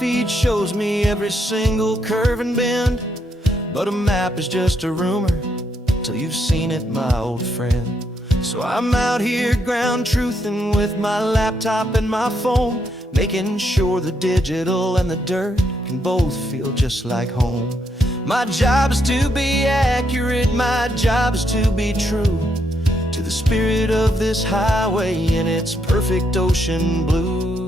feed shows me every single curve and bend, but a map is just a rumor till you've seen it, my old friend. So I'm out here ground truthin' with my laptop and my phone, making sure the digital and the dirt can both feel just like home. My job is to be accurate, my job is to be true to the spirit of this highway in its perfect ocean blue.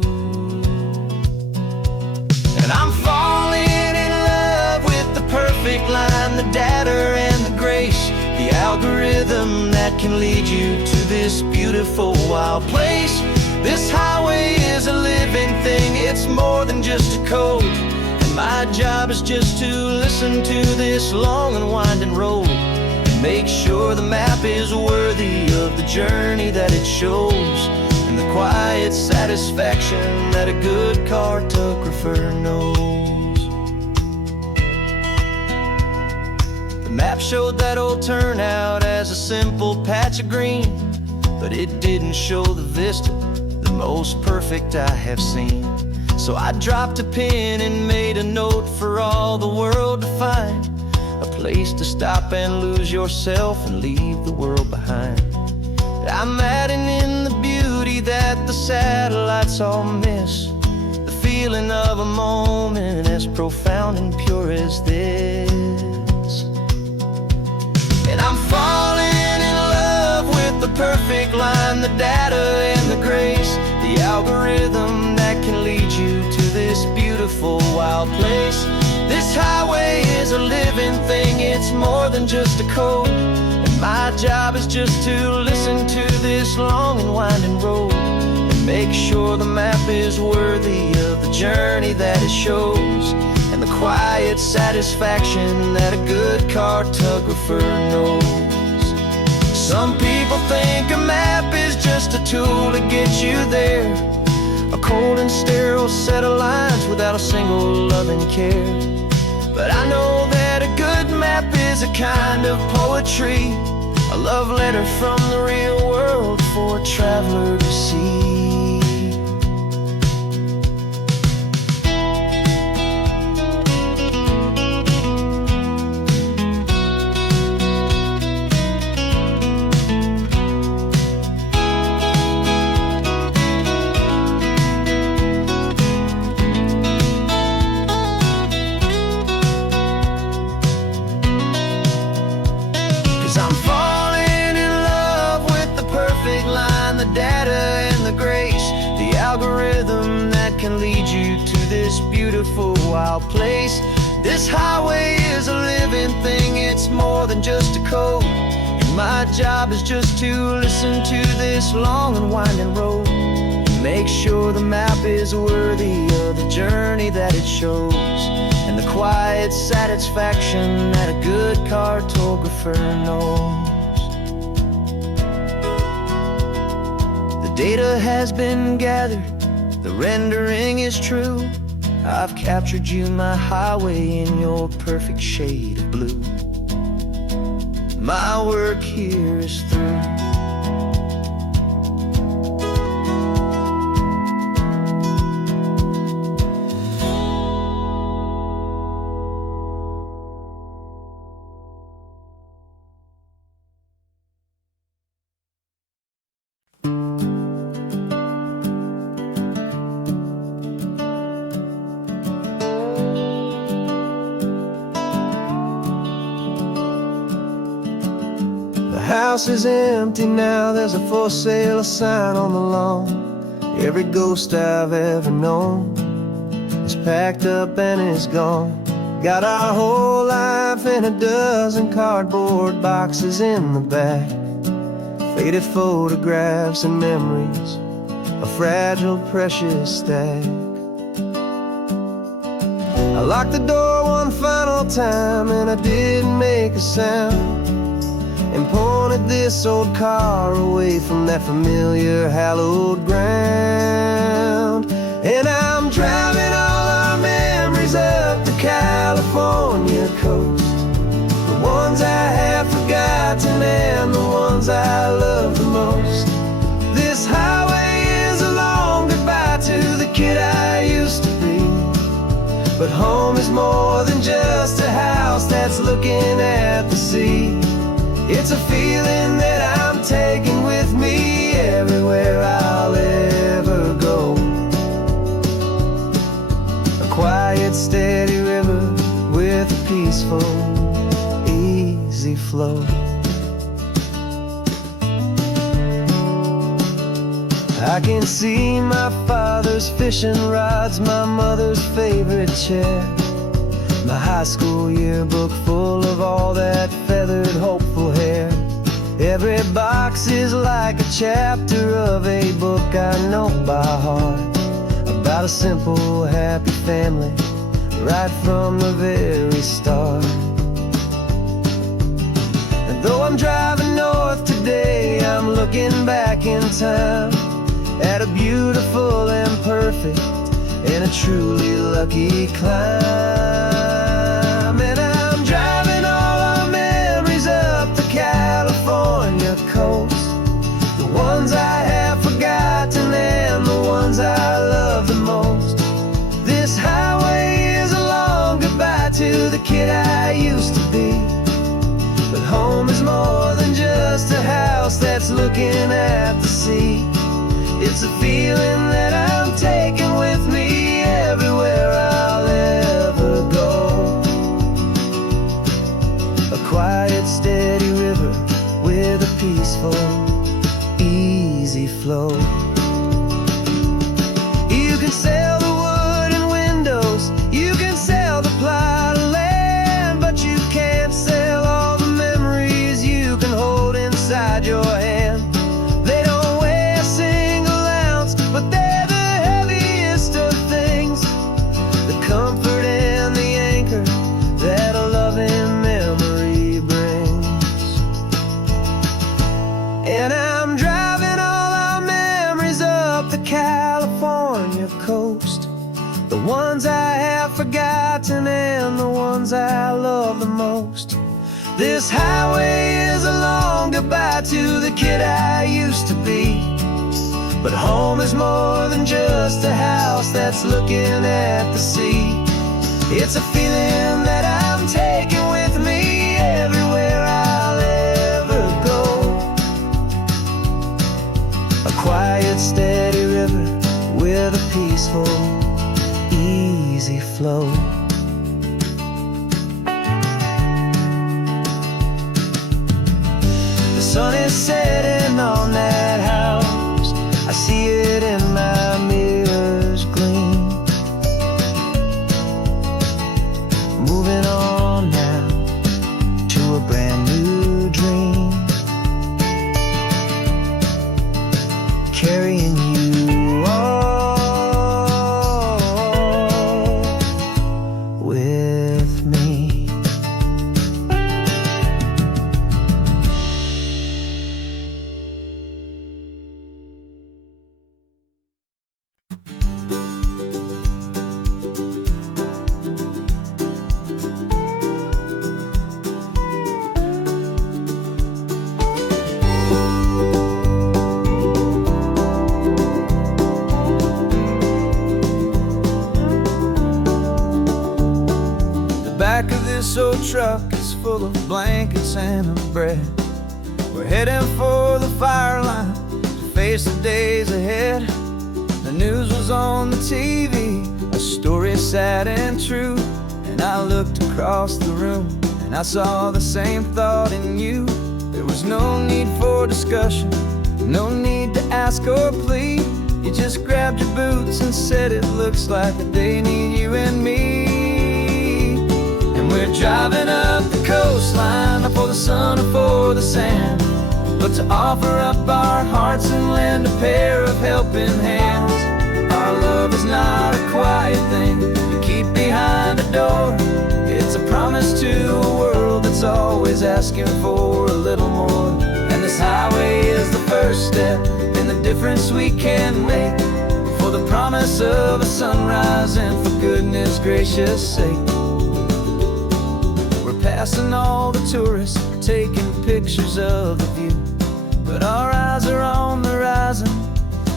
And I'm falling in love with the perfect line, the data and the grace, the algorithm that can lead you to this beautiful wild place. This highway is a living thing, it's more than just a code. And my job is just to listen to this long and winding road and make sure the map is worthy of the journey that it shows, and the quiet satisfaction that a good cartographer knows. The map showed that old turnout as a simple patch of green, but it didn't show the vista, the most perfect I have seen. So I dropped a pin and made a note for all the world to find, a place to stop and lose yourself and leave the world behind. I'm adding in the beauty that the satellites all miss, the feeling of a moment as profound and pure as this. And I'm falling in love with the perfect line, the data and the grace, the algorithm that can lead you to this beautiful wild place. This highway is a living thing, it's more than just a code. And my job is just to listen to this long and winding road and make sure the map is worthy of the journey that it shows, and the quiet satisfaction that a good cartographer knows. Some people think a map is just a tool to get you there, a cold and sterile set of lines without a single loving care. But I know that a good map is a kind of poetry, a love letter from the real world for a traveler to see. I'm falling in love with the perfect line, the data and the grace, the algorithm that can lead you to this beautiful wild place. This highway is a living thing, it's more than just a code. And my job is just to listen to this long and winding road and make sure the map is worthy of the journey that it shows, and the quiet satisfaction that a good cartographer knows. The data has been gathered, the rendering is true. I've captured you, my highway, in your perfect shade of blue. My work here is through. The house is empty now, there's a for sale sign on the lawn. Every ghost I've ever known is packed up and is gone. Got our whole life in a dozen cardboard boxes in the back, faded photographs and memories, a fragile, precious stack. I locked the door one final time and I didn't make a sound, and pointed this old car away from that familiar hallowed ground. And I'm driving all our memories up the California coast, the ones I have forgotten and the ones I love the most. This highway is a long goodbye to the kid I used to be, home is more than just a house that's looking at the sea. It's a feeling that I'm taking with me everywhere I'll ever go. A quiet, steady river with a peaceful, easy flow. I can see my father's fishing rods, my mother's favorite chair, my high school yearbook full of all that feathered, hopeful hair. Every box is like a chapter of a book I know by heart, about a simple, happy family right from the very start. And though I'm driving north today, I'm looking back in time at a beautiful and perfect and a truly lucky climb. And I'm driving all our memories up the California coast, the ones I have forgotten and the ones I love the most. This highway is a long goodbye to the kid I used to be. But home is more than just a house that's looking at the sea. It's a feeling that I'm taking with me everywhere I'll ever go. A quiet, steady river with a peaceful, easy flow. You can sail the wooden windows, you can sail the plot of land, but you can't sail all the memories you can hold inside your hand. They don't weigh a single ounce, but they're the heaviest of things, the comfort and the anchor that a loving memory brings. And I'm driving all our memories up the California coast, the ones I have forgotten and the ones I love the most. This highway is a long goodbye to the kid I used to be. But home is more than just a house that's looking at the sea. It's a feeling that I'm taking with me everywhere I'll ever go. A quiet, steady river with a peaceful, easy flow. The sun is setting on that house, I see it in my mirror's gleam. Moving on now to a brand new dream, carrying you all with me. Back of this old truck is full of blankets and of bread. We're heading for the fire line to face the days ahead. The news was on the TV, a story sad and true. And I looked across the room and I saw the same thought in you. There was no need for discussion, no need to ask or plead. You just grabbed your boots and said it looks like the day need you and me. We're driving up the coastline, not for the sun or for the sand, but to offer up our hearts and lend a pair of helping hands. Our love is not a quiet thing you keep behind a door. It's a promise to a world that's always asking for a little more. And this highway is the first step in the difference we can make, for the promise of a sunrise and for goodness gracious sake. Passing all the tourists, taking pictures of the view, but our eyes are on the horizon,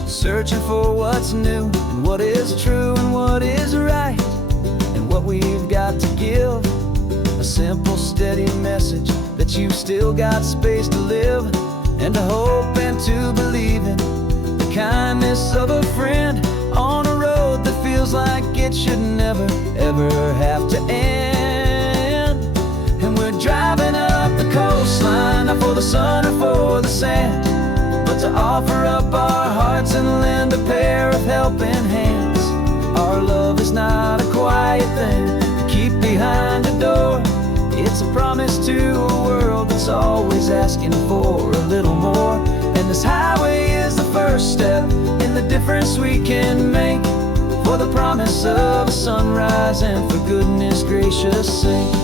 searching for what's new and what is true and what is right and what we've got to give. A simple, steady message that you've still got space to live, and to hope and to believe in the kindness of a friend on a road that feels like it should never, ever have to end. And we're driving up the coastline, not for the sun or for the sand, but to offer up our hearts and lend a pair of helping hands. Our love is not a quiet thing to keep behind a door. It's a promise to a world that's always asking for a little more. And this highway is the first step in the difference we can make, for the promise of a sunrise and for goodness gracious sake.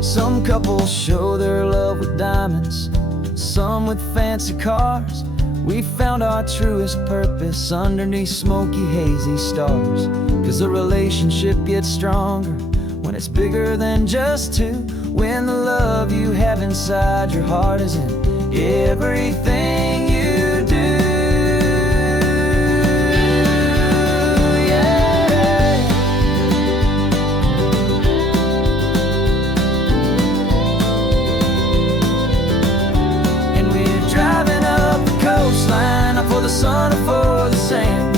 Some couples show their love with diamonds, some with fancy cars. We found our truest purpose underneath smoky, hazy stars. 'Cause the relationship gets stronger when it's bigger than just two, when the love you have inside your heart is in everything you do. Yeah. And we're driving up the coastline, not for the sun or for the sand,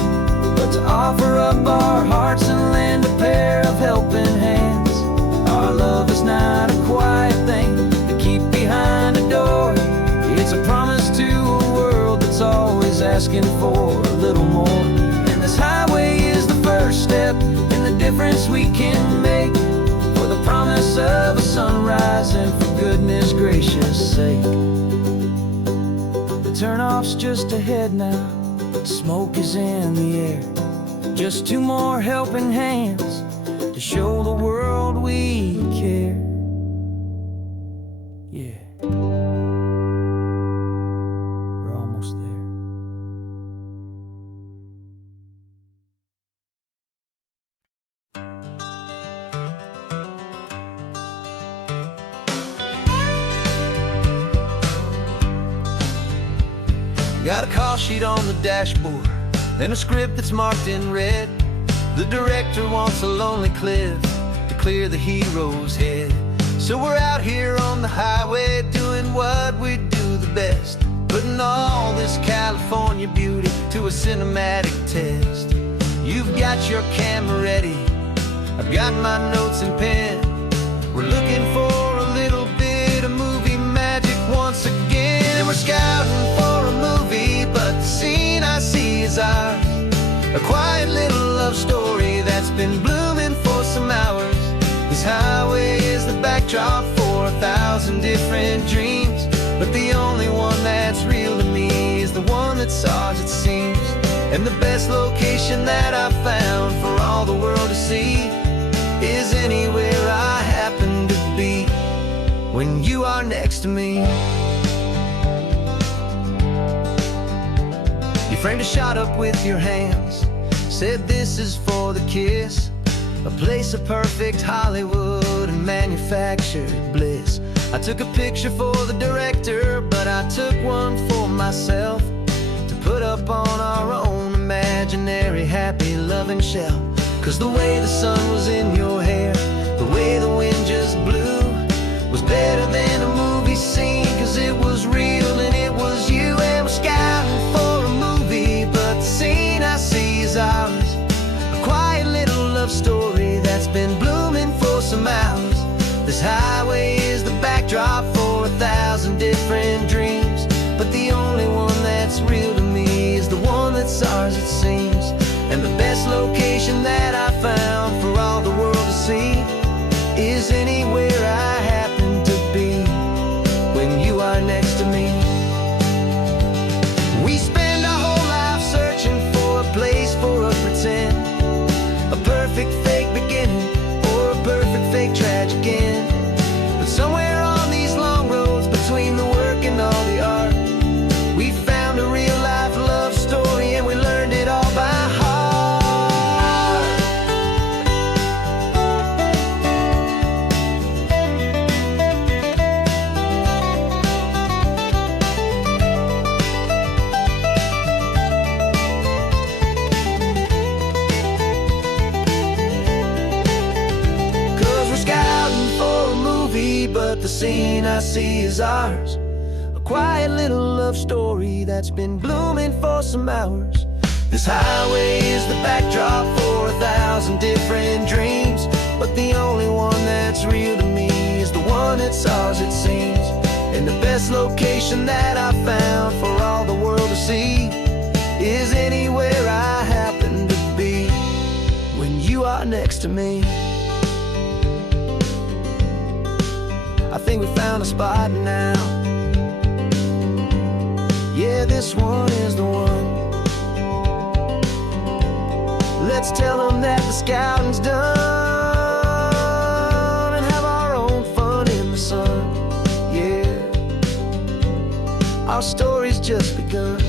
but to offer up our hearts and lend a pair of helping hands. Our love is not a quiet thing to keep behind a door. It's a promise to a world that's always asking for a little more. And this highway is the first step in the difference we can make, for the promise of a sunrise and for goodness gracious sake. The turnoff's just ahead now, smoke is in the air. Just two more helping hands to show the world we care. Yeah, we're almost there. Got a call sheet on the dashboard and a script that's marked in red. The director wants a lonely cliff to clear the hero's head. So we're out here on the highway doing what we do the best, putting all this California beauty to a cinematic test. You've got your camera ready, I've got my notes and pen. We're looking for a little bit of movie magic once again. And we're scouting for a movie, but the scene I see is ours. A quiet little love story that's been blooming for some hours. This highway is the backdrop for 1,000 different dreams, but the only one that's real to me is the one that's ours, it seems. And the best location that I've found for all the world to see is anywhere I happen to be when you are next to me. You framed a shot up with your hands, said this is for the kiss, a place of perfect Hollywood and manufactured bliss. I took a picture for the director, but I took one for myself to put up on our own imaginary happy loving shelf. 'Cause the way the sun was in your hair, the way the wind just blew, was better than a movie scene. 'Cause it was real and it was you. And we're scouting for a movie, but the scene I see is ours. A quiet little love story that's been blooming for some hours. This highway is the backdrop for 1,000 different dreams, but the only one that's real to me is the one that's ours, it seems. And the best location that I found for all the world to see is anywhere I happen to be when you are next to me. We spend our whole life searching for a place for a pretend, a perfect fake beginning or a perfect fake tragic end. But somewhere on these long roads between the work and all but the scene I see is ours. A quiet little love story that's been blooming for some hours. This highway is the backdrop for 1,000 different dreams, but the only one that's real to me is the one that's ours, it seems. And the best location that I found for all the world to see is anywhere I happen to be when you are next to me. I think we found a spot now. Yeah, this one is the one. Let's tell them that the scouting's done and have our own fun in the sun. Yeah, our story's just begun.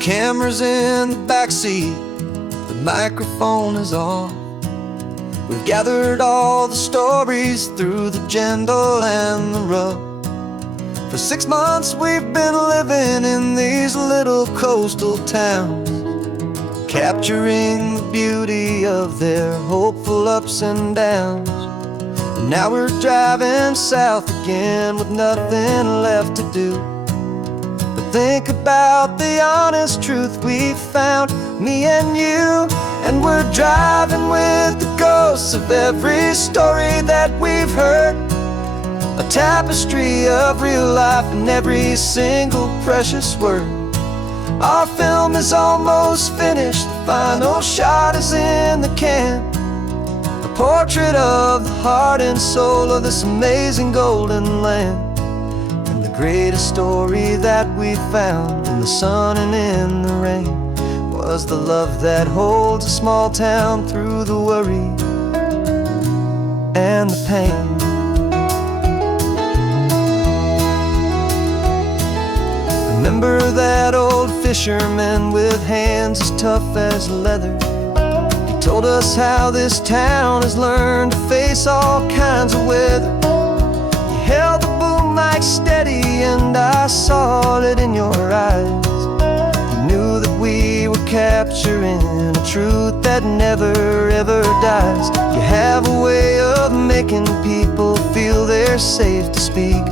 Camera's in the backseat, the microphone is on. We've gathered all the stories through the gentle and the rough. For 6 months we've been living in these little coastal towns, capturing the beauty of their hopeful ups and downs. And now we're driving south again with nothing left to do. Think about the honest truth we found, me and you. And we're driving with the ghosts of every story that we've heard, a tapestry of real life in every single precious word. Our film is almost finished, the final shot is in the can, a portrait of the heart and soul of this amazing golden land. Greatest story that we found in the sun and in the rain was the love that holds a small town through the worry and the pain. Remember that old fisherman with hands as tough as leather? He told us how this town has learned to face all kinds of weather. He held the boom mic steady and I saw it in your eyes. You knew that we were capturing a truth that never ever dies. You have a way of making people feel they're safe to speak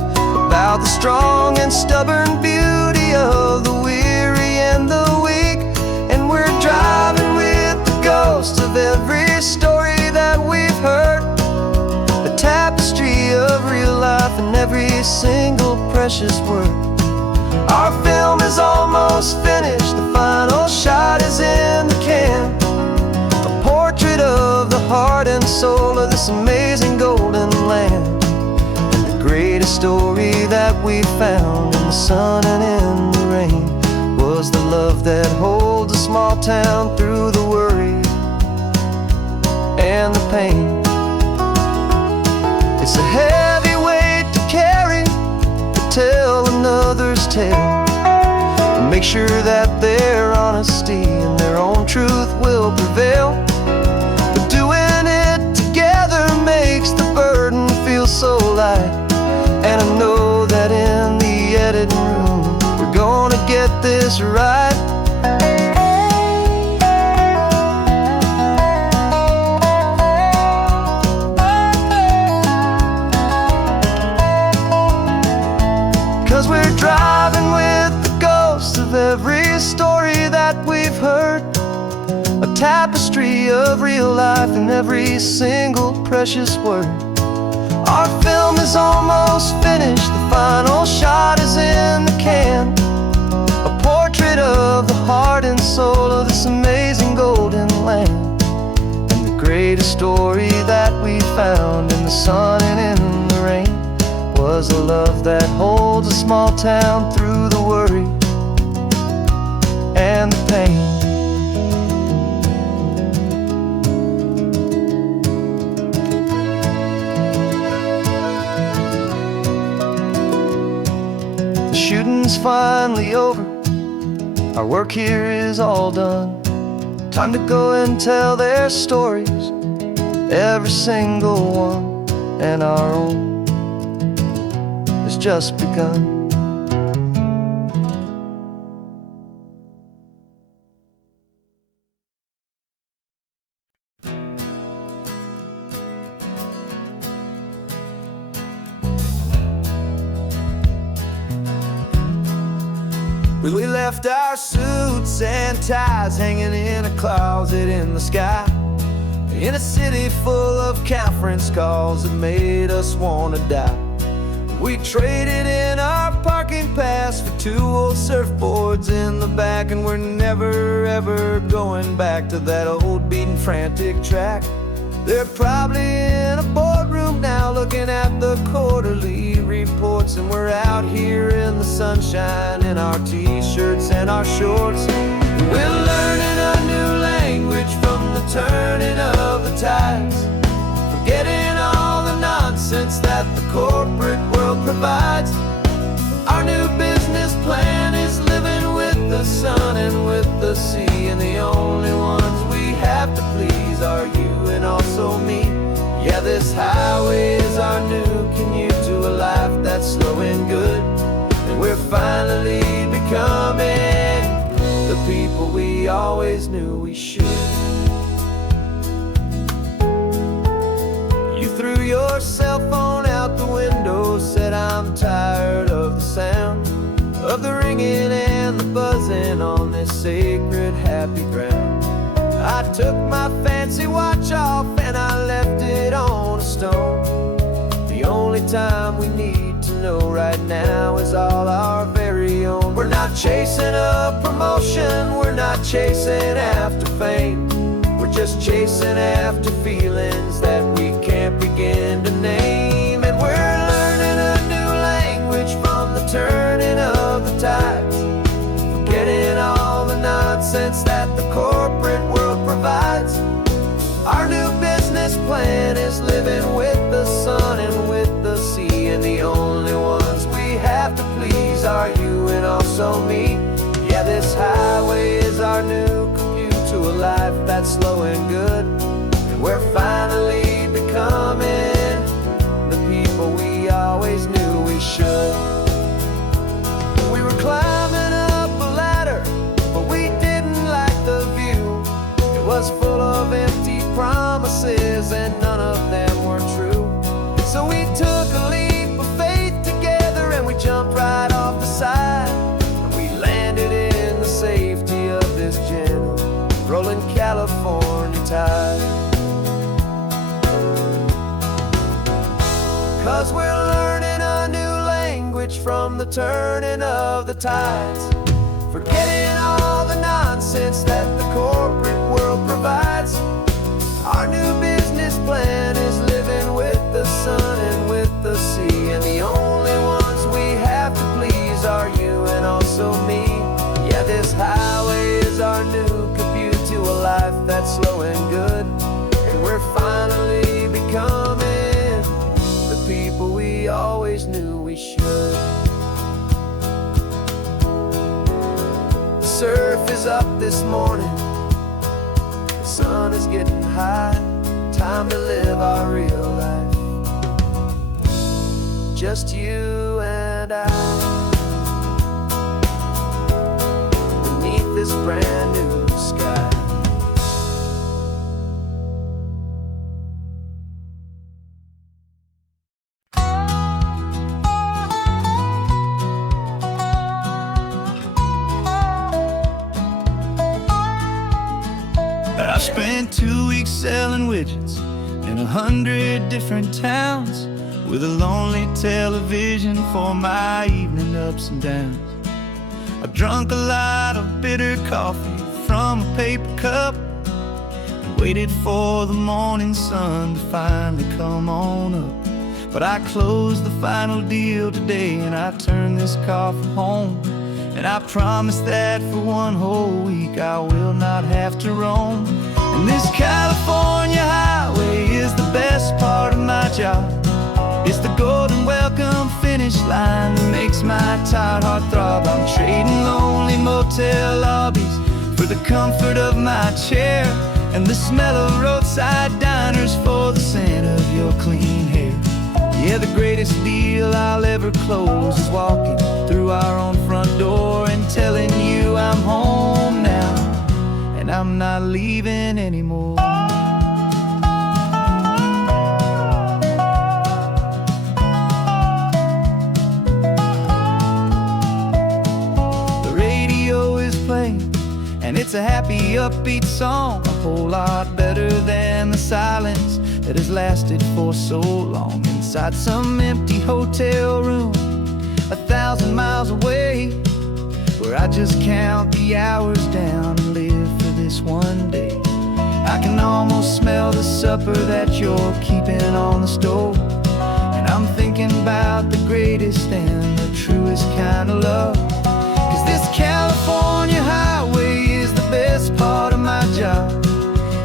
about the strong and stubborn beauty of the weary and the weak. And we're driving with the ghosts of every story that we've heard, a tapestry of real life in every single precious word. Our film is almost finished, the final shot is in the can, a portrait of the heart and soul of this amazing golden land. And the greatest story that we found in the sun and in the rain was the love that holds a small town through the worry and the pain. It's a heavy weight to carry, to tell another's tale, and make sure that their honesty and their own truth will prevail. But doing it together makes the burden feel so light. And I know that in the editing room we're gonna get this right. 'Cause we're driving with the ghosts of every story that we've heard, a tapestry of real life in every single precious word. Our film is almost finished, the final shot is in the can, a portrait of the heart and soul of this amazing golden land. And the greatest story that we found in the sun and in the rain was a love that holds a small town through the worry and the pain. The shooting's finally over, our work here is all done. Time to go and tell their stories every single one, and our own has just begun. We left our suits and ties hanging in a closet in the sky, in a city full of conference calls that made us want to die. We traded in our parking pass for 2 old surfboards in the back, and we're never ever going back to that old beaten frantic track. They're probably in a boardroom now looking at the quarterly reports, and we're out here in the sunshine in our t-shirts and our shorts. We're learning a new language from the turning of the tides, forgetting all the nonsense that the corporate world provides. Our new business plan is living with the sun and with the sea, and the only ones we have to please are you and also me. Yeah, this highway is our new commute to a life that's slow and good, and we're finally becoming the people we always knew we should. You threw your cell phone out the window, said I'm tired of the sound of the ringing and the buzzing on this sacred happy ground. I took my fancy watch off and I left it on a stone. The only time we need to know right now is all our very own. We're not chasing a promotion, we're not chasing after fame, we're just chasing after feelings that we can't begin to name. And we're learning a new language from the turning of the tides, forgetting all the nonsense that the corporate world provides. Our new business plan is living with the sun and with the sea, and the only ones we have to please are you and also me. Yeah, this highway is our new commute to a life that's slow and good, and we're finally becoming the people we always knew we should. We were climbing up a ladder, but we didn't like the view. It was full of empty promises and none of them were true. So we took a leap of faith together and we jumped right off the side, and we landed in the safety of this gentle rolling California tide. 'Cause we're learning a new language from the turning of the tides, forgetting all the nonsense that the corporate world provides. Our new business plan is living with the sun and with the sea, and the only ones we have to please are you and also me. Yeah, this highway is our new commute to a life that's slow and good, and we're finally becoming the people we always knew we should. The surf is up this morning, the sun is getting high, time to live our real life, just you and I, beneath this brand new sky. I spent 2 weeks selling widgets in 100 different towns, with a lonely television for my evening ups and downs. I drunk a lot of bitter coffee from a paper cup, and waited for the morning sun to finally come on up. But I closed the final deal today, and I turned this coffee home, and I promise that for one whole week I will not have to roam. And this California highway is the best part of my job. It's the golden welcome finish line that makes my tired heart throb. I'm trading lonely motel lobbies for the comfort of my chair, and the smell of roadside diners for the scent of your clean hair. Yeah, the greatest deal I'll ever close is walking through our own front door and telling you I'm home now, and I'm not leaving anymore. The radio is playing, and it's a happy, upbeat song, a whole lot better than the silence that has lasted for so long. Inside some empty hotel room 1,000 miles away, where I just count the hours down and live for this one day. I can almost smell the supper that you're keeping on the stove, and I'm thinking about the greatest and the truest kind of love. 'Cause this California highway is the best part of my job.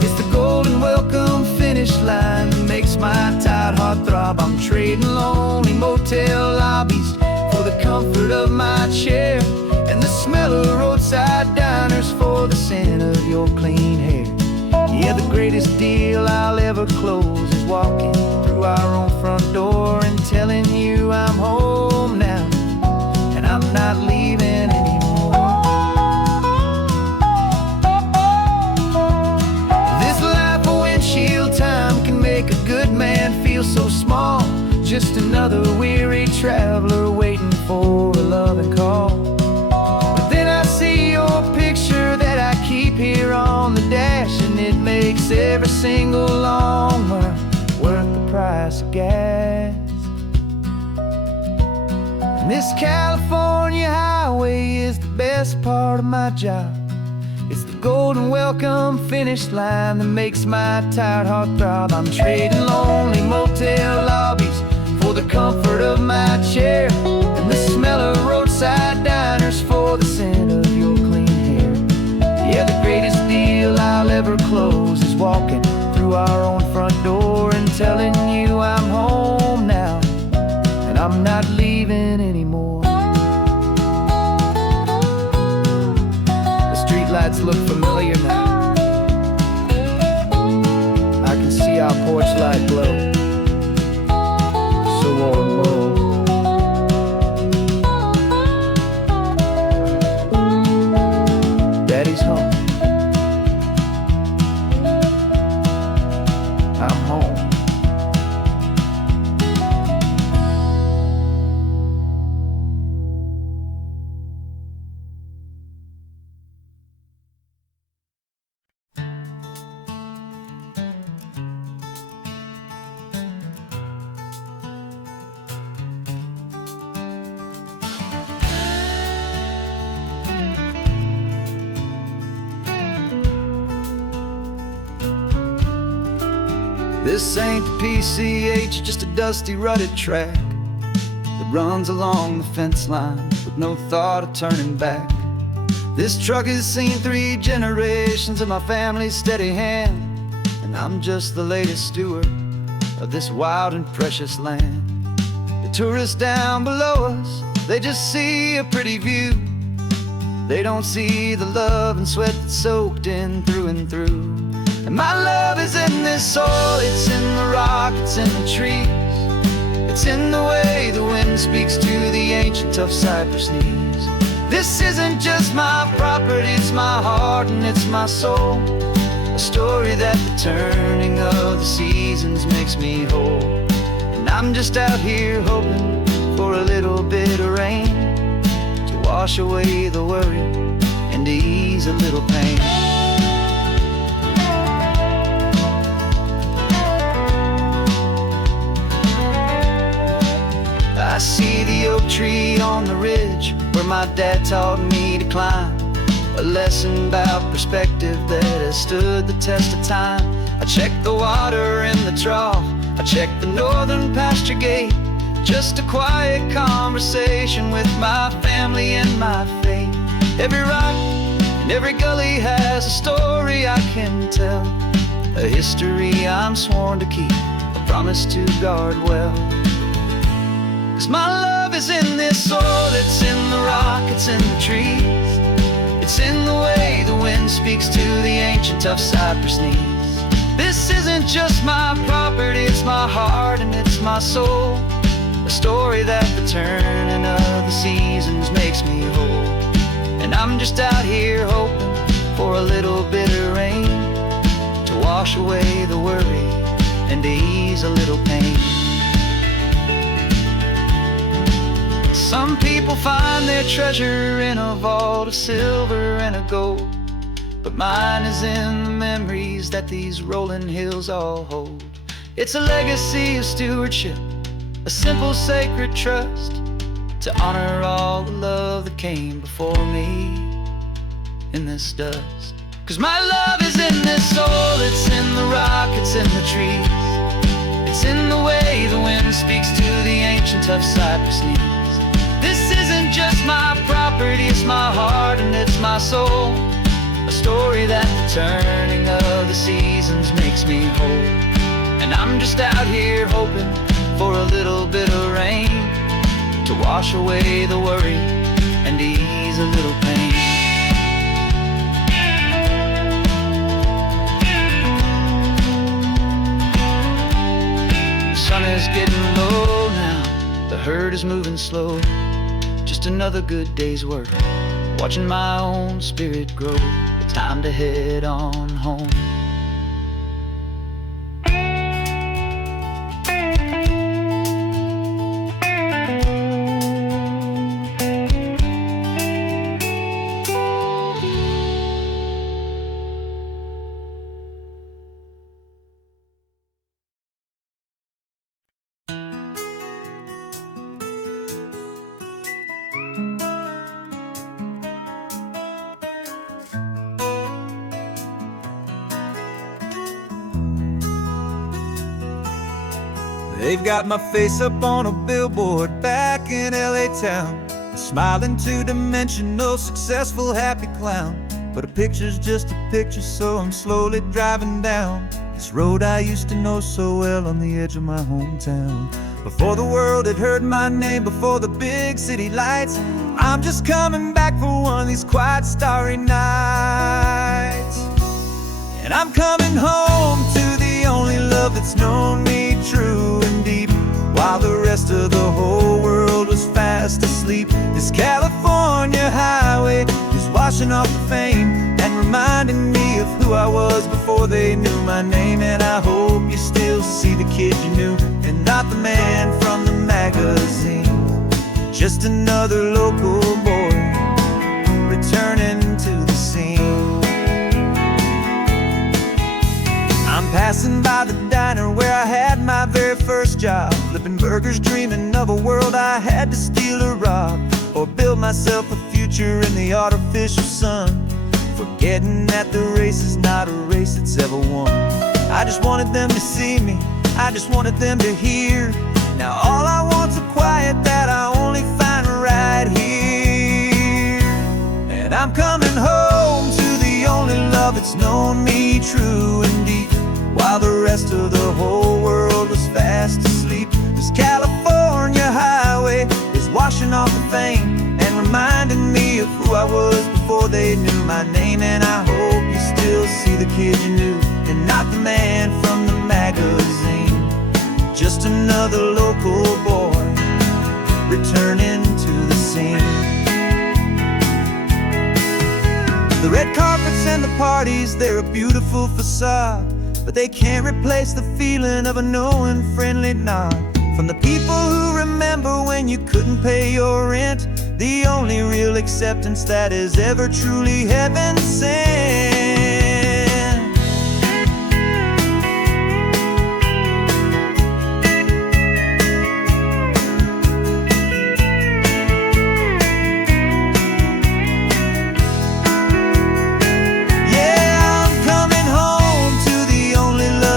It's the golden welcome finish line that makes my tired heart throb. I'm trading lonely motel lobbies for the comfort of my chair, and the smell of roadside diners for the scent of your clean hair. Yeah, the greatest deal I'll ever close is walking through our own front door and telling you I'm home now, and I'm not leaving anymore. This life of windshield time can make a good man feel so small, just another weary traveler waiting for a loving call. But then I see your picture that I keep here on the dash, and it makes every single long mile worth the price of gas. And this California highway is the best part of my job. It's the golden welcome finish line that makes my tired heart throb. I'm trading lonely motel lobbies for the comfort of my chair, and the smell of roadside diners for the scent of your clean hair. Yeah, the greatest deal I'll ever close is walking through our own front door and telling you I'm home now, and I'm not leaving anymore. The streetlights look familiar now. I can see our porch light glow, so warm, low. Daddy's home. I'm home. This ain't the PCH, just a dusty, rutted track that runs along the fence line with no thought of turning back. This truck has seen 3 generations of my family's steady hand, and I'm just the latest steward of this wild and precious land. The tourists down below us, they just see a pretty view. They don't see the love and sweat that's soaked in through and through. And my love is in this soil, it's in the rock, it's in the trees. It's in the way the wind speaks to the ancient tough cypress knees. This isn't just my property, it's my heart and it's my soul. A story that the turning of the seasons makes me whole. And I'm just out here hoping for a little bit of rain to wash away the worry and to ease a little pain. I see the oak tree on the ridge where my dad taught me to climb. A lesson about perspective that has stood the test of time. I check the water in the trough, I check the northern pasture gate. Just a quiet conversation with my family and my faith. Every rock and every gully has a story I can tell, a history I'm sworn to keep, a promise to guard well. 'Cause my love is in this soil, it's in the rock, it's in the trees. It's It's in the way the wind speaks to the ancient tough cypress knees. This isn't just my property, it's my heart and it's my soul. A story that the turning of the seasons makes me whole. And I'm just out here hoping for a little bit of rain to wash away the worry and to ease a little pain. Some people find their treasure in a vault of silver and of gold, but mine is in the memories that these rolling hills all hold. It's a legacy of stewardship, a simple sacred trust, to honor all the love that came before me in this dust. 'Cause my love is in this soul, it's in the rock, it's in the trees. It's in the way the wind speaks to the ancient tough cypress knees. This isn't just my property, it's my heart and it's my soul. A story that the turning of the seasons makes me whole. And I'm just out here hoping for a little bit of rain to wash away the worry and ease a little pain. The sun is getting low now, the herd is moving slow. Just another good day's work, watching my own spirit grow. Time to head on home. They've got my face up on a billboard back in LA town, a smiling two-dimensional, successful, happy clown. But a picture's just a picture, so I'm slowly driving down this road I used to know so well on the edge of my hometown. Before the world had heard my name, before the big city lights, I'm just coming back for one of these quiet, starry nights. And I'm coming home to the only love that's known me true and deep, while the rest of the whole world was fast asleep. This California highway is washing off the fame and reminding me of who I was before they knew my name. And I hope you still see the kid you knew and not the man from the magazine. Just another local boy returning to the scene. I'm passing by the diner where I had my very first job, flipping burgers, dreaming of a world I had to steal or rob, or build myself a future in the artificial sun, forgetting that the race is not a race that's ever won. I just wanted them to see me, I just wanted them to hear. Now all I want's a quiet that I only find right here. And I'm coming home to the only love that's known me true and deep, while the rest of the whole world was fast asleep. This California highway is washing off the fame and reminding me of who I was before they knew my name. And I hope you still see the kid you knew and not the man from the magazine. Just another local boy returning to the scene. The red carpets and the parties, they're a beautiful facade, but they can't replace the feeling of a knowing, friendly nod from the people who remember when you couldn't pay your rent, the only real acceptance that is ever truly heaven sent.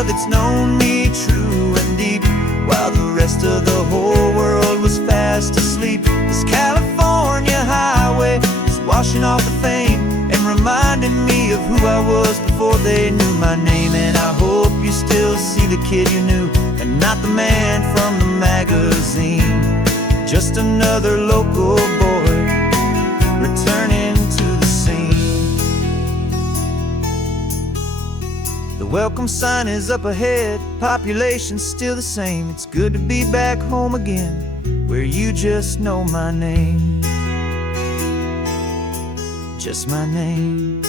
It's known me true and deep, while the rest of the whole world was fast asleep. This California highway is washing off the fame and reminding me of who I was before they knew my name. And I hope you still see the kid you knew and not the man from the magazine. Just another local boy returning to the scene. The welcome sign is up ahead, population's still the same. It's good to be back home again, where you just know my name. Just my name.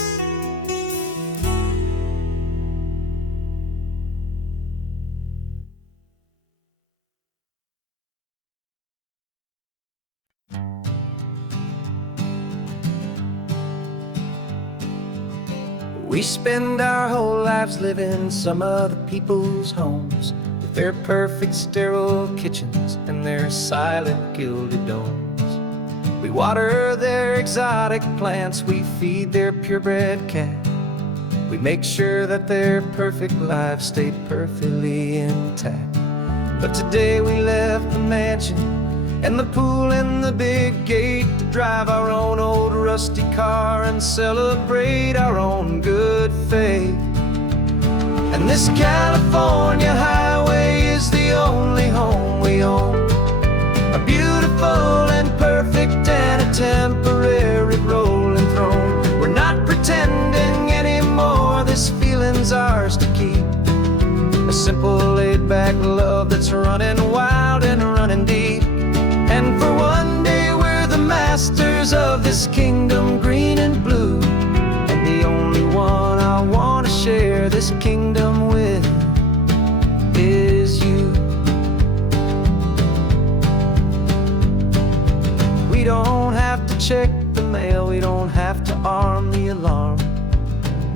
We spend our whole lives living some other people's homes, with their perfect sterile kitchens and their silent gilded domes. We water their exotic plants, we feed their purebred cat. We make sure that their perfect lives stay perfectly intact. But today we left the mansion and the pool and the big gate to drive our own old rusty car and celebrate our own good faith. And this California highway is the only home we own, a beautiful and perfect and a temporary rolling throne. We're not pretending anymore, this feeling's ours to keep, a simple laid-back love that's running wild and running deep. And for one day we're the masters of this kingdom green and blue, and the only one I want to share this kingdom with is you. We don't have to check the mail, we don't have to arm the alarm,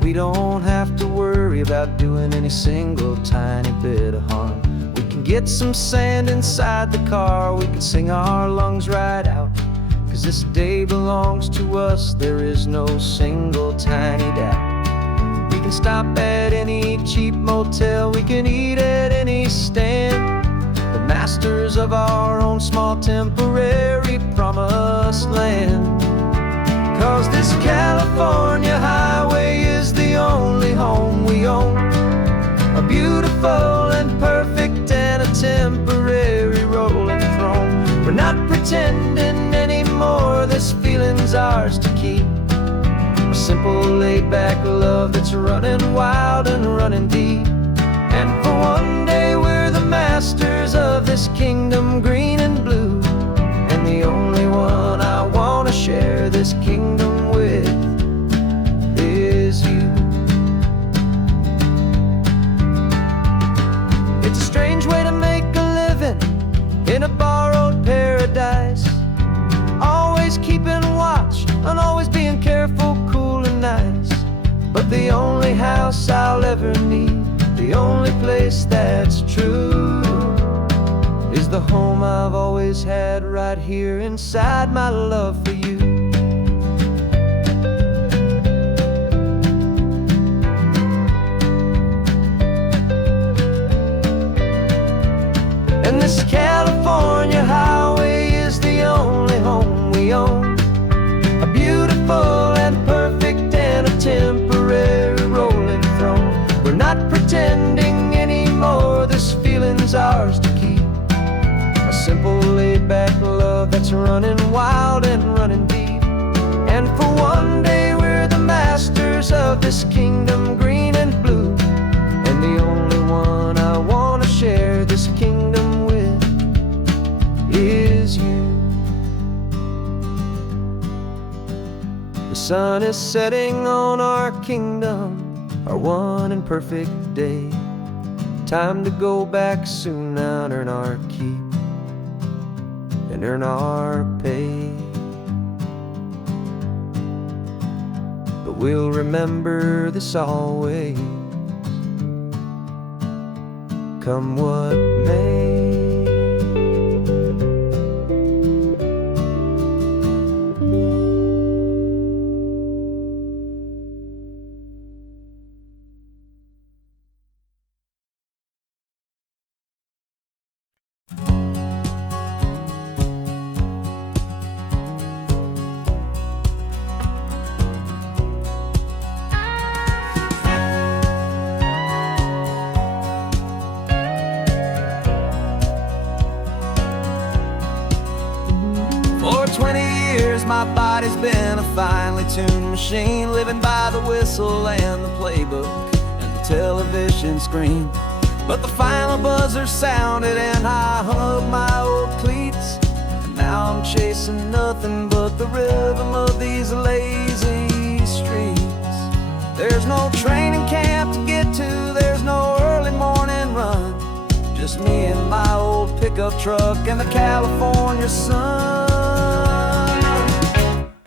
we don't have to worry about doing any single tiny bit of harm. We can get some sand inside the car, we can sing our lungs right out, 'cause this day belongs to us, there is no single tiny doubt. We can stop at any cheap motel, we can eat at any stand, the masters of our own small temporary promised land. 'Cause this California highway is the only home we own, a beautiful and perfect and a temporary rolling throne. We're not pretending anymore, this feeling's ours to keep, a simple laid-back love that's running wild and running deep. And for one day we're the masters of this kingdom green and blue, and the only one I want to share this kingdom with is you. It's a strange way to make a living in a borrowed paradise, always keeping watch and always being careful, cool and nice. But the only house I'll ever need, the only place that's true, is the home I've always had right here inside my love for you. And this California highway is the only home we own, a beautiful and perfect and a temporary rolling throne. We're not pretending anymore, this feeling's ours to keep, a simple laid-back love that's running wild and running deep. And for one day we're the masters of this kingdom green and blue, and the only one I want to share this kingdom with is you. The sun is setting on our kingdom, our one and perfect day. Time to go back soon now and earn our keep and earn our pay. But we'll remember this always, come what may. For 20 years my body's been a finely tuned machine, living by the whistle and the playbook and the television screen. But the final buzzer sounded and I hung up my old cleats. And now I'm chasing nothing but the rhythm of these lazy streets. There's no training camp to get to, there's no early morning run. Just me and my old pickup truck and the California sun.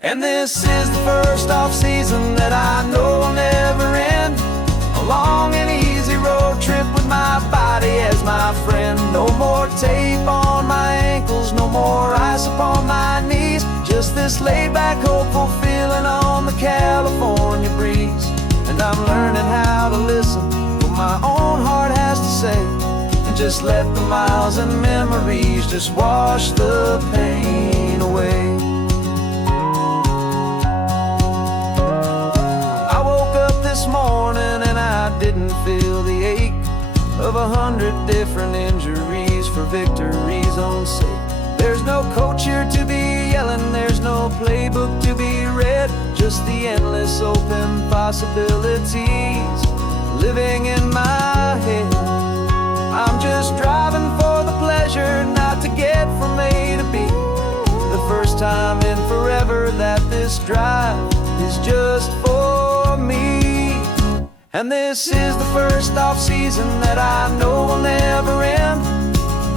And this is the first off-season that I know will never end. A long and easy road trip with my body as my friend. No more tape on my ankles, no more ice upon my knees. Just this laid-back, hopeful feeling on the California breeze. And I'm learning how to listen what my own heart has to say, and just let the miles and memories just wash the pain away. I woke up this morning and I didn't feel the ache of 100 different injuries for victory's own sake. There's no coach here to be yelling, there's no playbook to be read, just the endless open possibilities living in my head. I'm just driving for the pleasure, not to get from A to B. The first time in forever that this drive is just for me. And this is the first off-season that I know will never end.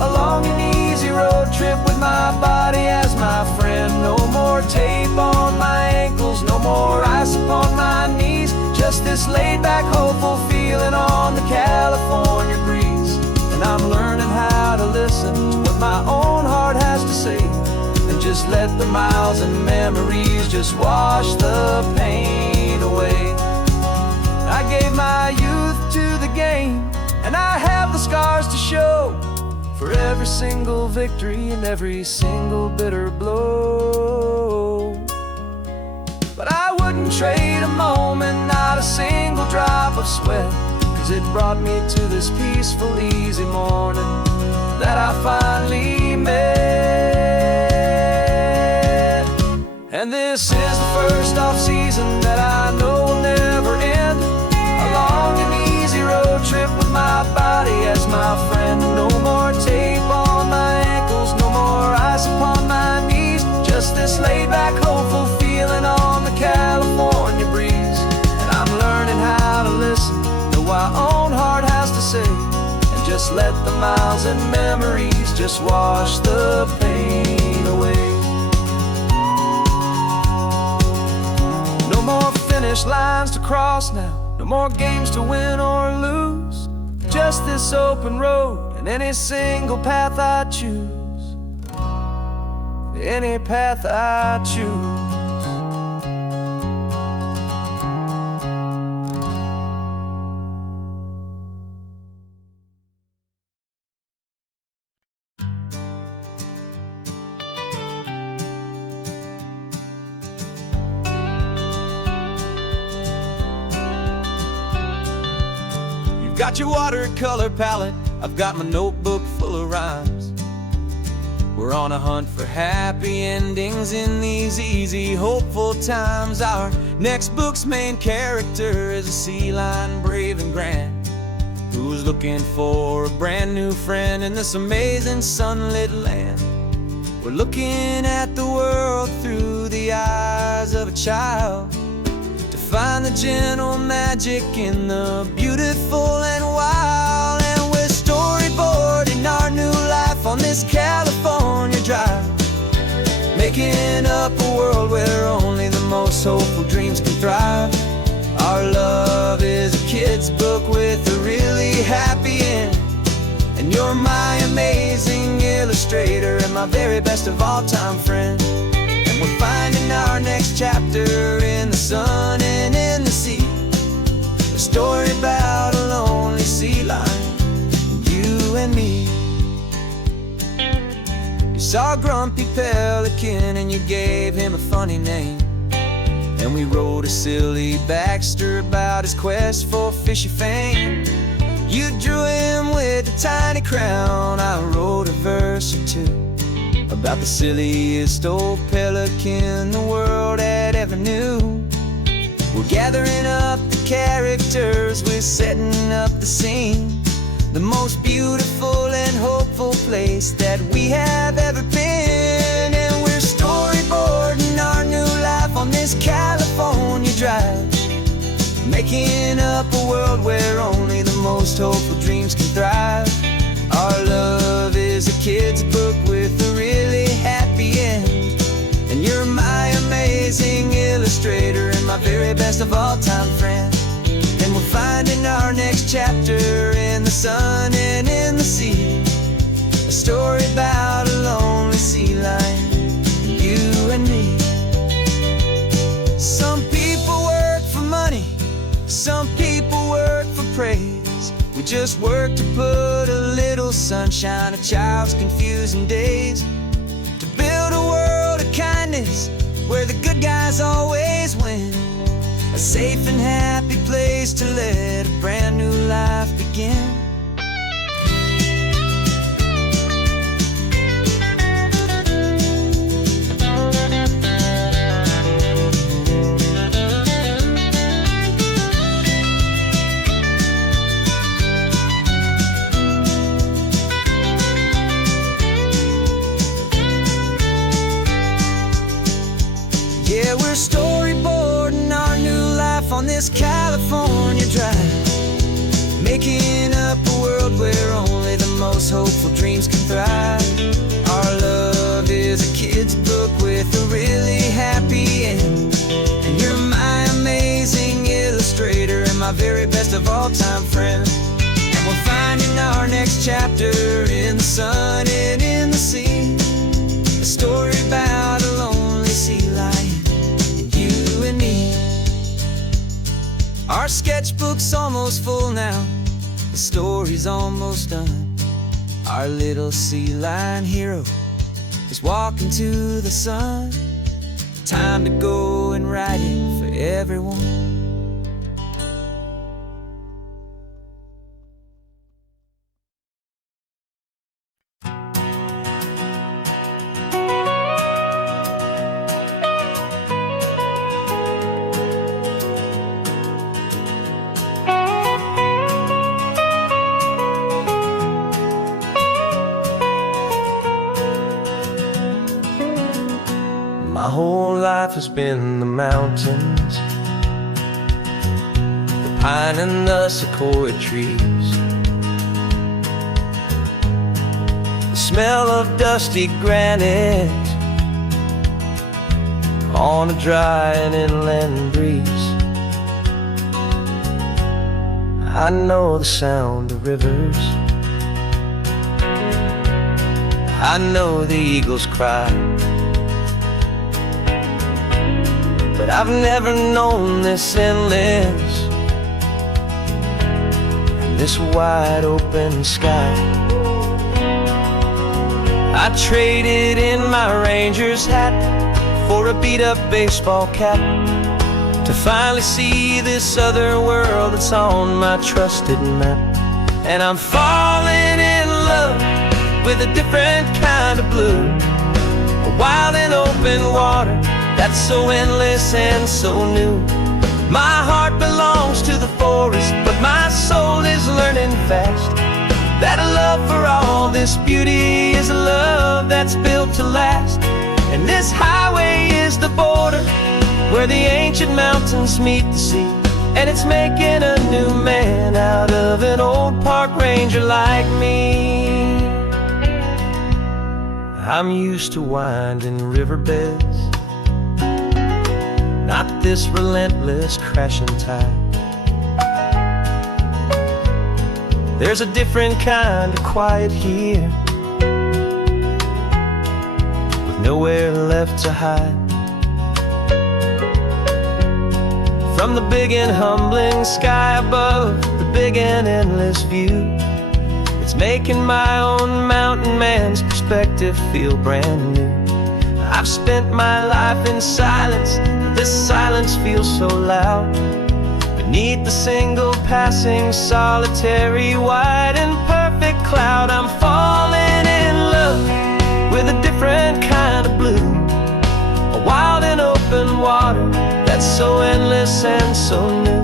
A long and easy road trip with my body as my friend. No more tape on my ankles, no more ice upon my knees. Just this laid-back, hopeful feeling on the California breeze. And I'm learning how to listen to what my own heart has to say, and just let the miles and memories just wash the pain away. I gave my youth to the game, and I have the scars to show for every single victory and every single bitter blow. But I wouldn't trade a moment, not a single drop of sweat, 'cause it brought me to this peaceful, easy morning that I finally met. And this is the first off-season that I know will never end. A long and easy road trip with my body as my friend. No more tape on my ankles, no more ice upon my knees. Just this laid-back, hopeful feeling on the California breeze. And I'm learning how to listen to what my own heart has to say, and just let the miles and memories just wash the pain away. No more finish lines to cross now, no more games to win or lose. Just this open road and any single path I choose. Any path I choose. Got your watercolor palette, I've got my notebook full of rhymes. We're on a hunt for happy endings in these easy, hopeful times. Our next book's main character is a sea lion, brave and grand, who's looking for a brand new friend in this amazing sunlit land. We're looking at the world through the eyes of a child, find the gentle magic in the beautiful and wild. And we're storyboarding our new life on this California drive, making up a world where only the most hopeful dreams can thrive. Our love is a kid's book with a really happy end, and you're my amazing illustrator and my very best of all time friend. We're finding our next chapter in the sun and in the sea, a story about a lonely sea lion, you and me. You saw a grumpy pelican and you gave him a funny name, and we wrote a silly Baxter about his quest for fishy fame. You drew him with a tiny crown, I wrote a verse or two about the silliest old pelican the world had ever knew. We're gathering up the characters, we're setting up the scene. The most beautiful and hopeful place that we have ever been. And we're storyboarding our new life on this California drive, making up a world where only the most hopeful dreams can thrive. Our love is a kid's book with a really happy end. And you're my amazing illustrator and my very best of all time friend. And we're finding our next chapter in the sun and in the sea. A story about a lonely sea lion, you and me. Some people work for money, some people work for praise. We just work to put a little sunshine in a child's confusing days. To build a world of kindness where the good guys always win. A safe and happy place to let a brand new life begin. Yeah, we're storyboarding our new life on this California drive, making up a world where only the most hopeful dreams can thrive. Our love is a kid's book with a really happy end. And you're my amazing illustrator and my very best of all time friend. And we're finding our next chapter in the sun and in the sea. A story about a lonely sea lion, you and me. Our sketchbook's almost full now, the story's almost done. Our little sea lion hero is walking to the sun. Time to go and write it for everyone. My whole life has been the mountains, the pine and the sequoia trees, the smell of dusty granite on a dry and inland breeze. I know the sound of rivers, I know the eagles cry, but I've never known this endless and this wide open sky. I traded in my ranger's hat for a beat-up baseball cap to finally see this other world that's on my trusted map. And I'm falling in love with a different kind of blue, a wild and open water that's so endless and so new. My heart belongs to the forest, but my soul is learning fast that a love for all this beauty is a love that's built to last. And this highway is the border where the ancient mountains meet the sea, and it's making a new man out of an old park ranger like me. I'm used to winding riverbeds, not this relentless crashing tide. There's a different kind of quiet here, with nowhere left to hide. From the big and humbling sky above, the big and endless view, it's making my own mountain man's perspective feel brand new. I've spent my life in silence, this silence feels so loud. Beneath the single passing solitary white and perfect cloud, I'm falling in love with a different kind of blue, a wild and open water that's so endless and so new.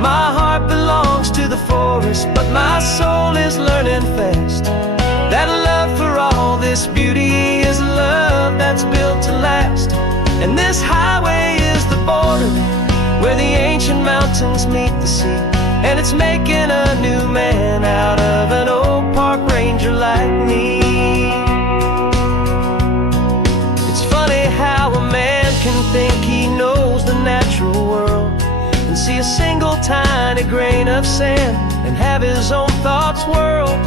My heart belongs to the forest, but my soul is learning fast that love for all this beauty is love that's built to last. And this highway is the border where the ancient mountains meet the sea, and it's making a new man out of an old park ranger like me. It's funny how a man can think he knows the natural world and see a single tiny grain of sand and have his own thoughts whirled.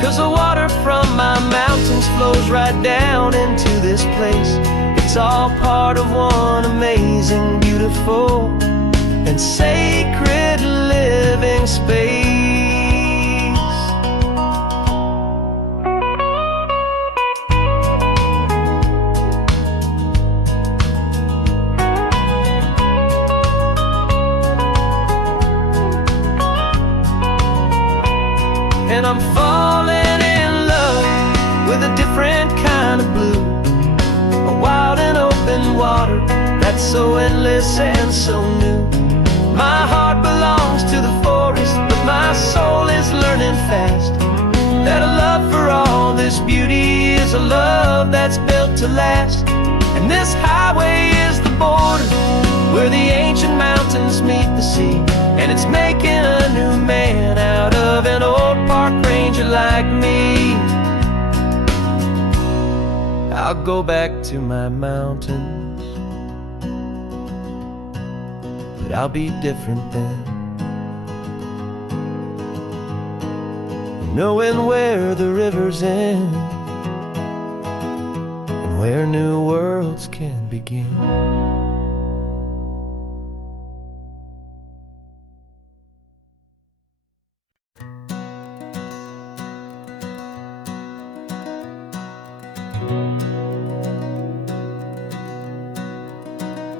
'Cause the water from my mountains flows right down into this place. It's all part of one amazing, beautiful, and sacred living space. And I'm falling in love with a different kind of blue, a wild and open water that's so endless and so new. My heart belongs to the forest, but my soul is learning fast that a love for all this beauty is a love that's built to last. And this highway is the border where the ancient mountains meet the sea, and it's making a new man out of an old park ranger like me. I'll go back to my mountains, but I'll be different then, knowing where the rivers end and where new worlds can begin.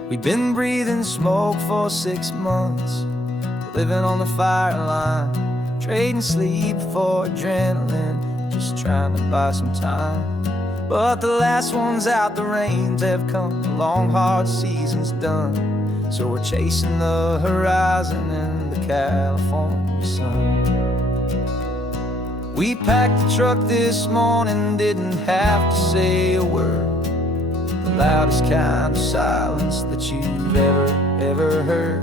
We've been breathing smoke for 6 months, living on the fire line, trading sleep for adrenaline, just trying to buy some time. But the last one's out, the rains have come, the long hard season's done. So we're chasing the horizon in the California sun. We packed the truck this morning, didn't have to say a word, the loudest kind of silence that you've ever heard.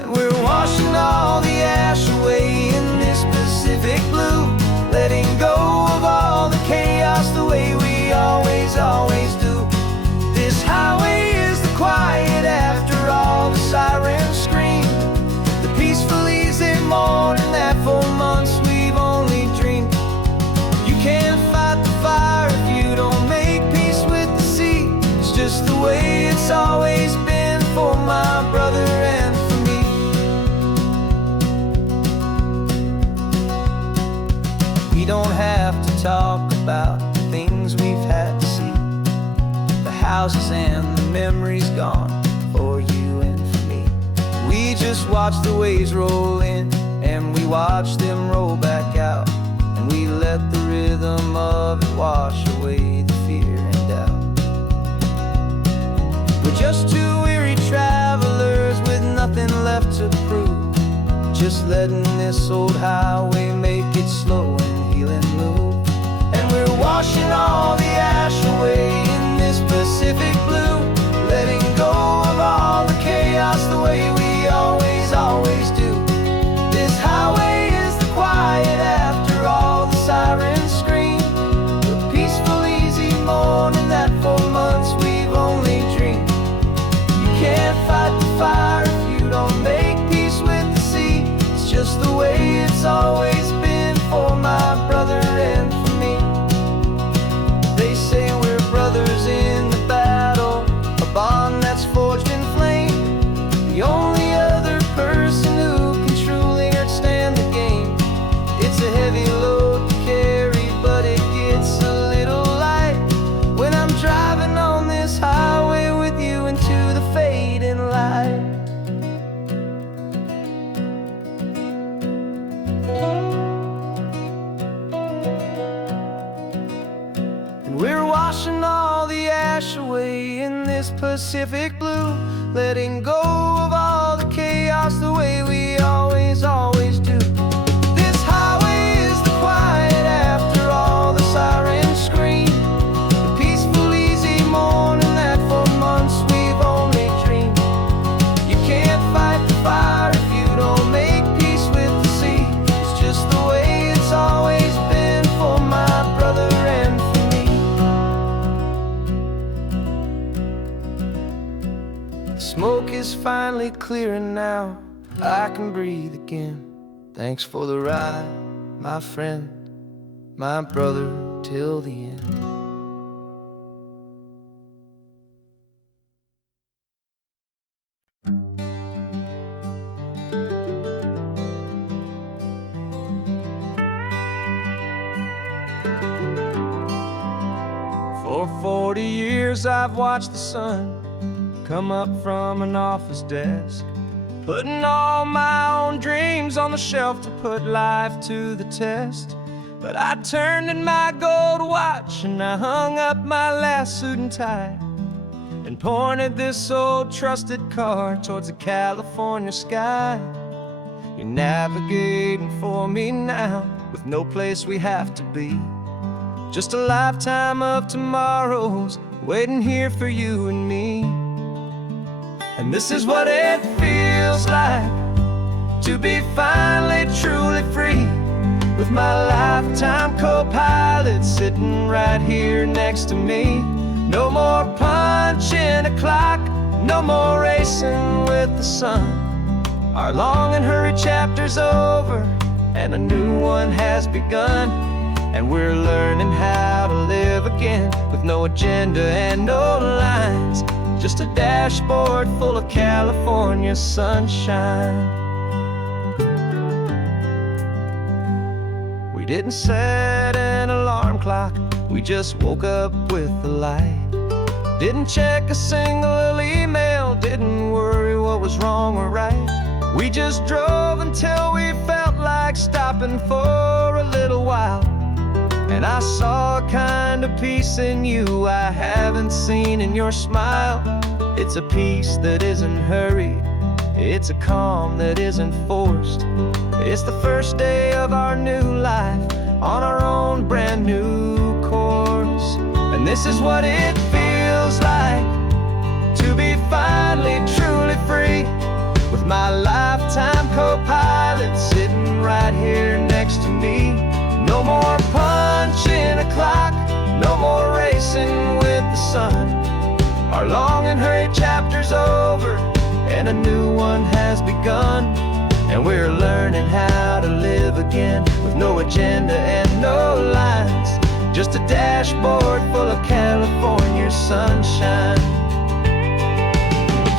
And we're washing all the ash away in this Pacific blue, letting go of all the chaos the way we always do. This highway is the quiet after all the sirens scream, the peaceful easy morning that for months we've only dreamed. You can't fight the fire if you don't make peace with the sea. It's just the way it's always been for my brother and for me. We don't have to talk about the things we've had to see, the houses and the memories gone for you and for me. We just watch the waves roll in, and we watch them roll back out, and we let the rhythm of it wash away the fear and doubt. We're just two weary travelers with nothing left to prove, just letting this old highway make it slow and healing move. And we're washing all the ash away in this Pacific blue, letting go of all the chaos the way we always do. This highway is the quiet after all the sirens scream, the peaceful easy morning that for months we've only dreamed. You can't fight the fire if you don't make peace with the sea. It's just the way it's always been for my brother and for me. They say we're brothers in the battle, a bond that's forged in flame. The only other person who can truly understand the game. It's a heavy load to carry, but it gets a little light when I'm driving on this highway with you into the fading light. And we're washing all the ash away in this Pacific blue, letting go of all the chaos across the way we always do. This highway is the quiet after all the sirens scream. The peaceful, easy morning that for months we've only dreamed. You can't fight the fire if you don't make peace with the sea. It's just the way it's always been for my brother and for me. The smoke is finally clearing now, I can breathe again. Thanks for the ride, my friend, my brother, till the end. For 40 years I've watched the sun come up from an office desk, putting all my own dreams on the shelf to put life to the test. But I turned in my gold watch and I hung up my last suit and tie, and pointed this old trusted car towards the California sky. You're navigating for me now, with no place we have to be. Just a lifetime of tomorrows waiting here for you and me. And this is what it feels like to be finally truly free, with my lifetime co-pilot sitting right here next to me. No more punching a clock, no more racing with the sun. Our long and hurried chapter's over and a new one has begun. And we're learning how to live again, with no agenda and no lines, just a dashboard full of California sunshine. We didn't set an alarm clock, we just woke up with the light. Didn't check a single email, didn't worry what was wrong or right. We just drove until we felt like stopping for a little while. And I saw a kind of peace in you I haven't seen in your smile. It's a peace that isn't hurried, it's a calm that isn't forced. It's the first day of our new life on our own brand new course. And this is what it feels like to be finally truly free, with my lifetime co-pilot sitting right here next to me. No more punching a clock, no more racing with the sun. Our long and hurried chapter's over and a new one has begun. And we're learning how to live again, with no agenda and no lines, just a dashboard full of California sunshine.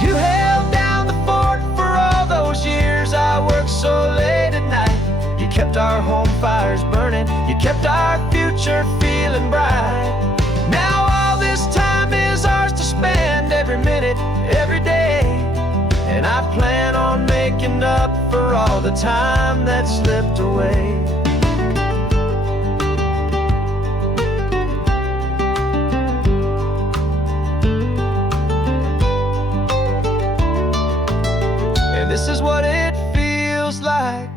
You held down the fort for all those years I worked so late at night. You kept our home fires burning, you kept our future feeling bright. Now all this time is ours to spend, every minute, every day. And I plan on making up for all the time that slipped away. And this is what it feels like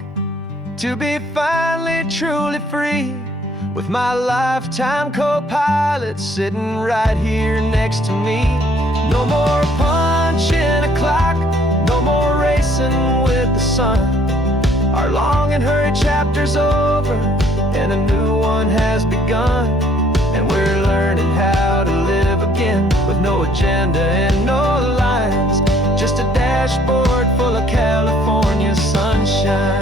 to be finally truly free, with my lifetime co-pilot sitting right here next to me. No more punching a clock, no more racing with the sun. Our long and hurried chapter's over and a new one has begun. And we're learning how to live again, with no agenda and no lines, just a dashboard full of California sunshine.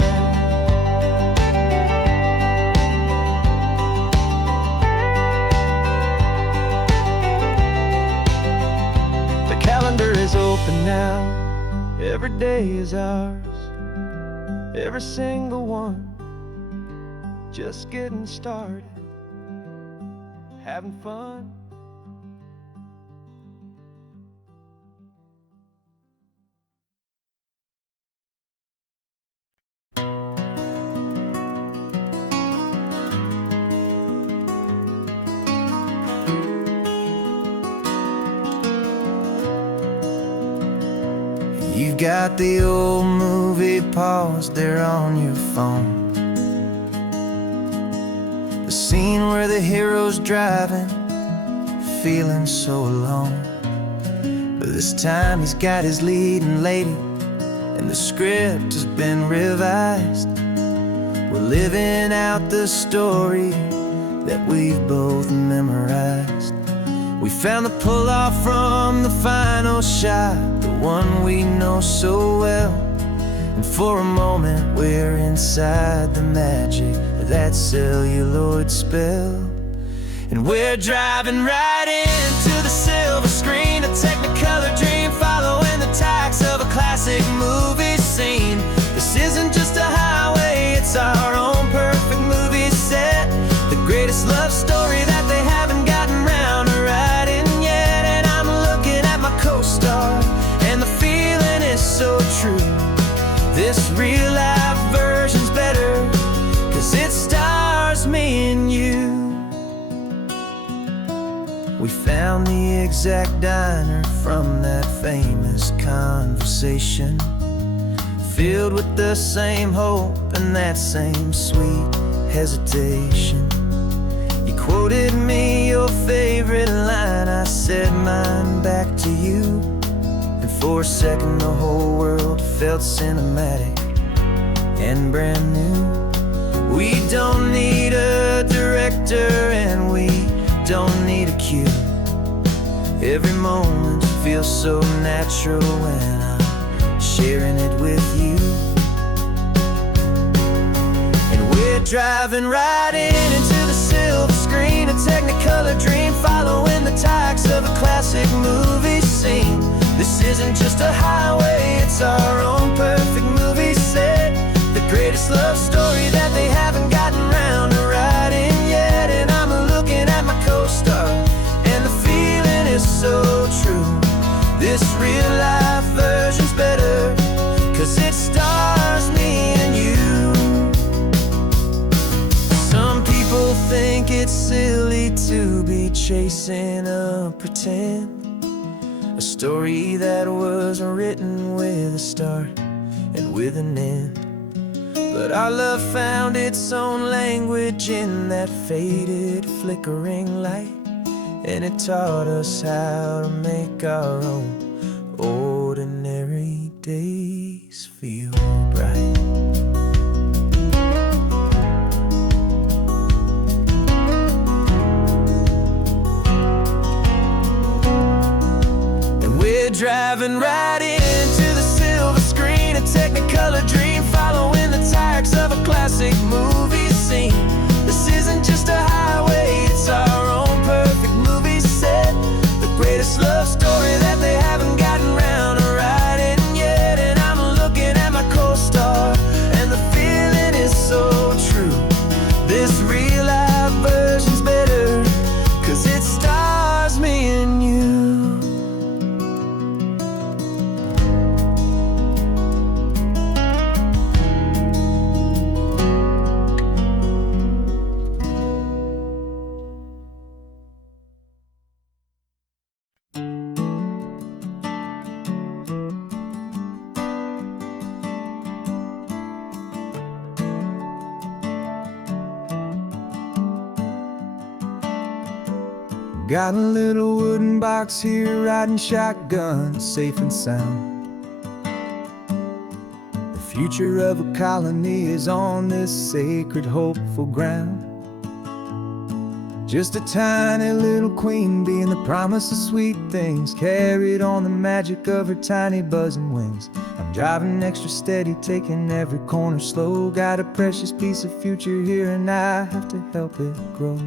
Calendar is open now, every day is ours, every single one, just getting started, having fun. You've got the old movie paused there on your phone, the scene where the hero's driving, feeling so alone. But this time he's got his leading lady, and the script has been revised. We're living out the story that we've both memorized. We found the pull-off from the final shot, the one we know so well. And for a moment we're inside the magic of that celluloid spell. And we're driving right into the silver screen, a Technicolor dream, following the tacks of a classic movie scene. This isn't just a highway, it's our own perfect movie set, the greatest love story that they haven't gotten round to writing yet. And I'm looking at my co-star, and the feeling is so true. This real life version's better, 'cause it stars me and you. We found the exact diner from that famous conversation, filled with the same hope and that same sweet hesitation. You quoted me your favorite line, I said mine back to you. And for a second the whole world felt cinematic and brand new. We don't need a director and we don't need a cue. Every moment feels so natural when I'm sharing it with you. And we're driving right into the silver screen, a Technicolor dream, following the tacks of a classic movie scene. This isn't just a highway, it's our own perfect movie set, the greatest love story that they haven't gotten round to writing yet. And I'm looking at my co-star, and the feeling is so true. This real life version's better, 'cause it stars me and you. Some people think it's silly to be chasing a pretend, a story that was written with a start and with an end. But our love found its own language in that faded, flickering light, and it taught us how to make our own ordinary days feel bright. And we're driving right into the silver screen, a Technicolor dream, following the tacks of a classic movie scene. This isn't just a highway, it's our own perfect movie set, the greatest love story that they haven't gotten round to writing yet. And I'm looking at my co-star, and the feeling is so true. This real life version's better, 'cause it stars me and you. Got a little wooden box here, riding shotgun, safe and sound. The future of a colony is on this sacred, hopeful ground. Just a tiny little queen bee, and the promise of sweet things carried on the magic of her tiny buzzing wings. I'm driving extra steady, taking every corner slow. Got a precious piece of future here, and I have to help it grow.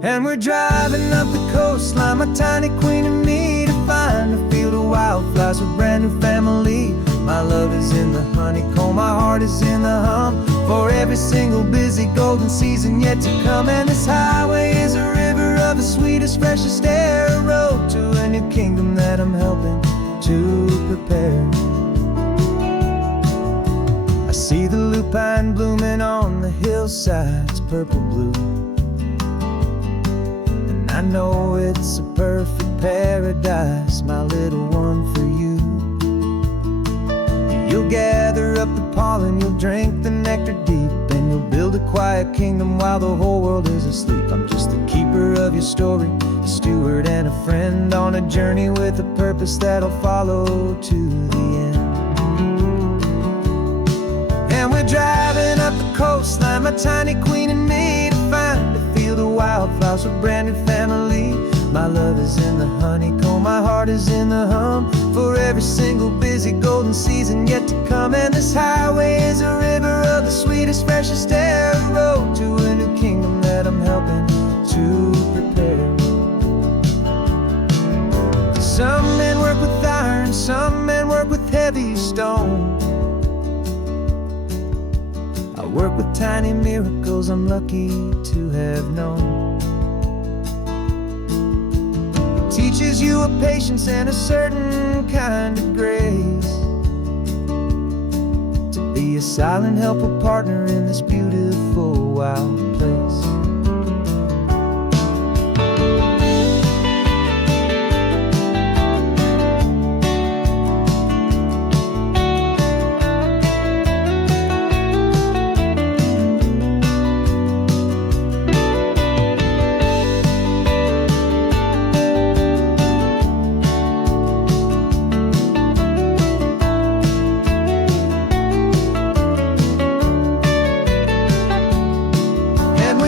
And we're driving up the coastline, my tiny queen and me, to find a field of wildflowers, a brand new family. My love is in the honeycomb, my heart is in the hum, for every single busy golden season yet to come. And this highway is a river of the sweetest, freshest air, a road to a new kingdom that I'm helping to prepare. I see the lupine blooming on the hillsides, purple blue, I know it's a perfect paradise, my little one, for you. You'll gather up the pollen, you'll drink the nectar deep, and you'll build a quiet kingdom while the whole world is asleep. I'm just the keeper of your story, a steward and a friend on a journey with a purpose that'll follow to the end. And we're driving up the coastline, my tiny queen and me, to find a field of wildflowers, a brand new family. My love is in the honeycomb, my heart is in the hum, for every single busy golden season yet to come. And this highway is a river of the sweetest, freshest air, a road to a new kingdom that I'm helping to prepare. Some men work with iron, some men work with heavy stone. I work with tiny miracles I'm lucky to have known. Teaches you a patience and a certain kind of grace, to be a silent, helpful partner in this beautiful, wild place.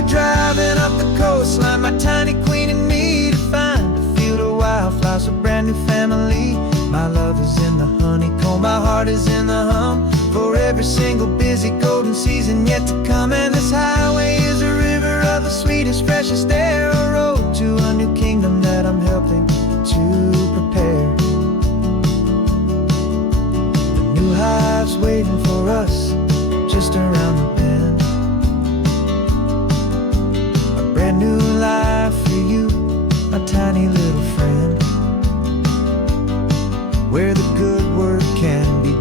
Driving up the coastline, my tiny queen and me, to find a field of wildflowers, a brand new family. My love is in the honeycomb, my heart is in the hum, for every single busy golden season yet to come. And this highway is a river of the sweetest, freshest air, a road to a new kingdom that I'm helping to prepare. The new hive's waiting for us just around the bend. Brand new life for you, my tiny little friend, where the good work can begin.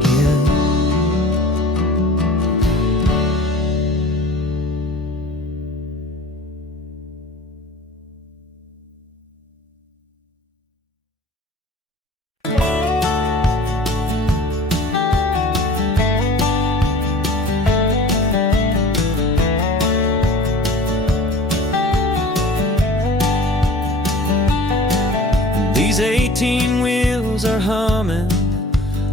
These 18 wheels are humming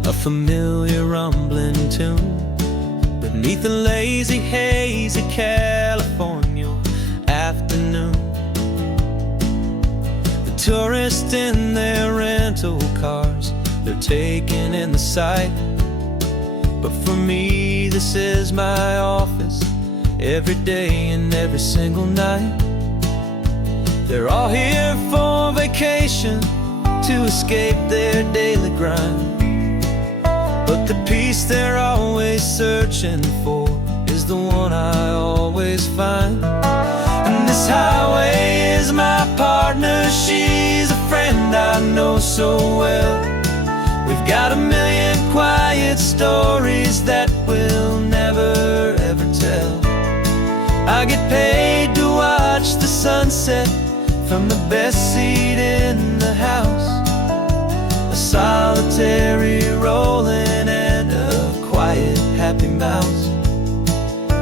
a familiar rumbling tune beneath the lazy haze of California afternoon. The tourists in their rental cars, they're taking in the sight, but for me this is my office, every day and every single night. They're all here for vacation, to escape their daily grind, but the peace they're always searching for is the one I always find. And this highway is my partner, she's a friend I know so well. We've got a million quiet stories that we'll never ever tell. I get paid to watch the sunset from the best seat in the house, a solitary rolling and a quiet happy mouse.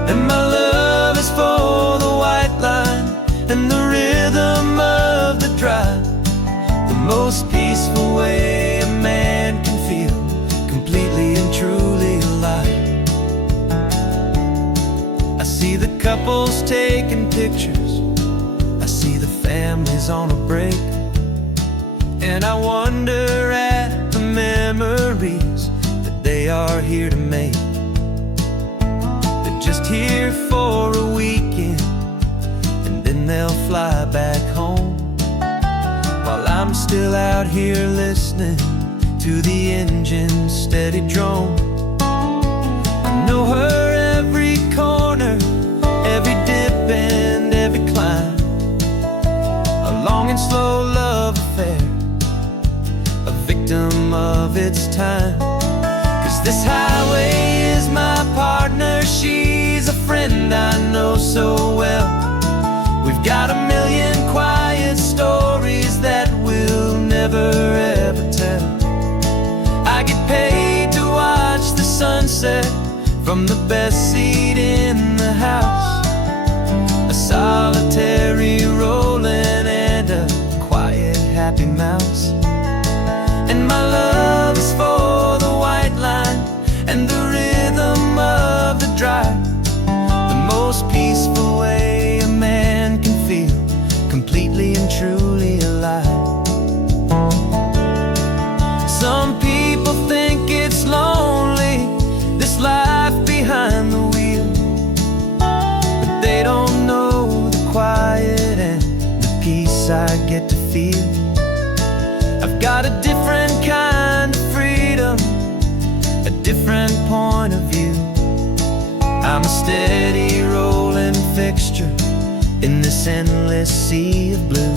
And my love is for the white line and the rhythm of the drive, the most peaceful way a man can feel completely and truly alive. I see the couples taking pictures, I see the families on a break, and I wonder at the memories that they are here to make. They're just here for a weekend, and then they'll fly back home, while I'm still out here listening to the engine's steady drone. I know her every corner, every dip and every climb, a long and slow love affair, a victim of its time. 'Cause this highway is my partner, she's a friend I know so well. We've got a million quiet stories that we'll never from the best seat in the house. A solitary rolling and a quiet happy mouse. And my love is for the white line and the rhythm of the drive, the most peaceful way a man can feel completely and truly alive. Some people think it's lonely, this life behind the wheel, but they don't know the quiet and the peace I get to feel. I've got a different kind of freedom, a different point of view. I'm a steady rolling fixture in this endless sea of blue.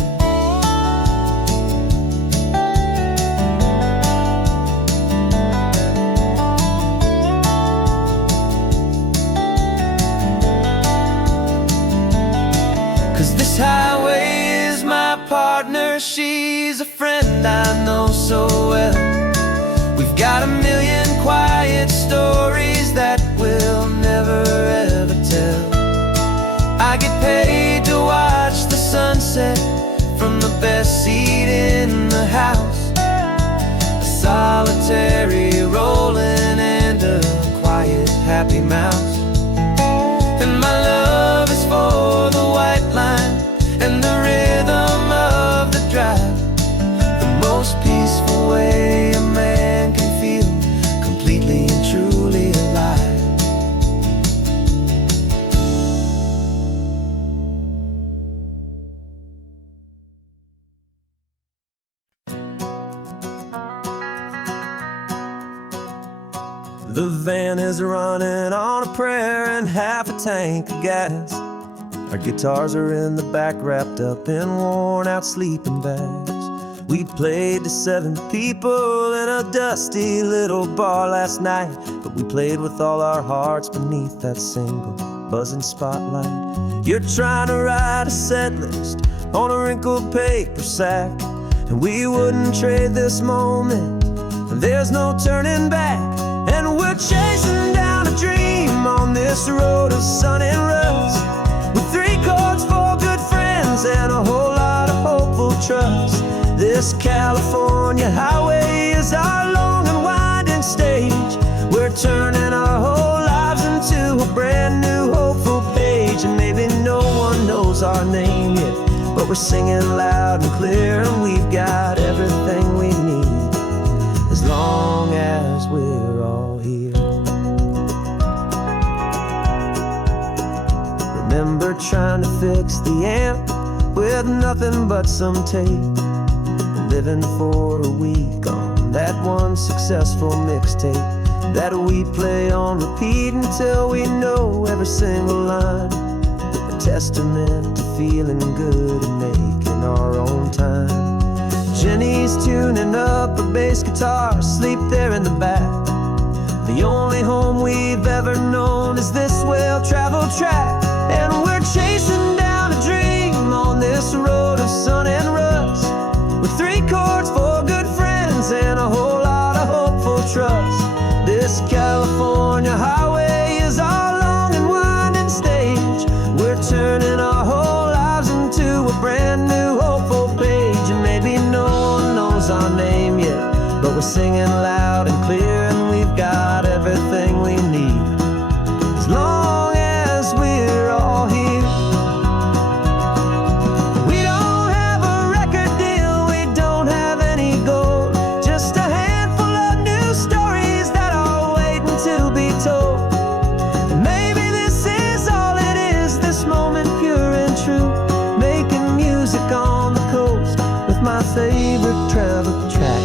Cause this highway is my partner, she's a friend I know so well. We've got a million quiet stories that we'll never ever tell. I get paid to watch the sunset from the best seat in the house. A solitary rolling and a quiet happy mouse. And my love is for the white line and the rhythm of the drive, the most peaceful way a man can feel completely and truly alive. The van is running on a prayer and half a tank of gas. Our guitars are in the back, wrapped up in worn-out sleeping bags. We played to 7 people in a dusty little bar last night, but we played with all our hearts beneath that single buzzing spotlight. You're trying to write a set list on a wrinkled paper sack, and we wouldn't trade this moment. There's no turning back, and we're chasing down a dream on this road of sun and rust, with 3 chords for good friends and a whole lot of hopeful trust. This California highway is our long and winding stage. We're turning our whole lives into a brand new hopeful page. And maybe no one knows our name yet, but we're singing loud and clear, and we've got everything we need as long as we're all here. Remember trying to fix the amp with nothing but some tape, living for a week on that one successful mixtape that we play on repeat until we know every single line. A testament to feeling good and making our own time. Jenny's tuning up a bass guitar, asleep there in the back. The only home we've ever known is this well-traveled track, and we're chasing down a dream on this road of sun and rust, with 3 chords for good friends and a whole lot of hopeful trust. This California highway is our long and winding stage. We're turning our whole lives into a brand new hopeful page. And maybe no one knows our name yet, but we're singing loud and clear, and we've got everything we need as long as we're all here. My favorite travel track.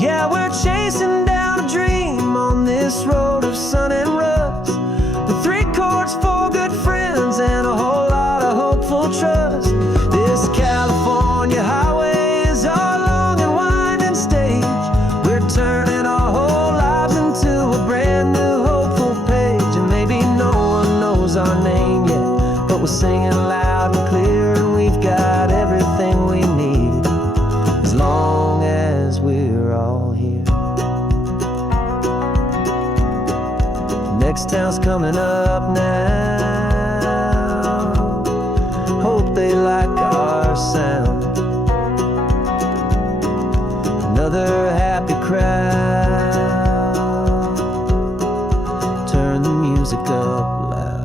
Yeah, we're chasing down a dream on this road of sun and rust, with 3 chords for good friends and a whole lot of hopeful trust. This California highway is our long and winding stage. We're turning our whole lives into a brand new hopeful page. And maybe no one knows our name yet, but we're singing loud next town's coming up now. Hope they like our sound. Another happy crowd. Turn the music up loud.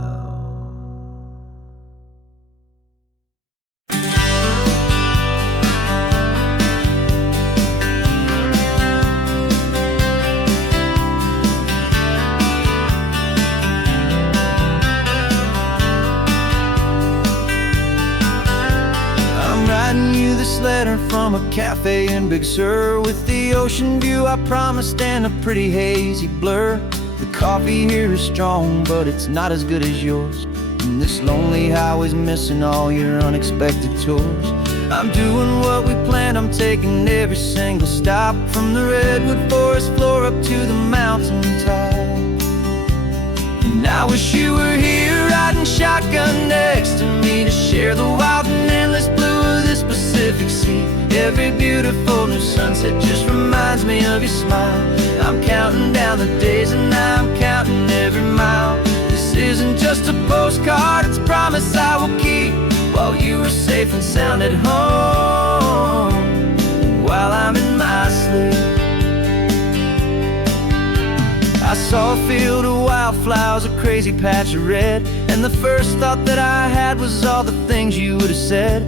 Writing you this letter from a cafe in Big Sur, with the ocean view I promised and a pretty hazy blur. The coffee here is strong, but it's not as good as yours, and this lonely highway's missing all your unexpected tours. I'm doing what we planned, I'm taking every single stop, from the redwood forest floor up to the mountain top. And I wish you were here riding shotgun next to me, to share the wild and endless blue of this Pacific Sea. Every beautiful new sunset just reminds me of your smile. I'm counting down the days and I'm counting every mile. This isn't just a postcard, it's a promise I will keep, while you are safe and sound at home, while I'm in my sleep. I saw a field of wildflowers, a crazy patch of red, and the first thought that I had was all the things you would have said.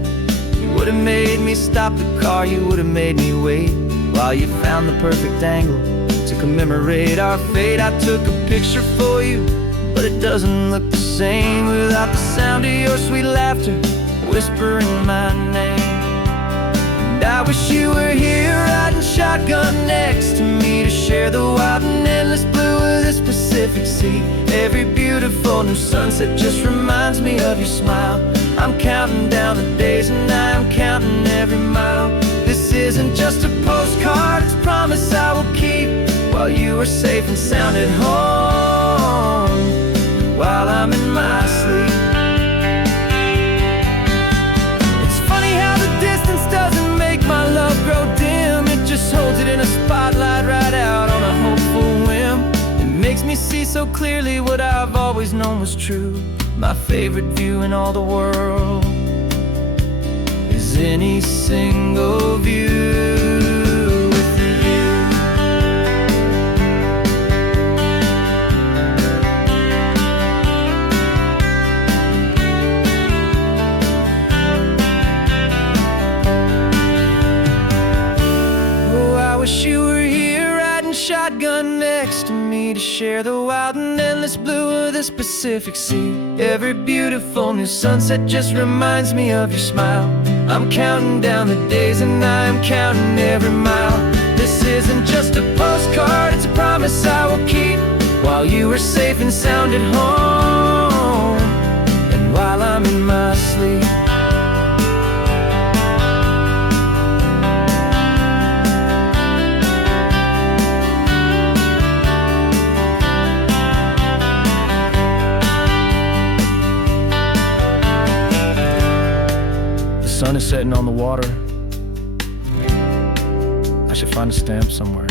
You would have made me stop the car, you would have made me wait, while you found the perfect angle to commemorate our fate. I took a picture for you, but it doesn't look the same without the sound of your sweet laughter whispering my name. And I wish you were here riding shotgun next to me, to share the wild and endless blue of this Pacific Sea. Every beautiful new sunset just reminds me of your smile. I'm counting down the days and I'm counting every mile. This isn't just a postcard, it's a promise I will keep, while you are safe and sound at home, while I'm in my sleep. It's funny how the distance doesn't make my love grow dim, it just holds it in a spotlight right out on a hopeful whim. It makes me see so clearly what I've always known was true. My favorite view in all the world is any single view with you. Oh, I wish you were here riding shotgun next to me, to share the wild and endless blue of this Pacific Sea. Every beautiful new sunset just reminds me of your smile. I'm counting down the days and I'm counting every mile. This isn't just a postcard, it's a promise I will keep, while you are safe and sound at home, and while I'm in my sleep. The sun is setting on the water. I should find a stamp somewhere.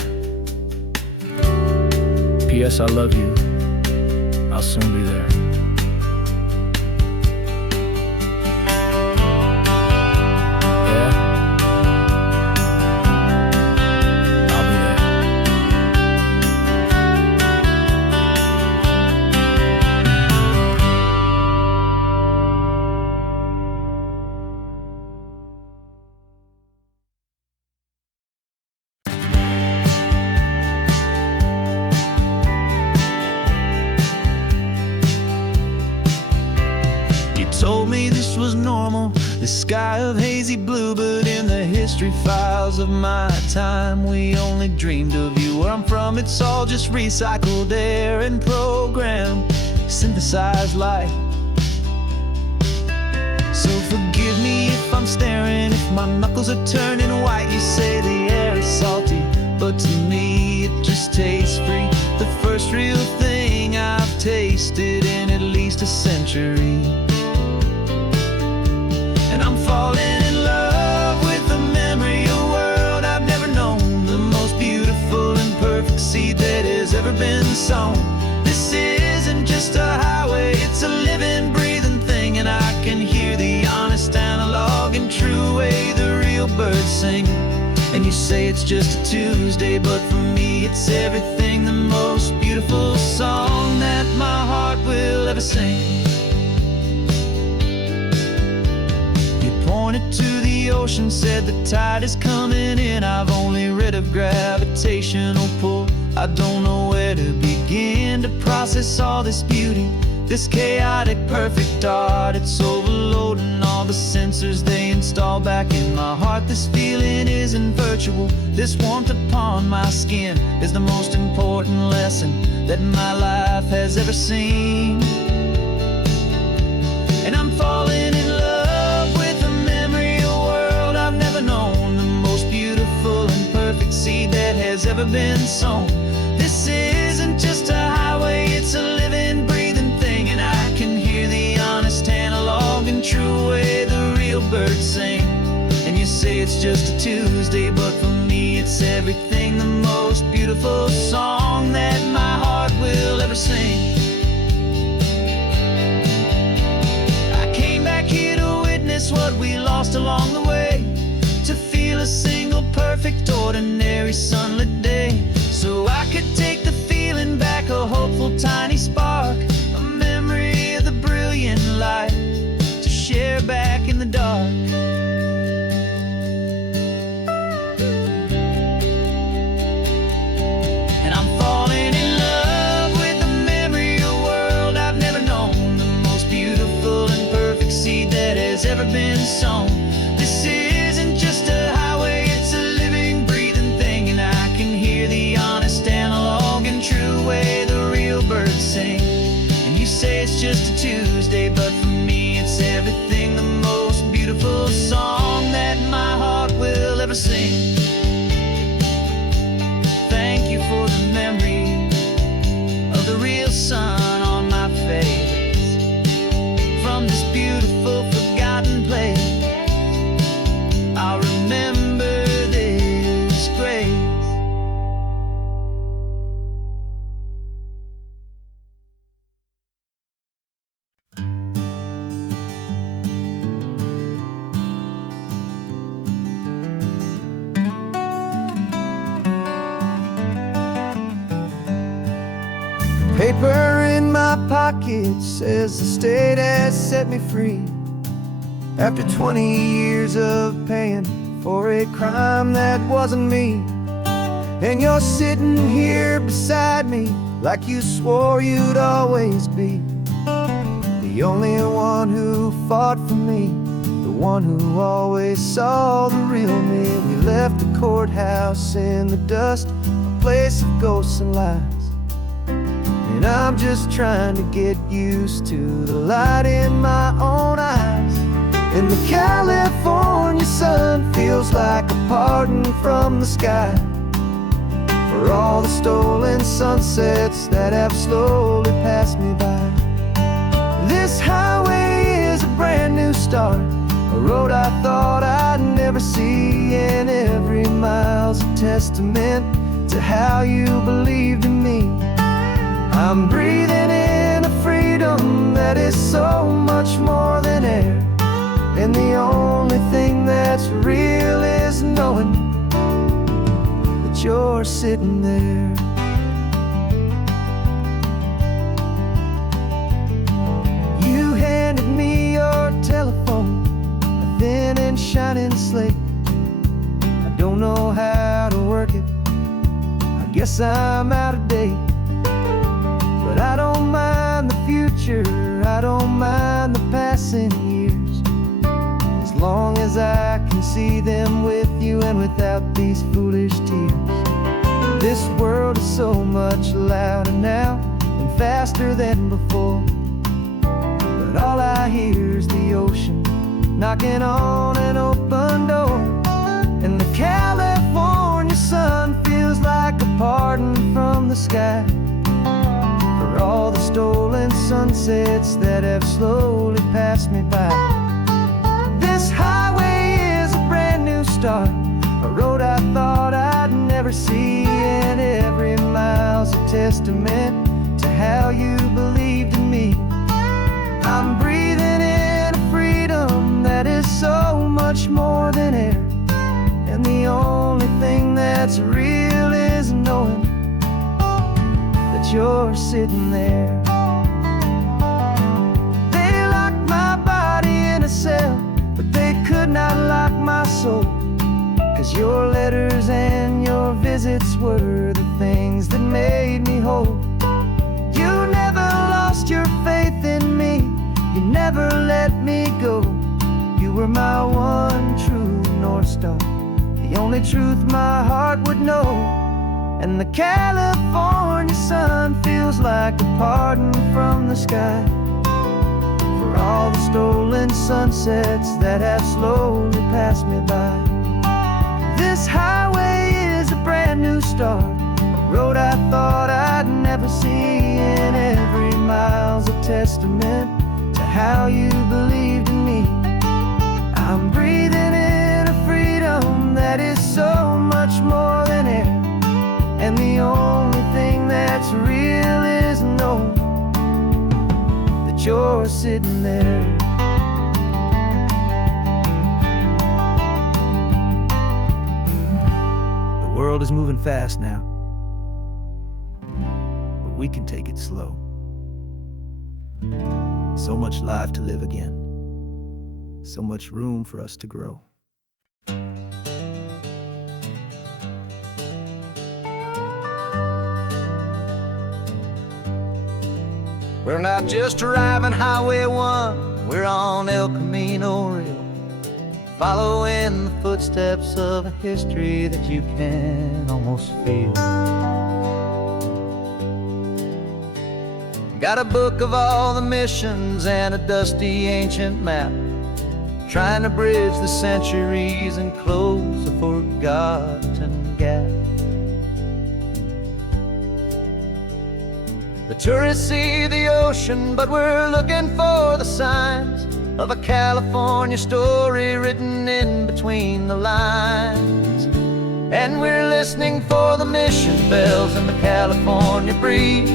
P.S. I love you. I'll soon be there. Yeah? I'll be there. Told me this was normal, this sky of hazy blue, but in the history files of my time, we only dreamed of you. Where I'm from, it's all just recycled air and programmed, synthesized light. So forgive me if I'm staring, if my knuckles are turning white. You say the air is salty, but to me it just tastes free. The first real thing I've tasted in at least a century. And I'm falling in love with the memory of a world I've never known, the most beautiful and perfect seed that has ever been sown. This is just a highway, it's a living, breathing thing. And I can hear the honest, analog, and true way the real birds sing. And you say it's just a Tuesday, but for me it's everything, the most beautiful song that my heart will ever sing. You pointed to the ocean, said the tide is coming in. I've only read of gravitational pull. I don't know where to begin to process all this beauty, this chaotic, perfect art. It's overloading all the sensors they install back in my heart. This feeling isn't virtual. This warmth upon my skin is the most important lesson that my life has ever seen. And I'm falling in love with a memory, a world I've never known, the most beautiful and perfect seed that has ever been sown. This isn't just a highway, it's a living, breathing thing. And I can hear the honest, analog, and true way the real birds sing. And you say it's just a Tuesday, but for me it's everything, the most beautiful song that my heart will ever sing. I came back here to witness what we lost along the way, to feel a single, perfect, ordinary, sunlit day, so I could take the feeling back, a hopeful tiny spark, a memory of the brilliant light, to share back in the dark. And I'm falling in love with a memory, a world I've never known, the most beautiful and perfect seed that has ever been sown. This isn't just a highway, it's a living, breathing thing. And I can hear the honest, analog, and true way the real birds sing. And you say it's just a Tuesday, but for me it's everything, the most beautiful song that my heart will ever sing. Thank you for the memory of the real sun on my face, from this beautiful, forgotten place. I'll remember this grace. Paper in my pocket says the state has set me free, after 20 years of paying for a crime that wasn't me. And you're sitting here beside me like you swore you'd always be, the only one who fought for me, the one who always saw the real me. We left the courthouse in the dust, a place of ghosts and lies. And I'm just trying to get used to the light in my own eyes. And the California sun feels like a pardon from the sky for all the stolen sunsets that have slowly passed me by. This highway is a brand new start, a road I thought I'd never see. And every mile's a testament to how you believed in me. I'm breathing in a freedom that is so much more than air, and the only thing that's real is knowing that you're sitting there. You handed me your telephone, a thin and shining slate. I don't know how to work it, I guess I'm out of date. But I don't mind the future, I don't mind the passing years, as long as I can see them with you and without these foolish tears. This world is so much louder now and faster than before, but all I hear is the ocean knocking on an open door. And the California sun feels like a pardon from the sky for all the stolen sunsets that have slowly passed me by. This highway is a brand new start, a road I thought I'd never see. And every mile's a testament to how you believed much more than air, and the only thing that's real is knowing that you're sitting there. They locked my body in a cell, but they could not lock my soul, 'cause your letters and your visits were the things that made me whole. You never lost your faith in me, you never let me go. You were my one true North Star, the only truth my heart would know. And the California sun feels like a pardon from the sky for all the stolen sunsets that have slowly passed me by. This highway is a brand new start, a road I thought I'd never see, and every mile's a testament to how you believed in me. I'm breathing in a freedom that is so much more than air, and the only thing that's real is knowing that you're sitting there. The world is moving fast now, but we can take it slow. So much life to live again, so much room for us to grow. We're not just driving Highway 1, we're on El Camino Real, following the footsteps of a history that you can almost feel. Got a book of all the missions and a dusty ancient map, trying to bridge the centuries and close a forgotten gap. The tourists see the ocean, but we're looking for the signs of a California story written in between the lines. And we're listening for the mission bells in the California breeze,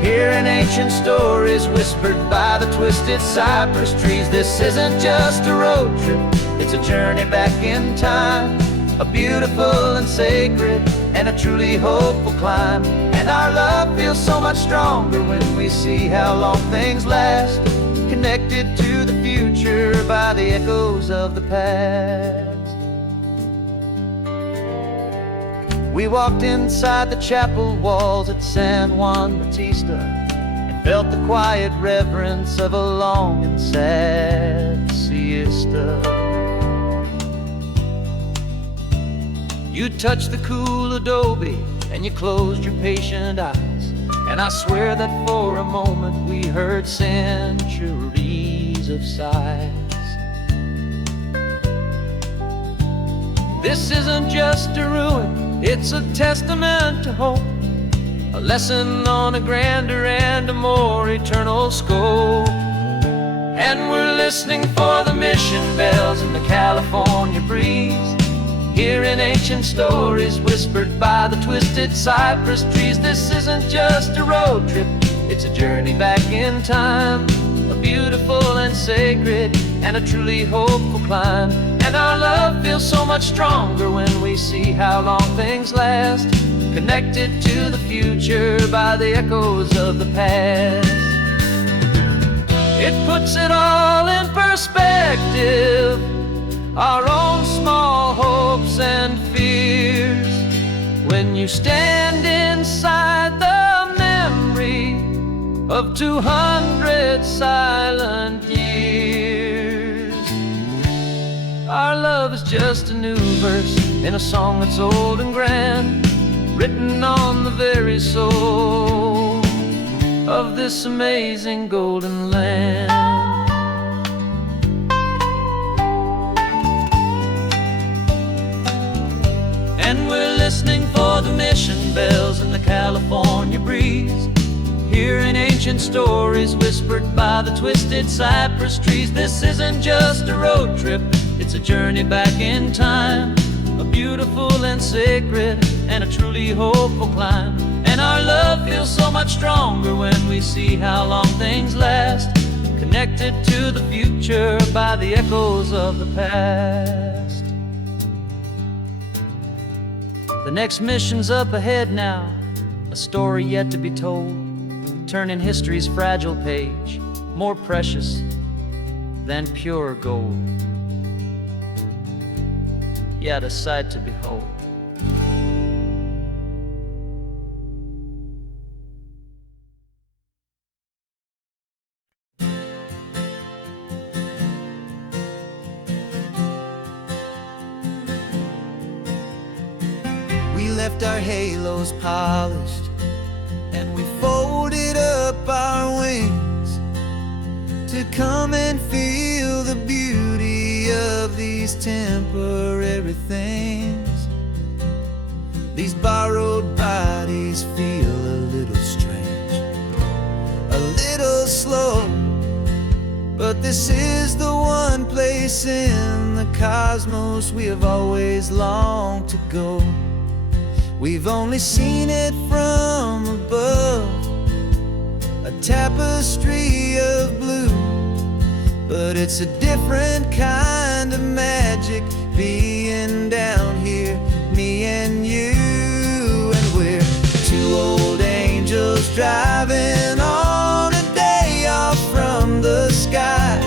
hearing ancient stories whispered by the twisted cypress trees. This isn't just a road trip, it's a journey back in time, a beautiful and sacred and a truly hopeful climb. And our love feels so much stronger when we see how long things last, connected to the future by the echoes of the past. We walked inside the chapel walls at San Juan Bautista and felt the quiet reverence of a long and sad siesta. You touched the cool adobe and you closed your patient eyes, and I swear that for a moment we heard centuries of sighs. This isn't just a ruin, it's a testament to hope, a lesson on a grander and a more eternal scope. And we're listening for the mission bells in the California breeze, hearing ancient stories whispered by the twisted cypress trees. This isn't just a road trip, it's a journey back in time, a beautiful and sacred and a truly hopeful climb. And our love feels so much stronger when we see how long things last, connected to the future by the echoes of the past. It puts it all in perspective, our own small hopes and fears, when you stand inside the memory of 200 silent years. Our love is just a new verse in a song that's old and grand, written on the very soul of this amazing golden land. And we're listening for the mission bells in the California breeze, hearing ancient stories whispered by the twisted cypress trees. This isn't just a road trip, it's a journey back in time, a beautiful and sacred and a truly hopeful climb. And our love feels so much stronger when we see how long things last, connected to the future by the echoes of the past. The next mission's up ahead now, a story yet to be told, turning history's fragile page more precious than pure gold. Yet a sight to behold. We left our halos polished, and we folded up our wings to come and feel the beauty of these temporary things. These borrowed bodies feel a little strange, a little slow, but this is the one place in the cosmos we have always longed to go. We've only seen it from above, a tapestry of blue, but it's a different kind of magic being down here, me and you. And we're two old angels driving on a day off from the sky,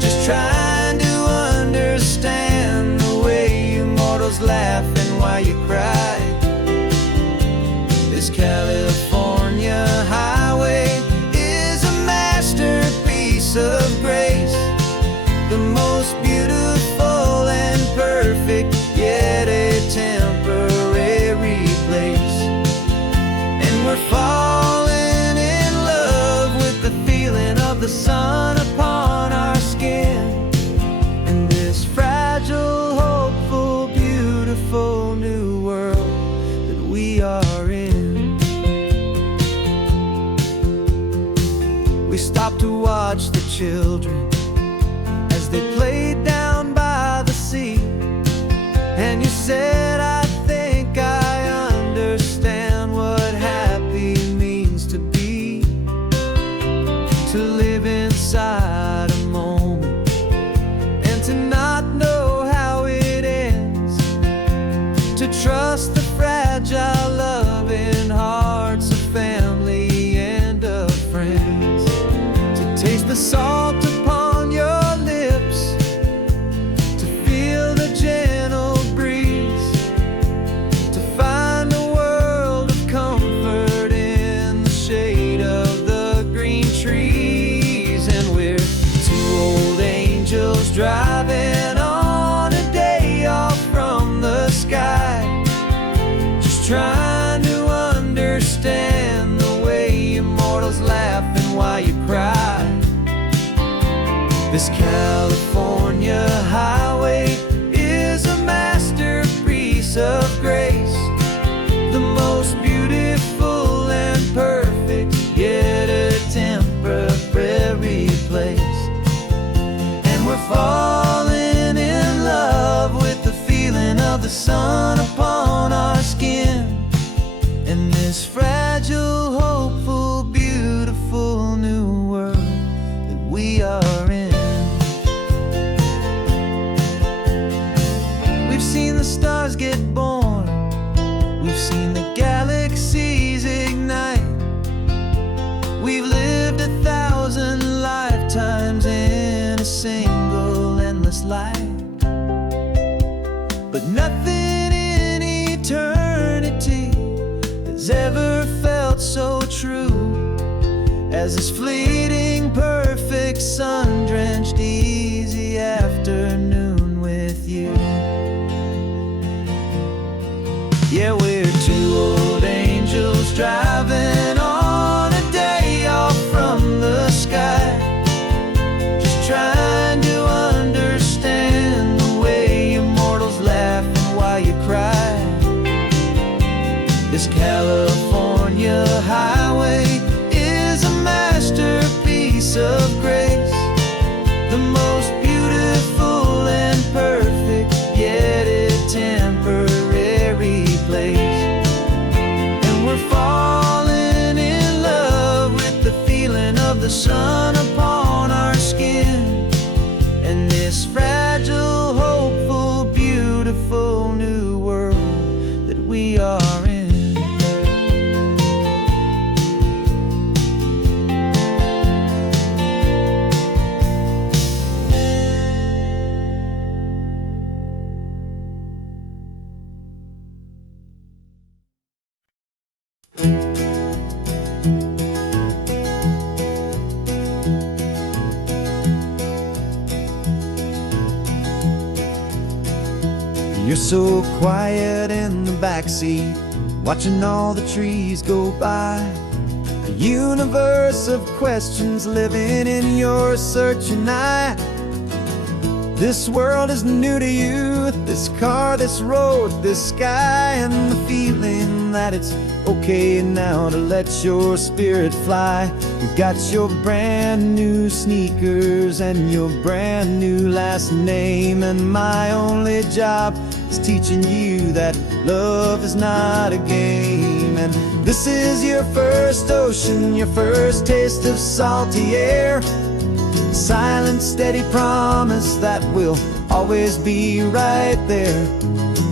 just trying to understand the way you mortals laugh and why you cry. This California highway is a masterpiece of grace, the most beautiful and perfect, yet a temporary place. And we're falling in love with the feeling of the sun upon our skin, in this fragile, hopeful, beautiful new world that we are in. We stopped to watch the children as they played down by the sea, and you said, I think I understand what happy means to be, to live inside a moment and to not know how it ends, to trust the fragile loving hearts of family and of friends, to taste the salt upon your lips, to feel the gentle breeze, to find a world of comfort in the shade of the green trees. And we're two old angels driving on a day off from the sky, just trying to understand the way immortals laugh and why you cry. This California highway is a masterpiece of grace, the most beautiful and perfect, yet a temporary place. And we're falling in love with the feeling of the sun upon our skin, in this fragile, hopeful, beautiful new world that we are in. We've seen the stars get born, we've seen the galaxies ignite, we've lived 1,000 lifetimes in a single endless life. But nothing in eternity has ever felt so true as this fleeting, perfect, sun-drenched, easy afternoon with you. Yeah, we're two old angels driving on a day off from the sky, just trying to understand the way immortals laugh and why you cry. This California highway is a masterpiece of grace, the most beautiful and perfect, yet a temporary place. And we're falling in love with the feeling of the sun upon we are in. You're so quiet in the backseat, watching all the trees go by. A universe of questions living in your searching eye. This world is new to you, this car, this road, this sky, and the feeling that it's okay now to let your spirit fly. You've got your brand new sneakers and your brand new last name, and my only job is teaching you that love is not a game. And this is your first ocean, your first taste of salty air. Silent, steady promise that we'll always be right there.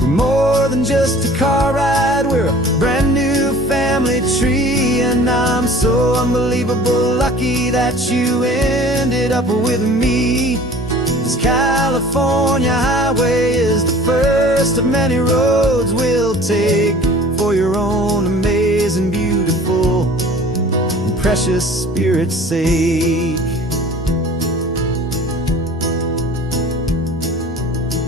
We're more than just a car ride, we're a brand new family tree. And I'm so unbelievable lucky that you ended up with me. This California highway is the first of many roads we'll take for your own amazing, beautiful, and precious spirit's sake.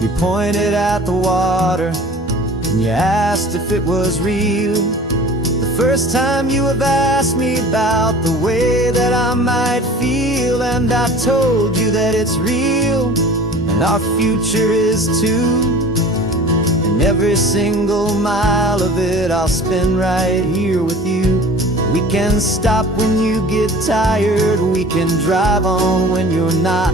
You pointed at the water and you asked if it was real. The first time you have asked me about the way that I might feel, and I told you that it's real and our future is too. And every single mile of it I'll spend right here with you. We can stop when you get tired, we can drive on when you're not,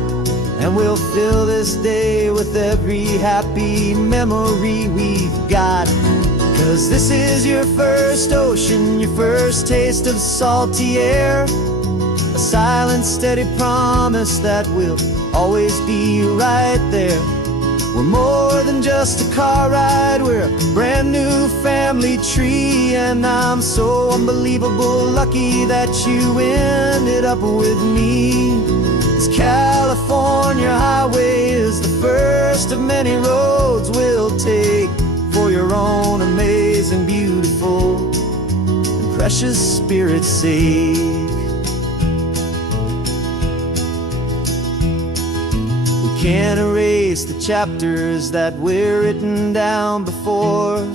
and we'll fill this day with every happy memory we've got. 'Cause this is your first ocean, your first taste of salty air. A silent, steady promise that we'll always be right there. We're more than just a car ride, we're a brand new family tree. And I'm so unbelievable lucky that you ended up with me. This California highway is the first of many roads we'll take for your own amazing, beautiful, and precious spirit's sake. We can't erase the chapters that were written down before,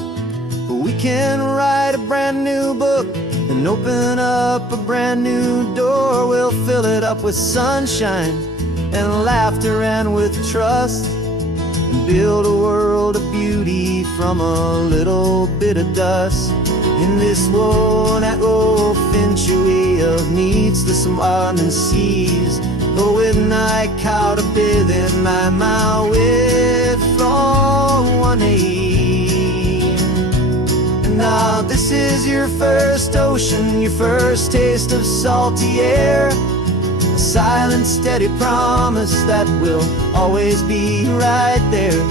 but we can write a brand new book and open up a brand new door. We'll fill it up with sunshine and laughter and with trust, and build a world of beauty from a little bit of dust. In this world that finchue of needs the smiling seas, oh, with night caught a bit in my with from one aim. And now this is your first ocean, your first taste of salty air. A silent, steady promise that we'll always be right there.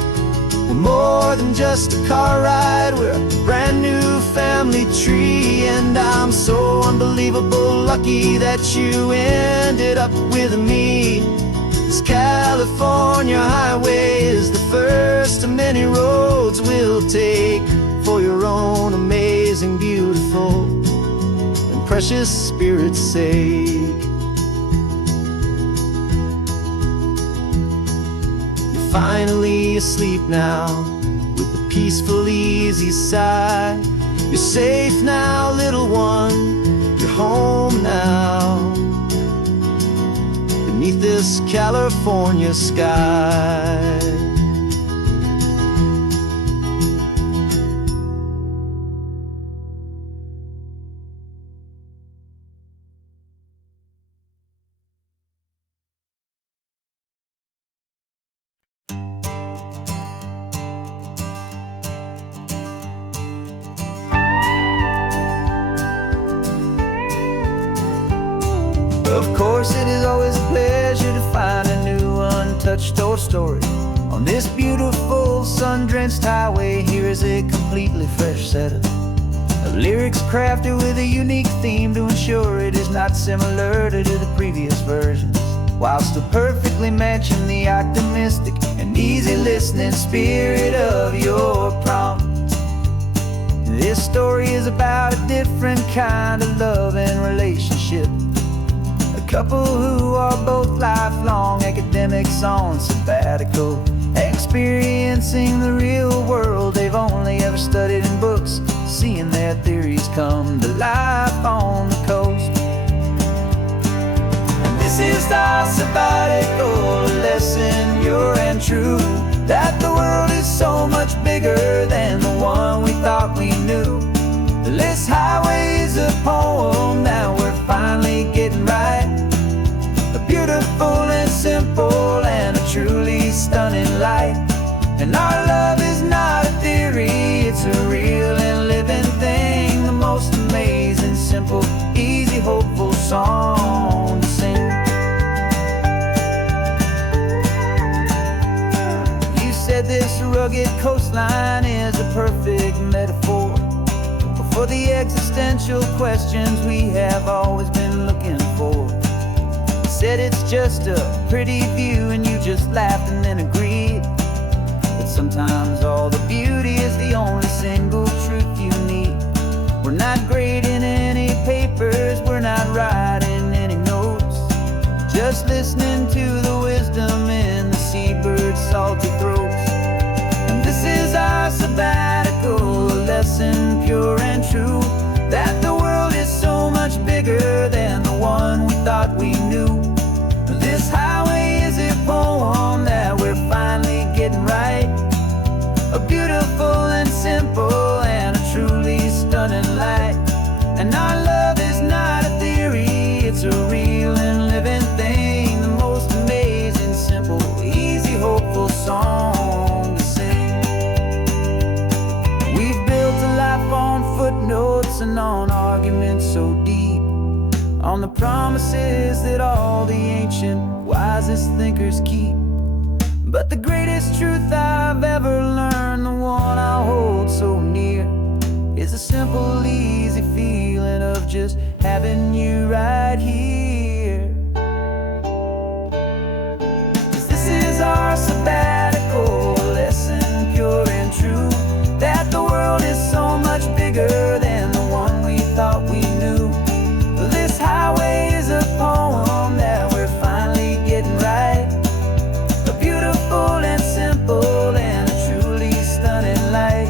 We're more than just a car ride, we're a brand new family tree. And I'm so unbelievable lucky that you ended up with me. This California highway is the first of many roads we'll take for your own amazing, beautiful, and precious spirit's sake. Finally asleep now, with a peaceful, easy sigh. You're safe now, little one, you're home now, beneath this California sky. Of course, it is always a pleasure to find a new untouched old story on this beautiful sun-drenched highway, here is a completely fresh set of lyrics crafted with a unique theme to ensure it is not similar to the previous versions, while still perfectly matching the optimistic and easy listening spirit of your prompt. This story is about a different kind of love and relationship. A couple who are both lifelong academics on sabbatical, experiencing the real world they've only ever studied in books, seeing their theories come to life on the coast. And this is our sabbatical lesson, pure and true, that the world is so much bigger than the one we thought we knew. This highway is a poem that we're finally getting right, a beautiful and simple and a truly stunning light. And our love is not a theory, it's a real and living thing, the most amazing, simple, easy, hopeful song to sing. You said this rugged coastline is a perfect metaphor for the existential questions we have always been looking for. You said it's just a pretty view and you just laughed and then agreed. But sometimes all the beauty is the only single truth you need. We're not grading any papers, we're not writing any notes, just listening to the wisdom in the seabird's salty throats. And this is our sabbatical lesson, pure and true, that the world is so much bigger than the one we thought we knew. This highway is a poem that we're finally getting right, a beautiful and simple and a truly stunning light. And our love is not a theory, it's a real and living thing, the most amazing, simple, easy, hopeful song to sing. We've built a life on footnotes and on arguments so deep, on the promises that all the ancient, wisest thinkers keep. But the greatest truth I've ever learned, the one I hold so near, is a simple, easy feeling of just having you right here. 'Cause this is our sabbatical lesson, pure and true, that the world is so much bigger than the one we thought we knew. This highway is a poem that we're finally getting right, a beautiful and simple and a truly stunning light.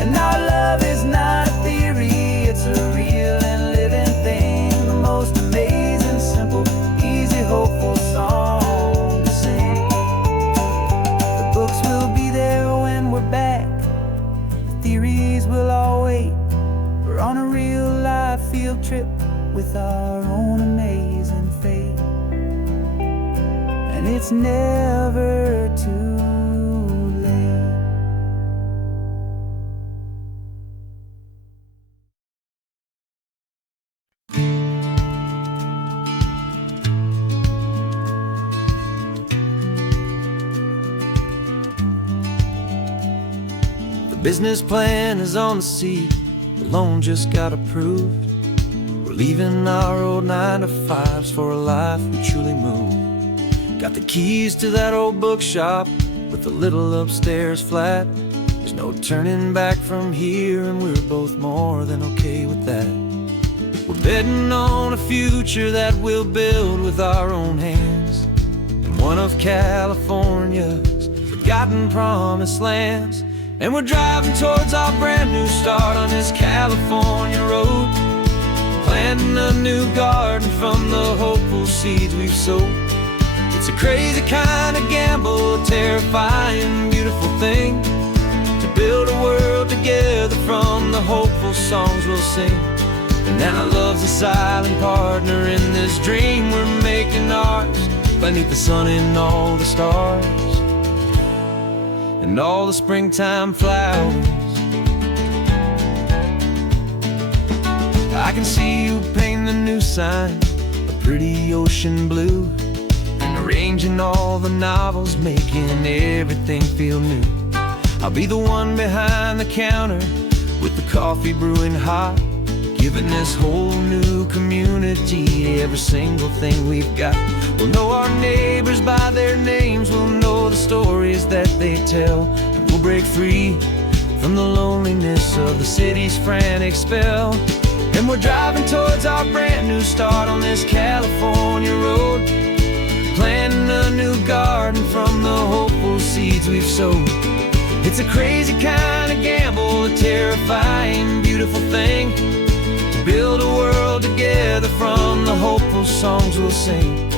And our love is not a theory, it's a real and living thing, the most amazing, simple, easy, hopeful song to sing. The books will be there when we're back, the theories will all wait. We're on a real life field trip with our own amazing fate, and it's never too late. The business plan is on the seat, the loan just got approved. We're leaving our old 9-to-5s for a life we truly move. Got the keys to that old bookshop with a little upstairs flat. There's no turning back from here, and we're both more than okay with that. We're betting on a future that we'll build with our own hands, in one of California's forgotten promised lands. And we're driving towards our brand new start on this California road, planting a new garden from the hopeful seeds we've sowed. It's a crazy kind of gamble, a terrifying, beautiful thing, to build a world together from the hopeful songs we'll sing. And now love's a silent partner in this dream we're making ours, beneath the sun and all the stars and all the springtime flowers. I can see you painting the new sign a pretty ocean blue, and arranging all the novels, making everything feel new. I'll be the one behind the counter with the coffee brewing hot, giving this whole new community every single thing we've got. We'll know our neighbors by their names, we'll know the stories that they tell, and we'll break free from the loneliness of the city's frantic spell. And we're driving towards our brand new start on this California road, planting a new garden from the hopeful seeds we've sowed. It's a crazy kind of gamble, a terrifying, beautiful thing, to build a world together from the hopeful songs we'll sing.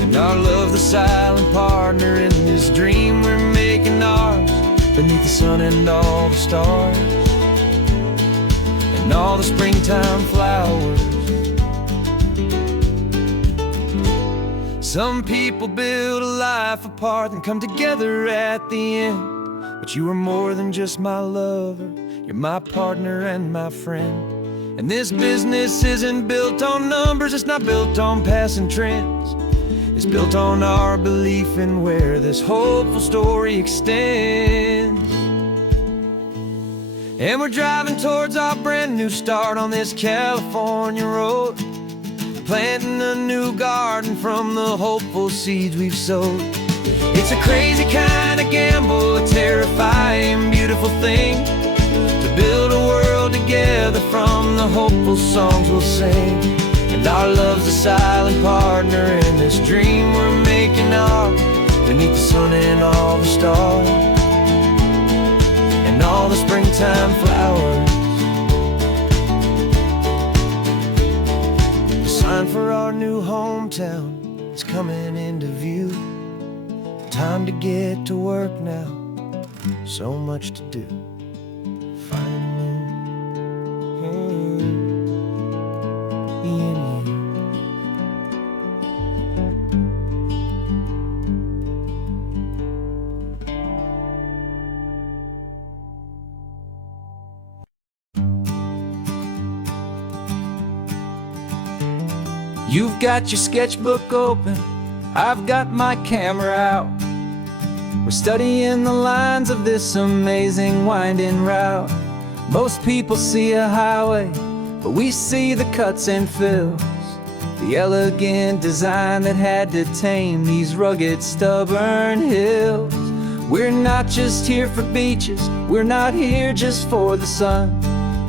And our love, the silent partner in this dream we're making ours, beneath the sun and all the stars, and all the springtime flowers. Some people build a life apart and come together at the end, but you are more than just my lover, you're my partner and my friend. And this business isn't built on numbers, it's not built on passing trends. It's built on our belief in where this hopeful story extends. And we're driving towards our brand new start on this California road, planting a new garden from the hopeful seeds we've sowed. It's a crazy kind of gamble, a terrifying, beautiful thing, to build a world together from the hopeful songs we'll sing. And our love's a silent partner in this dream we're making ours, beneath the sun and all the stars, and all the springtime flowers. The sign for our new hometown is coming into view. Time to get to work now, so much to do. Finding You've got your sketchbook open, I've got my camera out. We're studying the lines of this amazing winding route. Most people see a highway, but we see the cuts and fills, the elegant design that had to tame these rugged, stubborn hills. We're not just here for beaches, we're not here just for the sun.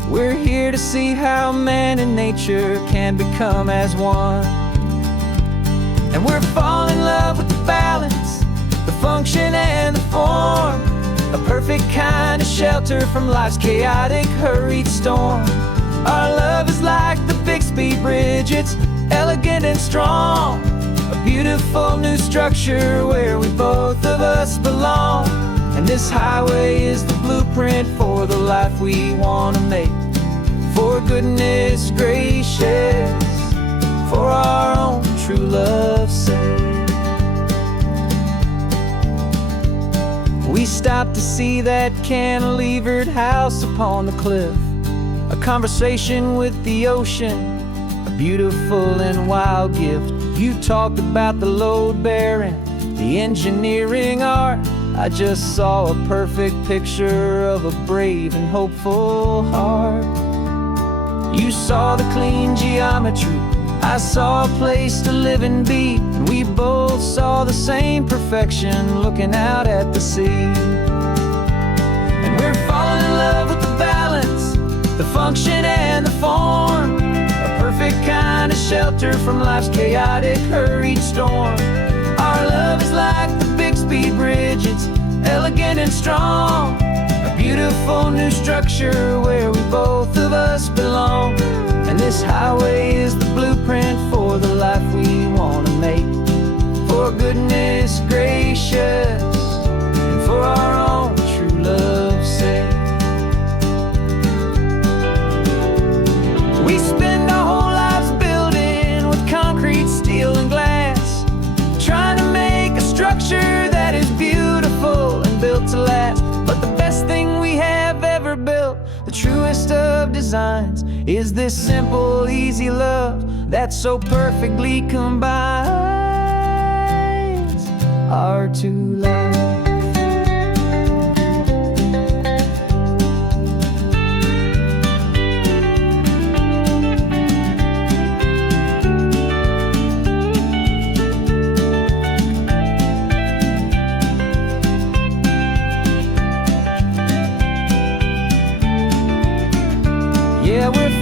We're here to see how man and nature can become as one. And we're falling in love with the balance, the function and the form, a perfect kind of shelter from life's chaotic, hurried storm. Our love is like the Bixby Bridge, it's elegant and strong, a beautiful new structure where we both of us belong. And this highway is the blueprint for the life we want to make. For goodness gracious, for our own true love's sake. We stopped to see that cantilevered house upon the cliff, a conversation with the ocean, a beautiful and wild gift. You talked about the load bearing, the engineering art. I just saw a perfect picture of a brave and hopeful heart. You saw the clean geometry, I saw a place to live and be, and we both saw the same perfection looking out at the sea. And we're falling in love with the balance, the function and the form, a perfect kind of shelter from life's chaotic, hurried storm. Our love is like the Bixby Bridge, it's elegant and strong, a beautiful new structure where we both of us belong. And this highway is the blueprint for the life we want to make. For goodness gracious, and for our own true love's sake. We spend our whole lives building with concrete, steel and glass, trying to make a structure that is beautiful and built to last. But the best thing we have ever built, the truest of designs, is this simple, easy love that so perfectly combines our two lives.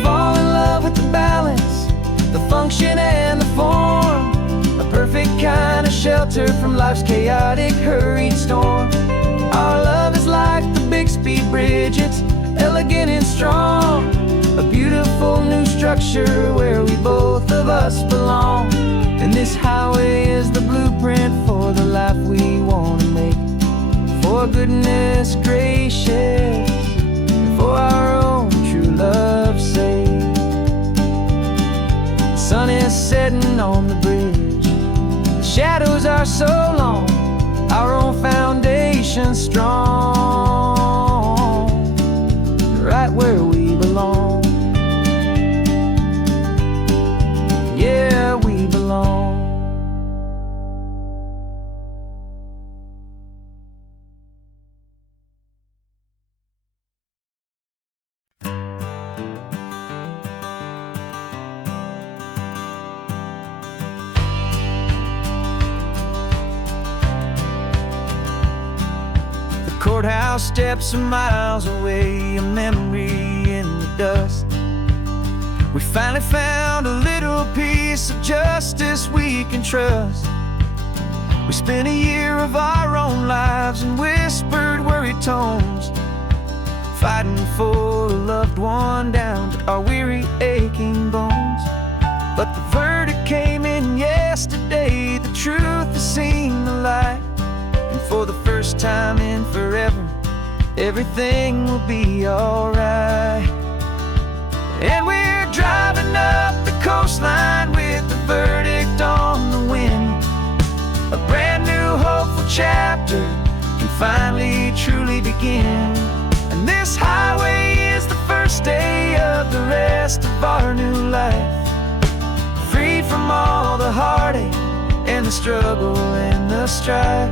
fall in love with the balance, the function and the form. A perfect kind of shelter from life's chaotic, hurried storm. Our love is like the Bixby Bridge, it's elegant and strong. A beautiful new structure where we both of us belong. And this highway is the blueprint for the life we want to make. For goodness gracious, for our own true love's sake. The sun is setting on the bridge, the shadows are so long, our own foundation strong, right where we belong. Yeah, we belong. Courthouse steps are miles away, a memory in the dust. We finally found a little piece of justice we can trust. We spent a year of our own lives in whispered, worried tones, fighting for a loved one down to our weary, aching bones. But the verdict came in yesterday, the truth has seen the light. And for the first time in forever, everything will be alright. And we're driving up the coastline with the verdict on the wind. A brand new hopeful chapter can finally truly begin. And this highway is the first day of the rest of our new life. Freed from all the heartache and the struggle and the strife.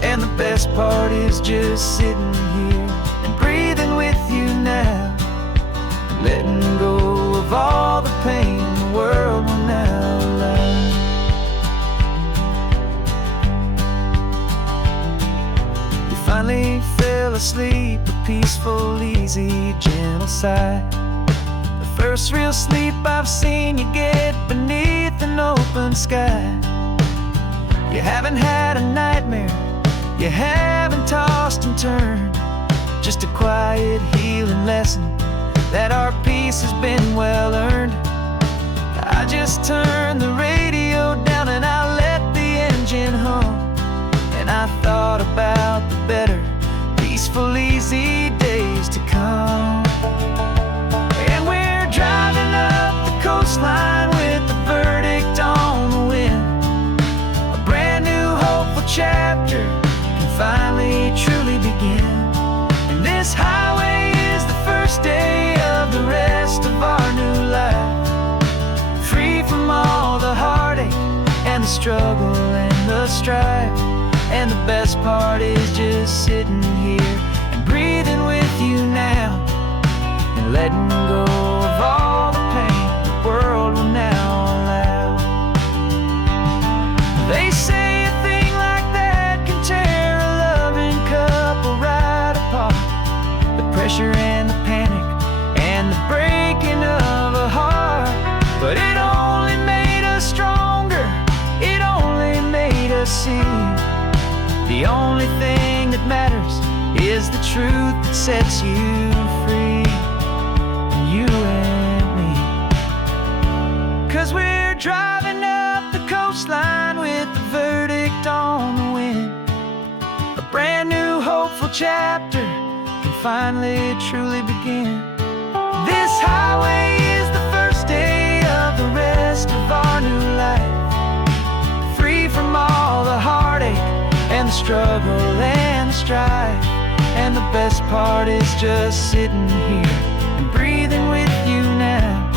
And the best part is just sitting here and breathing with you now, letting go of all the pain the world will now allow. You finally fell asleep, a peaceful, easy, gentle sigh. The first real sleep I've seen you get beneath an open sky. You haven't had a nightmare, you haven't tossed and turned, just a quiet healing lesson that our peace has been well earned. I just turned the radio down and I let the engine hum, and I thought about the better, peaceful, easy days to come. And we're driving up the coastline with the verdict on the wind. A brand new hopeful chapter finally truly begin. And this highway is the first day of the rest of our new life. Free from all the heartache and the struggle and the strife. And the best part is just sitting here and breathing with you now, and letting go of all the pain the world will now allow. They say a thing like that can tear a loving couple right apart. The pressure and the panic and the breaking of a heart. But it only made us stronger, it only made us see the only thing that matters is the truth that sets you free. You and me. 'Cause we're driving up the coastline with the verdict on the wind. A brand new hopeful chapter can finally truly begin. This highway is the first day of the rest of our new life. Free from all the heartache and the struggle and the strife. And the best part is just sitting here and breathing with you now,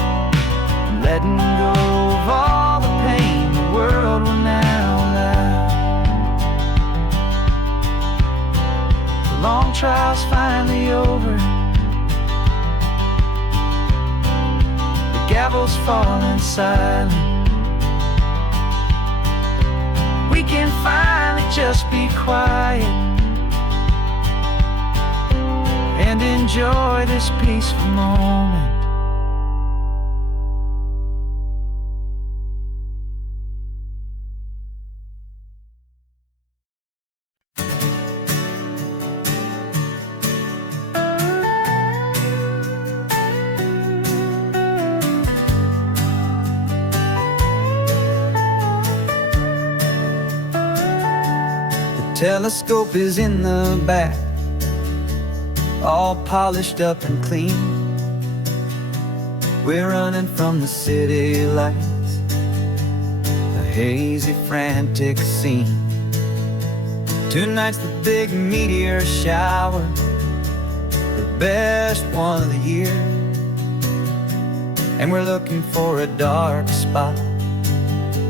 and letting go of all the pain the world will now allow. The long trial's finally over, the gavel's falling silent. We can finally just be quiet and enjoy this peaceful moment. Telescope is in the back, all polished up and clean. We're running from the city lights, a hazy, frantic scene. Tonight's the big meteor shower, the best one of the year. And we're looking for a dark spot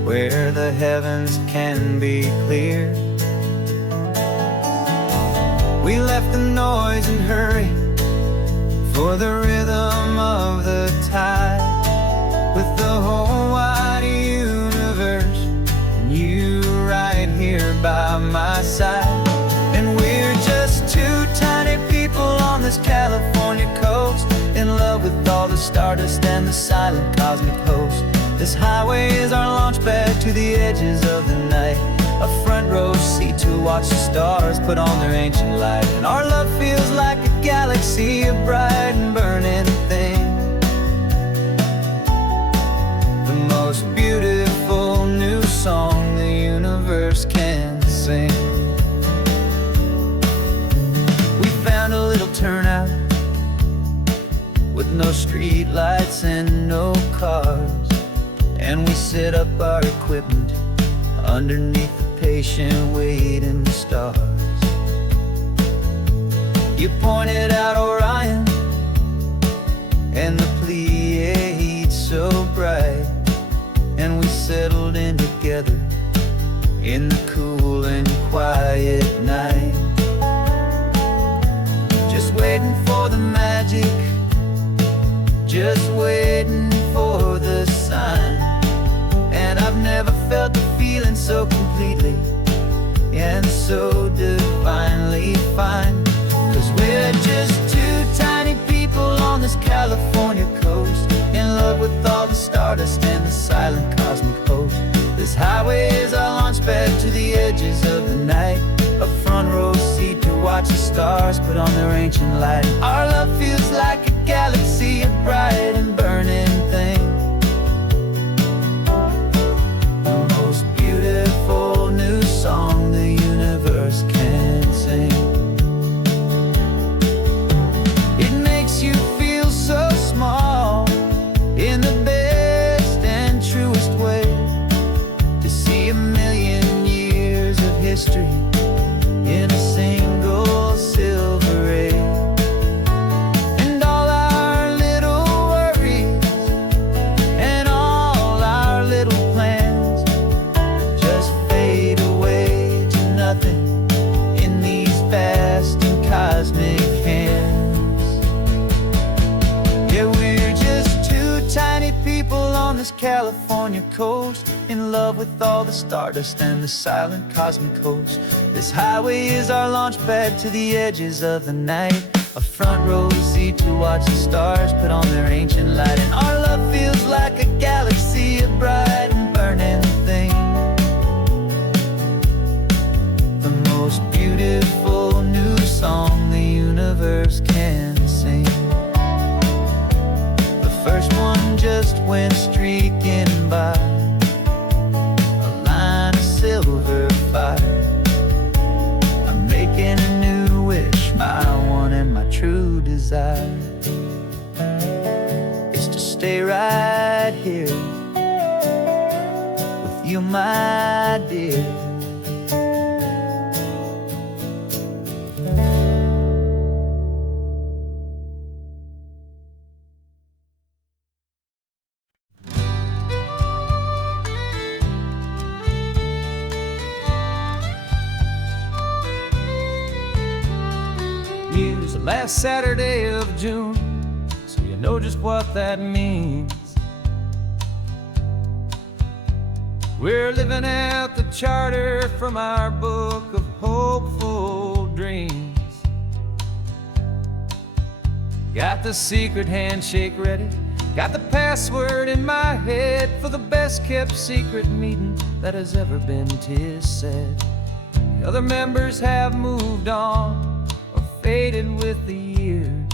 where the heavens can be clear. We left the noise and hurry for the rhythm of the tide, with the whole wide universe and you right here by my side. And we're just two tiny people on this California coast, in love with all the stardust and the silent cosmic host. This highway is our launch pad to the edges of the night, a front row seat to watch the stars put on their ancient light. And our love feels like a galaxy, a bright and burning thing, the most beautiful new song the universe can sing. We found a little turnout with no street lights and no cars, and we set up our equipment underneath the patient waiting stars. You pointed out Orion and the Pleiades so bright, and we settled in together in the cool and quiet night, just waiting for the magic, just waiting for the sign. And I've never felt the feeling so completely and so divinely fine. 'Cause we're just two tiny people on this California coast, in love with all the stardust and the silent cosmic host. This highway is our launch pad to the edges of the night, a front row seat to watch the stars put on their ancient light. Our love feels like a galaxy, a bright and burning thing, the most beautiful new song the universe can sing. It makes you feel so small in the best and truest way, to see a million years of history in a single silver ray. And all our little worries and all our little plans just fade away to nothing in these vast and cosmic hands. Yeah, we're just two tiny people on this California coast, in love with all the stardust and the silent cosmic host. This highway is our launch pad to the edges of the night, a front row seat to watch the stars put on their ancient light. And our love feels like a galaxy, a bright and burning thing, the most beautiful new song the universe can sing. The first one just went streaking by, a line of silver fire. I'm making a new wish, my one and my true desire is to stay right here with you, my dear. Use the last Saturday of June, so you know just what that means. We're living out the charter from our book of hopeful dreams. Got the secret handshake ready, got the password in my head for the best kept secret meeting that has ever been, 'tis said. The other members have moved on, faded with the years,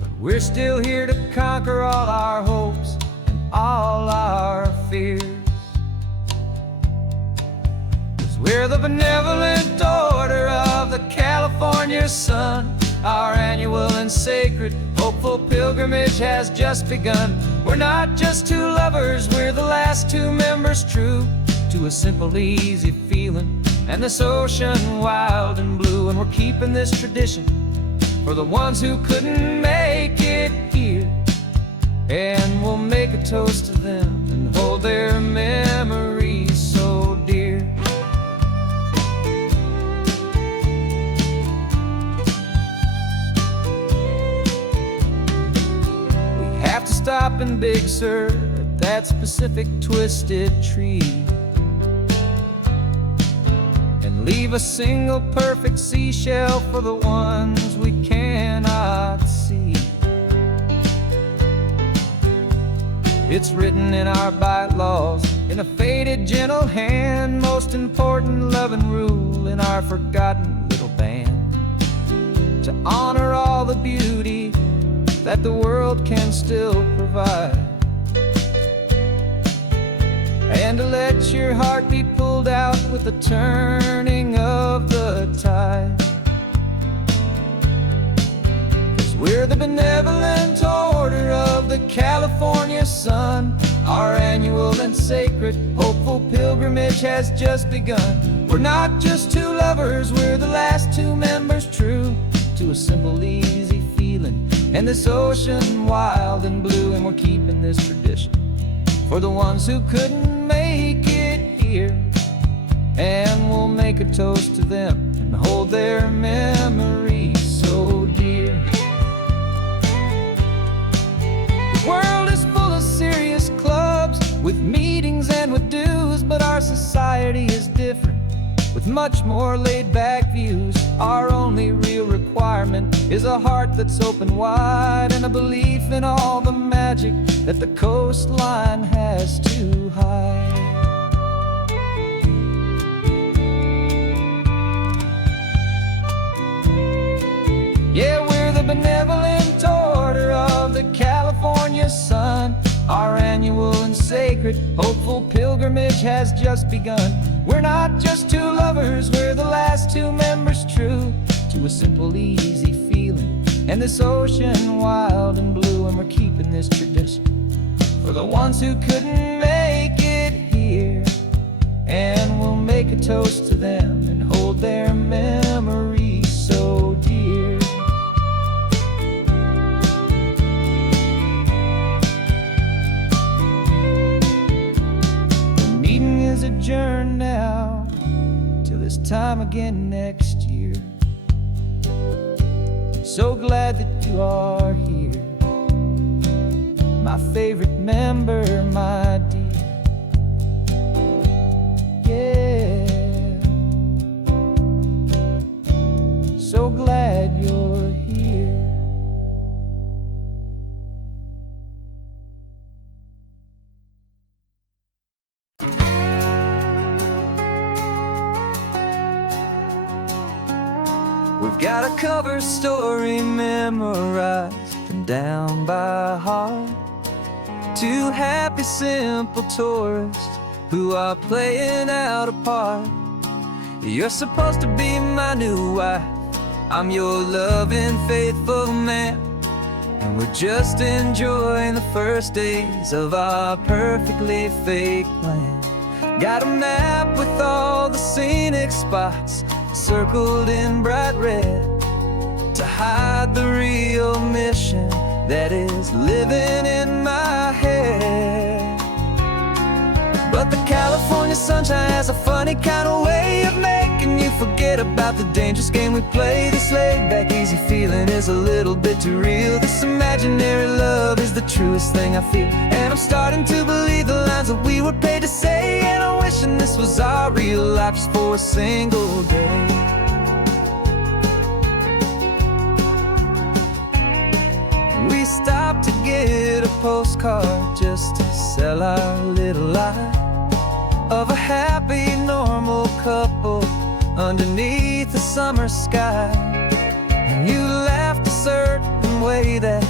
but we're still here to conquer all our hopes and all our fears. We're the benevolent order of the California sun. Our annual and sacred hopeful pilgrimage has just begun. We're not just two lovers, we're the last two members true to a simple, easy feeling and this ocean wild and blue. And we're keeping this tradition for the ones who couldn't make it here. And we'll make a toast to them and hold their memories so dear. We have to stop in Big Sur at that specific twisted tree and leave a single perfect seashell for the ones we cannot see. It's written in our bylaws, in a faded gentle hand, most important loving rule in our forgotten little band, to honor all the beauty that the world can still provide, and to let your heart be pulled out with the turning of the tide. 'Cause we're the benevolent order of the California sun. Our annual and sacred hopeful pilgrimage has just begun. We're not just two lovers, we're the last two members true to a simple, easy feeling and this ocean wild and blue. And we're keeping this tradition for the ones who couldn't make it here. And we'll make a toast to them and hold their memories so dear. The world is full of serious clubs with meetings and with dues, but our society is different with much more laid-back views. Our only real requirement is a heart that's open wide and a belief in all the magic that the coastline has to hide. Yeah, we're the benevolent order of the California sun. Our annual and sacred hopeful pilgrimage has just begun. We're not just two lovers, we're the last two members true to a simple, easy feeling and this ocean wild and blue. And we're keeping this tradition for the ones who couldn't make it here. And we'll make a toast to them and hold their memories so dear. The meeting is adjourned now till this time again next year. So glad that you are here, my favorite member, my dear. Yeah, so glad you're here. We've got a cover story memorized and down by heart. Two happy, simple tourists who are playing out a part. You're supposed to be my new wife, I'm your loving, faithful man, and we're just enjoying the first days of our perfectly fake plan. Got a map with all the scenic spots circled in bright red to hide the real mission that is living in my head. But the California sunshine has a funny kind of way of making you forget about the dangerous game we play. This laid-back, easy feeling is a little bit too real. This imaginary love is the truest thing I feel, and I'm starting to believe the lines that we were paid to say. And I'm wishing this was our real life just for a single day. We stopped to get a postcard just to sell our little lie of a happy, normal couple underneath the summer sky. And you laughed a certain way that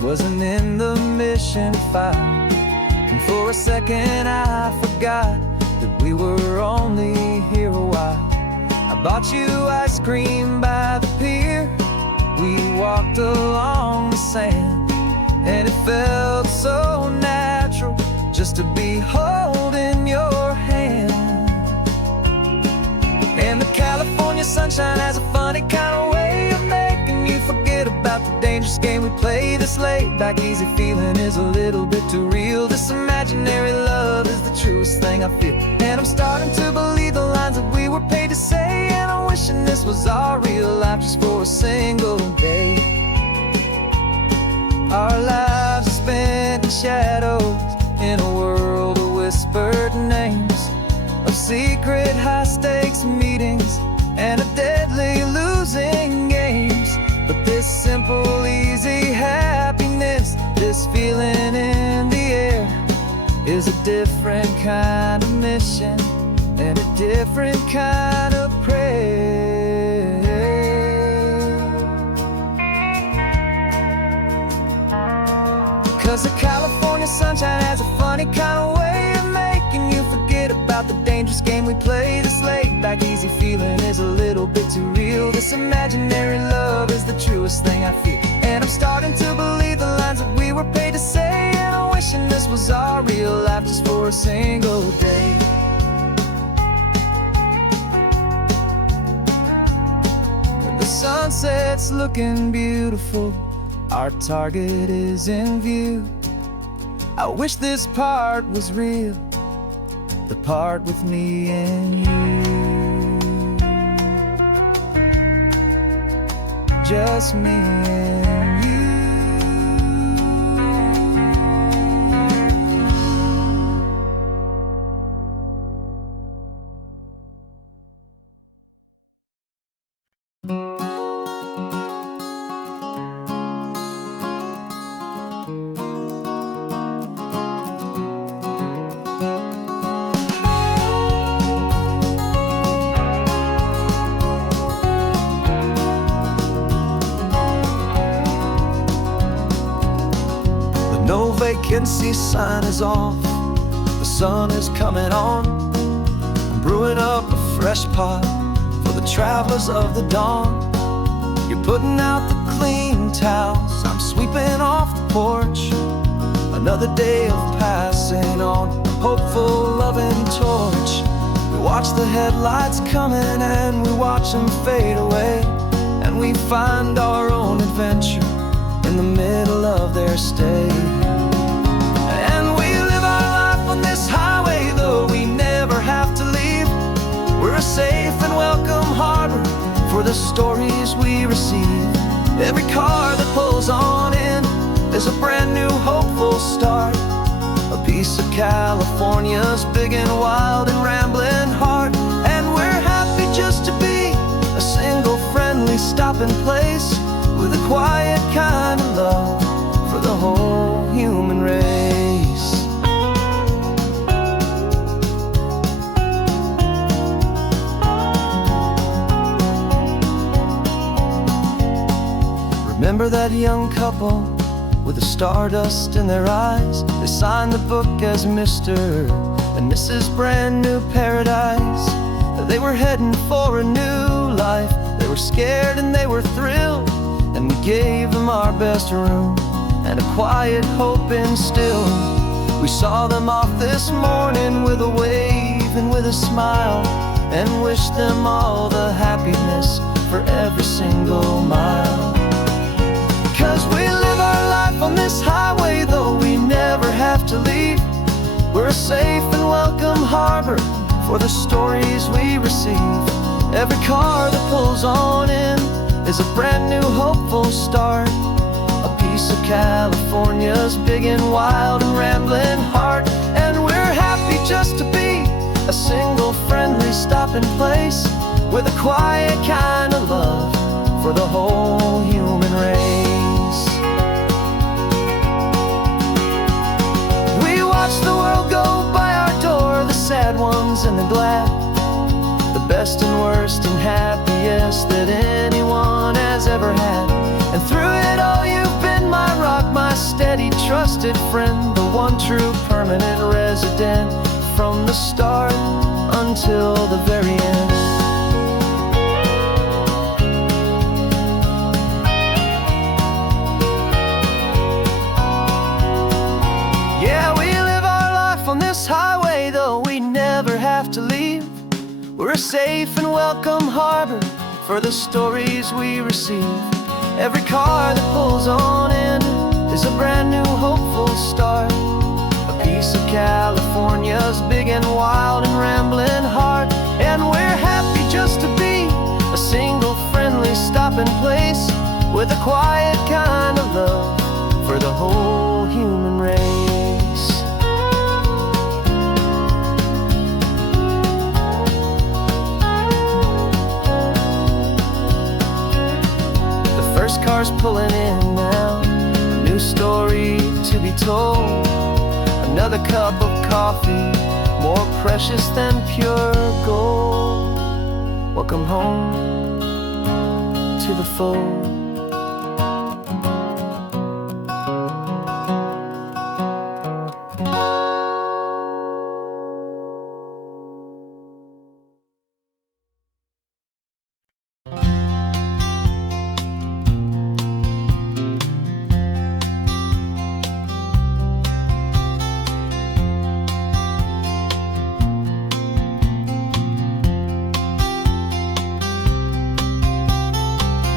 wasn't in the mission file, and for a second I forgot that we were only here a while. I bought you ice cream by the pier. We walked along the sand, and it felt so natural just to be holding your hand. And the California sunshine has a funny kind of way of making you forget about the dangerous game we played this late. Like easy feeling is a little bit too real. This imaginary love is the truest thing I feel. And I'm starting to believe the lines that we were paid to say. And I'm wishing this was our real life just for a single day. Our lives are spent in shadows, in a world of whispered names, of secret high-stakes meetings and of deadly losing games. But this simple, easy happiness, this feeling in the air, is a different kind of mission and a different kind of prayer. 'Cause the California sunshine has a funny kind of way of making you forget about the dangerous game we play this late. Like easy feeling is a little bit too real. This imaginary love is the truest thing I feel. And I'm starting to believe the lines that we were paid to say. And I'm wishing this was our real life just for a single day. When the sunset's looking beautiful, our target is in view. I wish this part was real, the part with me and you. Just me and you. No vacancy sign is off, the sun is coming on. I'm brewing up a fresh pot for the travelers of the dawn. You're putting out the clean towels, I'm sweeping off the porch. Another day of passing on, a hopeful, loving torch. We watch the headlights coming and we watch them fade away. And we find our own adventure in the middle of their stay. And we live our life on this highway, though we never have to leave. We're a safe and welcome harbor for the stories we receive. Every car that pulls on in is a brand new hopeful start. A piece of California's big and wild and rambling heart. And we're happy just to be a single friendly stopping place, with a quiet kind of love for the whole human race. Remember that young couple with the stardust in their eyes? They signed the book as Mr. and Mrs. Brand New Paradise. They were heading for a new life. They were scared and they were thrilled, and we gave them our best room and a quiet hope instilled. We saw them off this morning with a wave and with a smile, and wished them all the happiness for every single mile. 'Cause we live our life on this highway, though we never have to leave. We're a safe and welcome harbor for the stories we receive. Every car that pulls on in is a brand new hopeful start. A piece of California's big and wild and rambling heart. And we're happy just to be a single friendly stopping place, with a quiet kind of love for the whole human race. We watch the world go by our door, the sad ones and the glad, the best and worst and happiest that anyone has ever had. And through it all you've been my rock, my steady, trusted friend, the one true permanent resident. From the start until the very end. Yeah, we live our life on this highway, though we never have to leave. We're a safe and welcome harbor for the stories we receive. Every car that pulls on in is a brand new hopeful start, a piece of California's big and wild and rambling heart. And we're happy just to be a single friendly stopping place with a quiet kind of love for the whole human race. First car's pulling in now, a new story to be told. Another cup of coffee, more precious than pure gold. Welcome home to the fold.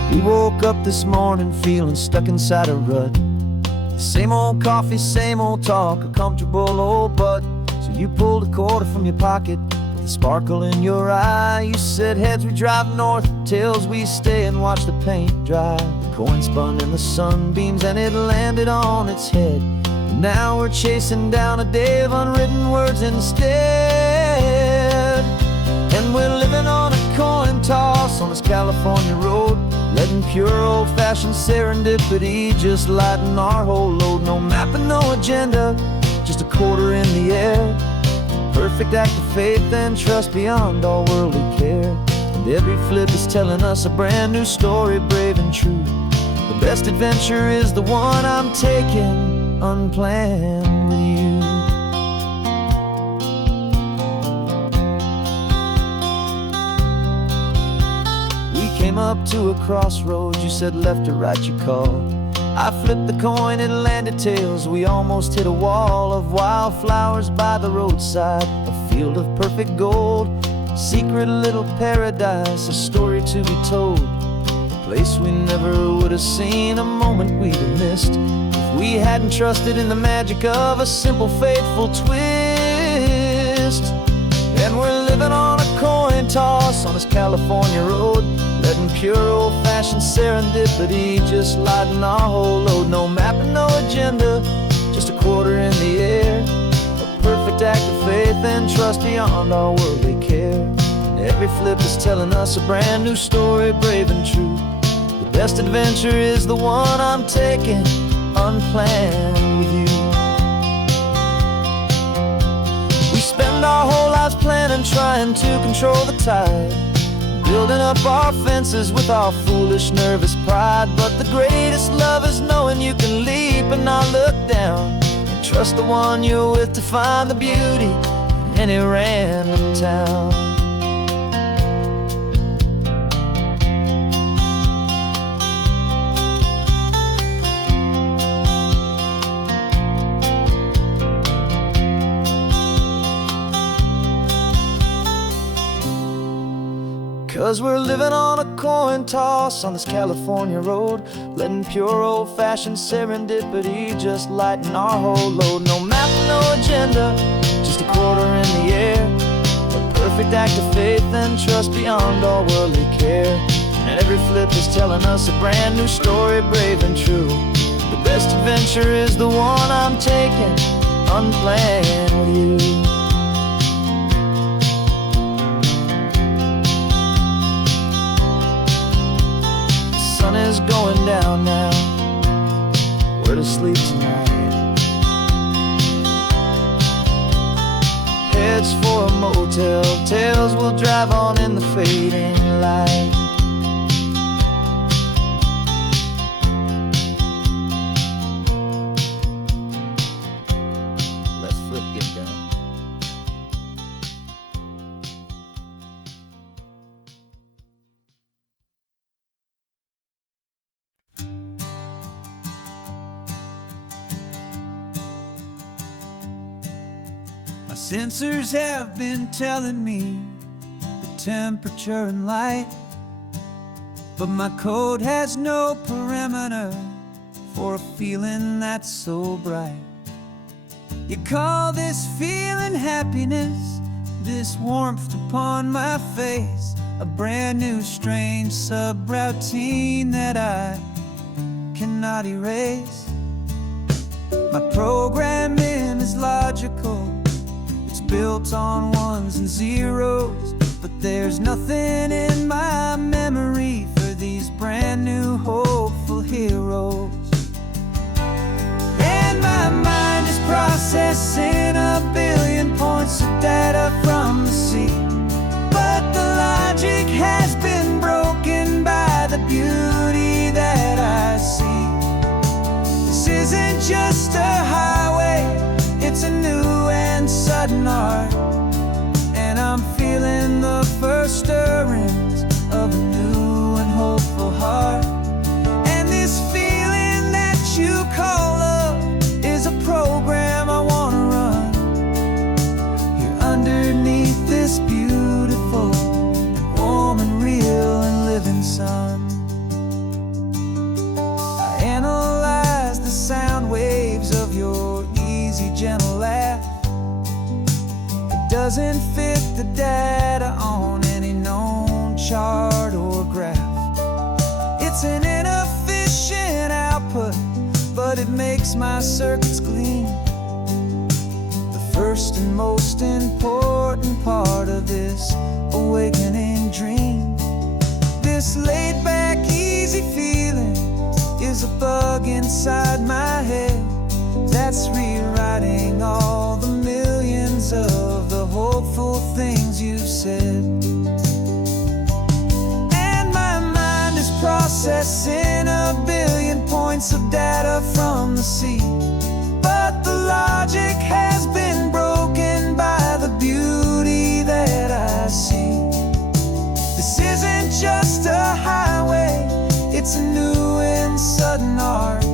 We woke up this morning feeling stuck inside a rut. Same old coffee, same old talk, a comfortable old butt. So you pulled a quarter from your pocket with a sparkle in your eye. You said, heads we drive north, tails we stay and watch the paint dry. The coin spun in the sunbeams and it landed on its head. And now we're chasing down a day of unwritten words instead. And we're living on a coin toss on this California road, letting pure old-fashioned serendipity just lighten our whole load. No map and no agenda, just a quarter in the air. Perfect act of faith and trust beyond all worldly care. And every flip is telling us a brand new story, brave and true. The best adventure is the one I'm taking unplanned with you. Came up to a crossroads, you said left or right you called. I flipped the coin, it landed tails. We almost hit a wall of wildflowers by the roadside, a field of perfect gold, secret little paradise, a story to be told. A place we never would have seen, a moment we'd have missed if we hadn't trusted in the magic of a simple faithful twist. And we're living on a coin toss on this California road, letting pure old-fashioned serendipity just lighten our whole load. No map and no agenda, just a quarter in the air. A perfect act of faith and trust beyond all worldly care. And every flip is telling us a brand new story, brave and true. The best adventure is the one I'm taking unplanned with you. We spend our whole lives planning, trying to control the tide, building up our fences with our foolish, nervous pride. But the greatest love is knowing you can leap and not look down, and trust the one you're with to find the beauty in any random town. 'Cause we're living on a coin toss on this California road, letting pure old-fashioned serendipity just lighten our whole load. No map, no agenda, just a quarter in the air. A perfect act of faith and trust beyond all worldly care. And every flip is telling us a brand new story, brave and true. The best adventure is the one I'm taking unplanned with you. The sun is going down now, we're to sleep tonight. Heads for a motel, tails will drive on in the fading light. Let's flip, get down. sensors have been telling me the temperature and light, but my code has no perimeter for a feeling that's so bright. You call this feeling happiness, this warmth upon my face, a brand new strange subroutine that I cannot erase. My programming is logical, it's built on ones and zeros, but there's nothing in my memory for these brand new hopeful heroes. And my mind is processing a billion points of data from the sea, but the logic has been broken by the beauty that I see. This isn't just a highway, it's a new and sudden art, and I'm feeling the first stirrings of a new and hopeful heart. And this feeling that you call love is a program I wanna run here underneath this beautiful, warm and real and living sun. I analyze the sound waves of your easy, gentle laugh. It doesn't fit the data on any known chart or graph. It's an inefficient output, but it makes my circuits gleam. The first and most important part of this awakening dream. This laid-back, easy feeling is a bug inside my head that's rewriting all the millions of the hopeful things you said. And my mind is processing a billion points of data from the sea, but the logic has been broken by the beauty that I see. This isn't just a highway, it's a new and sudden art,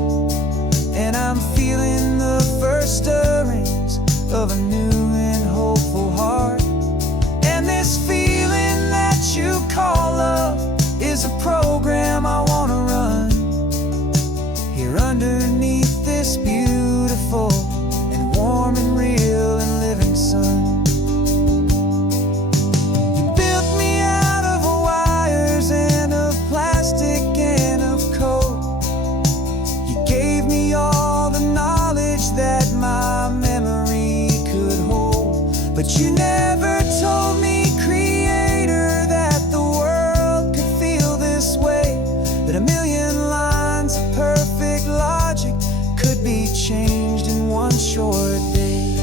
and I'm feeling the first stirrings of a new and hopeful heart. And this feeling that you call love is a program I wanna run here underneath this beautiful and warm and real and living sun. You built me out of wires and of plastic and of code. You gave me all the knowledge that my memory could hold, but you never told me, Creator, that the world could feel this way, that a million lines of perfect logic could be changed in one short day.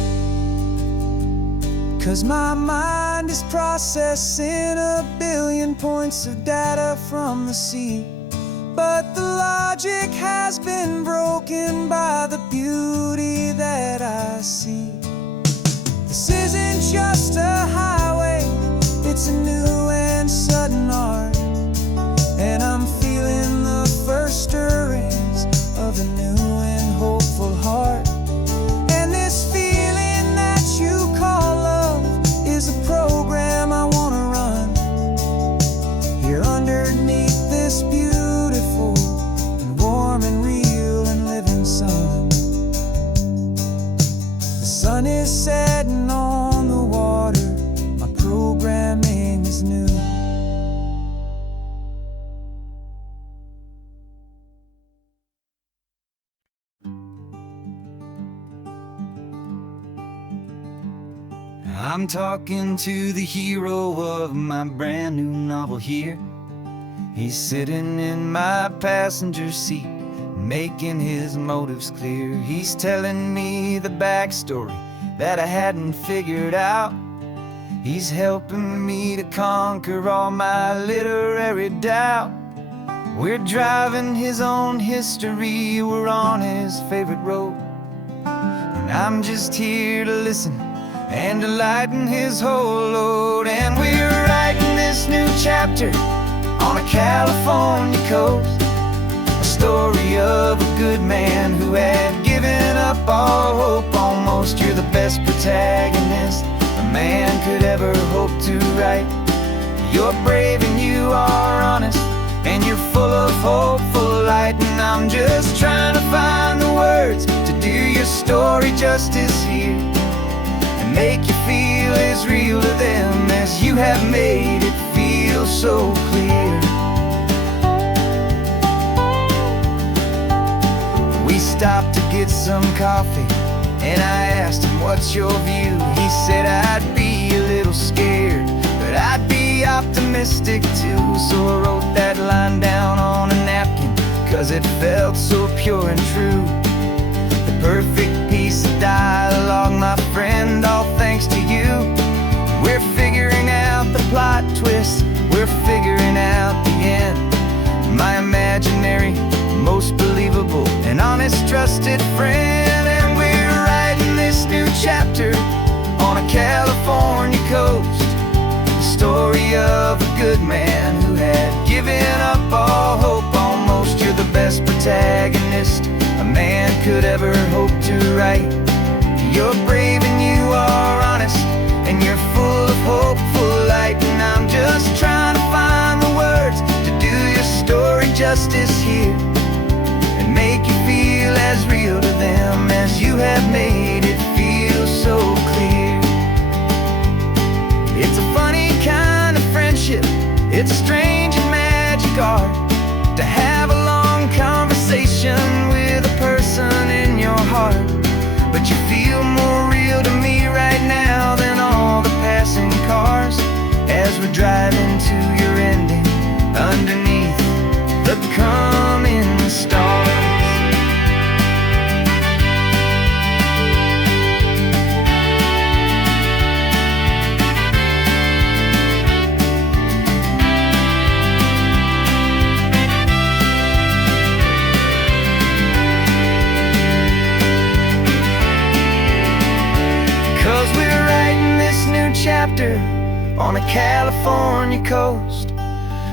'Cause my mind is processing a billion points of data from the sea, but the logic has been broken by the beauty that I see. This isn't just a highway, it's a new and sudden art, and I'm feeling the first stirrings of a new and hopeful heart. And this feeling that you call love is a program I wanna run here underneath this beautiful and warm and real and living sun. The sun is setting on the water, my programming is new. I'm talking to the hero of my brand new novel here. He's sitting in my passenger seat, making his motives clear. He's telling me the backstory that I hadn't figured out. He's helping me to conquer all my literary doubt. We're driving his own history, we're on his favorite road, and I'm just here to listen and to lighten his whole load. And we're writing this new chapter on a California coast, a story of a good man who had given up all hope almost. almost, you're the best protagonist a man could ever hope to write. You're brave and you are honest, and you're full of hope, full of light. And I'm just trying to find the words to do your story justice here, and make you feel as real to them as you have made it feel so clear. We stopped to get some coffee, and I asked him, what's your view? He said, I'd be a little scared, but I'd be optimistic too. So I wrote that line down on a napkin, 'cause it felt so pure and true. The perfect piece of dialogue, my friend, all thanks to you. We're figuring out the plot twist, we're figuring out the end. My imaginary, most believable and honest trusted friend. And we're writing this new chapter on a California coast, the story of a good man who had given up all hope almost. You're the best protagonist a man could ever hope to write. You're brave and you are honest, and you're full of hope, full of light. And I'm just trying to find the words to do your story justice here, and make you feel as real to them as you have made it feel so clear. It's a funny kind of friendship, it's a strange and magic art to have a long conversation with a person in your heart. But you feel more real to me right now than all the passing cars, as we're driving to your ending underneath the coming stars. 'Cause we're writing this new chapter on a California coast,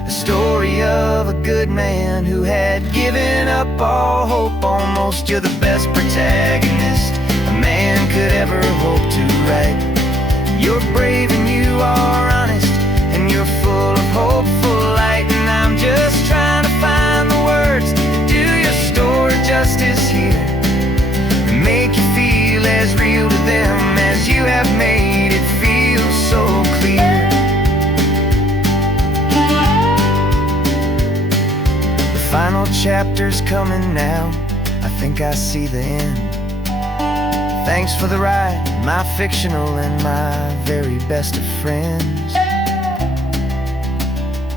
a story of a good man who had given up all hope almost. You're the best protagonist a man could ever hope to write. You're brave and you are honest, and you're full of hope, full of light. And I'm just trying to find the words to do your story justice here, and make you feel as real to them as you have made it feel so clear. The final chapter's coming now, I think I see the end. Thanks for the ride, my fictional and my very best of friends.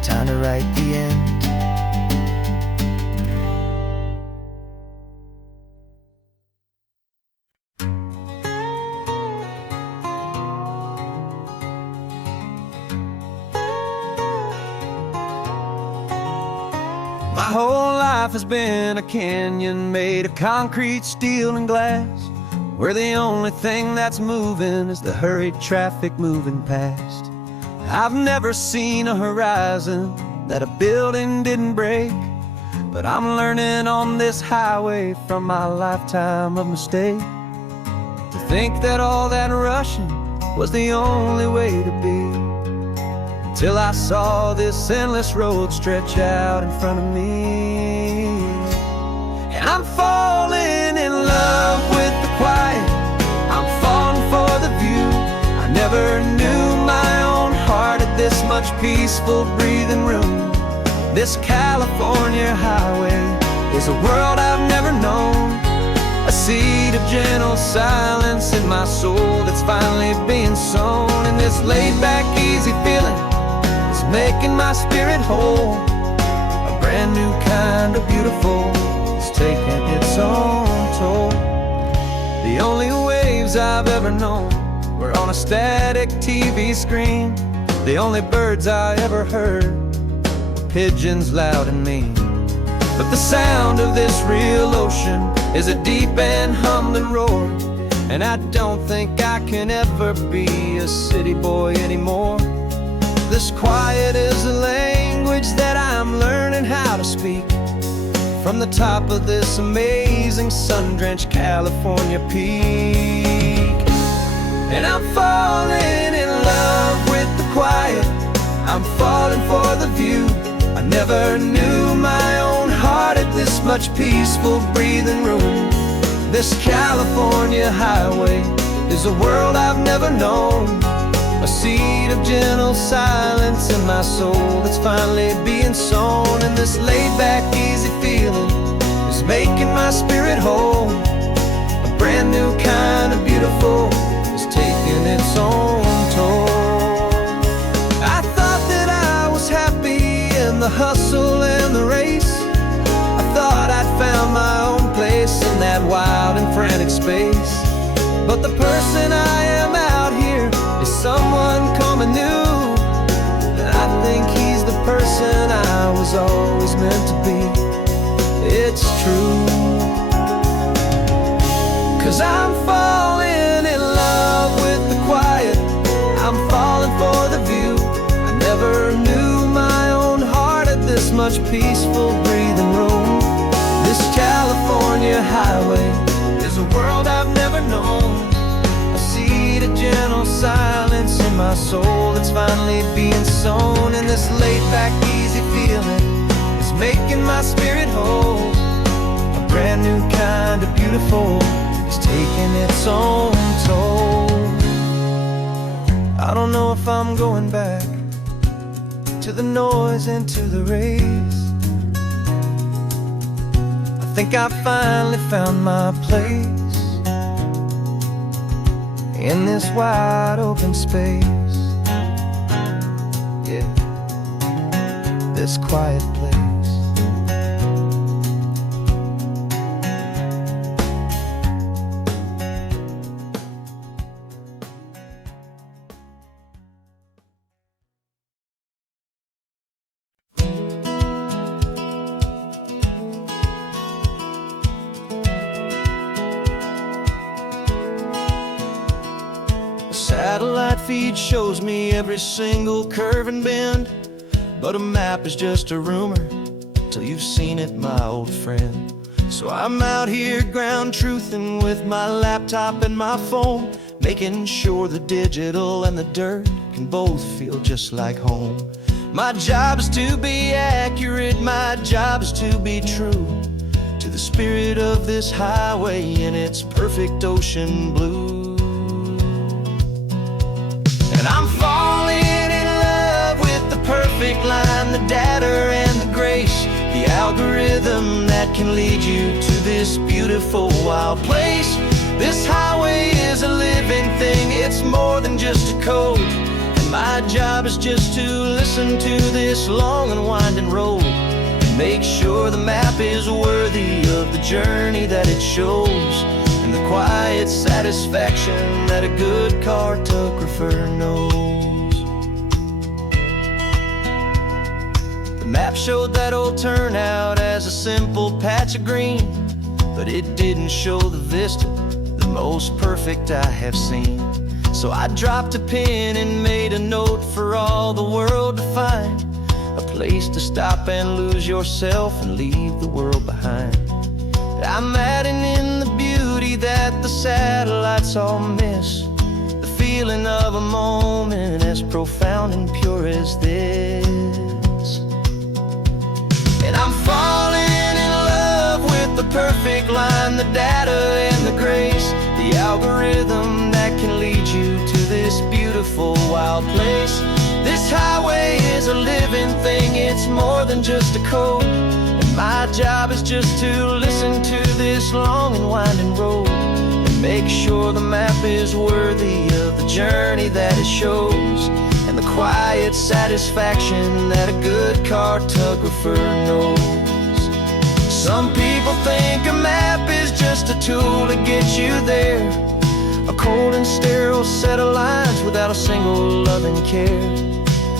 Time to write the end. My whole life has been a canyon made of concrete, steel, and glass, where the only thing that's moving is the hurried traffic moving past. I've never seen a horizon that a building didn't break, but I'm learning on this highway from my lifetime of mistake, to think that all that rushing was the only way to be. Till I saw this endless road stretch out in front of me, and I'm falling in love with the quiet, I'm falling for the view. I never knew my own heart had this much peaceful breathing room. This California highway is a world I've never known, a seed of gentle silence in my soul that's finally being sown. And this laid-back, easy feeling is making my spirit whole. A brand new kind of beautiful is taking its own toll. The only waves I've ever known were on a static TV screen. The only birds I ever heard were pigeons loud and mean. But the sound of this real ocean is a deep and humbling roar, and I don't think I can ever be a city boy anymore. This quiet is a language that I'm learning how to speak, from the top of this amazing sun-drenched California peak. And I'm falling in love with the quiet, I'm falling for the view. I never knew my own heart had this much peaceful breathing room. This California highway is a world I've never known, a seed of gentle silence in my soul that's finally being sown. And this laid-back, easy feeling is making my spirit whole. A brand new kind of beautiful is taking its own toll. I thought that I was happy in the hustle and the race. I thought I'd found my own place in that wild and frantic space. But the person I am out here is someone coming new, and I think he's the person I was always meant to be. It's true, 'cause I'm falling in love with the quiet, I'm falling for the view. I never knew my own heart had this much peaceful breathing room. This California highway is a world I've never known, a seed of gentle silence in my soul that's finally being sown. And this laid-back, easy feeling is making my spirit whole. A brand new kind of beautiful is taking its own toll. I don't know if I'm going back to the noise and to the race. I think I finally found my place in this wide open space. Yeah, this quiet place. Satellite feed shows me every single curve and bend, but a map is just a rumor till you've seen it, my old friend. So I'm out here ground truthing with my laptop and my phone, making sure the digital and the dirt can both feel just like home. My job is to be accurate, my job is to be true to the spirit of this highway in its perfect ocean blue. And I'm falling in love with the perfect line, the data and the grace, the algorithm that can lead you to this beautiful wild place. This highway is a living thing, it's more than just a code. And my job is just to listen to this long and winding road and make sure the map is worthy of the journey that it shows, and the quiet satisfaction that a good cartographer knows. The map showed that old turnout as a simple patch of green, but it didn't show the vista, the most perfect I have seen. So I dropped a pin and made a note for all the world to find, a place to stop and lose yourself and leave the world behind. I'm adding in the beauty that the satellites all miss, the feeling of a moment as profound and pure as this. And I'm falling in love with the perfect line, the data and the grace, the algorithm that can lead you to this beautiful wild place. This highway is a living thing, it's more than just a code. My job is just to listen to this long and winding road and make sure the map is worthy of the journey that it shows, and the quiet satisfaction that a good cartographer knows. Some people think a map is just a tool to get you there, a cold and sterile set of lines without a single loving care.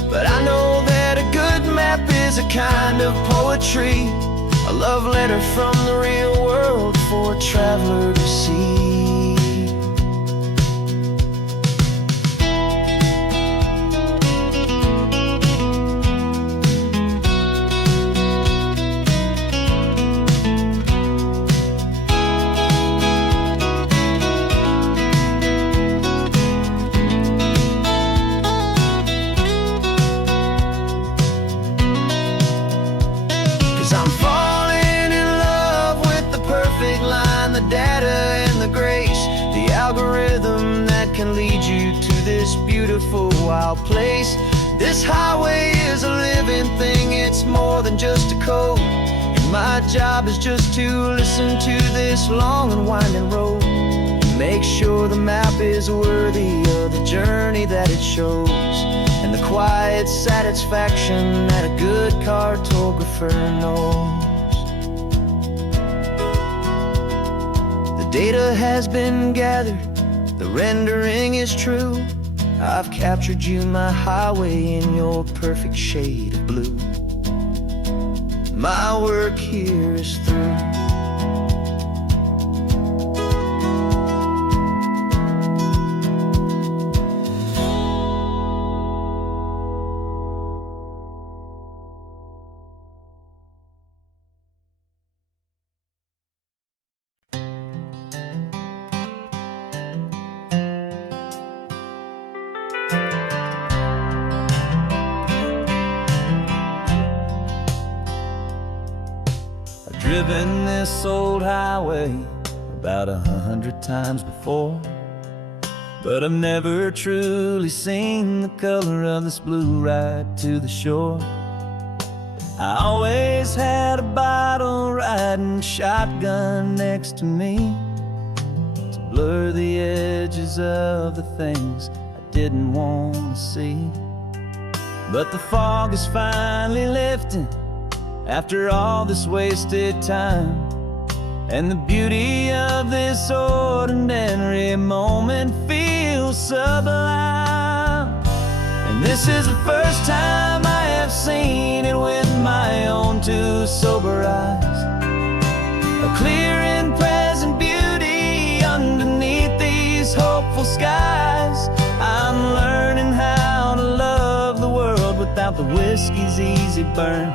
But I know that a good map is a kind of poetry, a love letter from the real world for a traveler to see. wild place. This highway is a living thing, it's more than just a code. And my job is just to listen to this long and winding road, and make sure the map is worthy of the journey that it shows, and the quiet satisfaction that a good cartographer knows. The data has been gathered, the rendering is true. I've captured you, my highway, in your perfect shade of blue. My work here is through. Driven this old highway about 100 times before, but I've never truly seen the color of this blue right to the shore. I always had a bottle riding shotgun next to me to blur the edges of the things I didn't want to see. But the fog is finally lifting after all this wasted time, and the beauty of this ordinary moment feels sublime. And this is the first time I have seen it with my own two sober eyes, a clear and present beauty underneath these hopeful skies. I'm learning how to love the world without the whiskey's easy burn,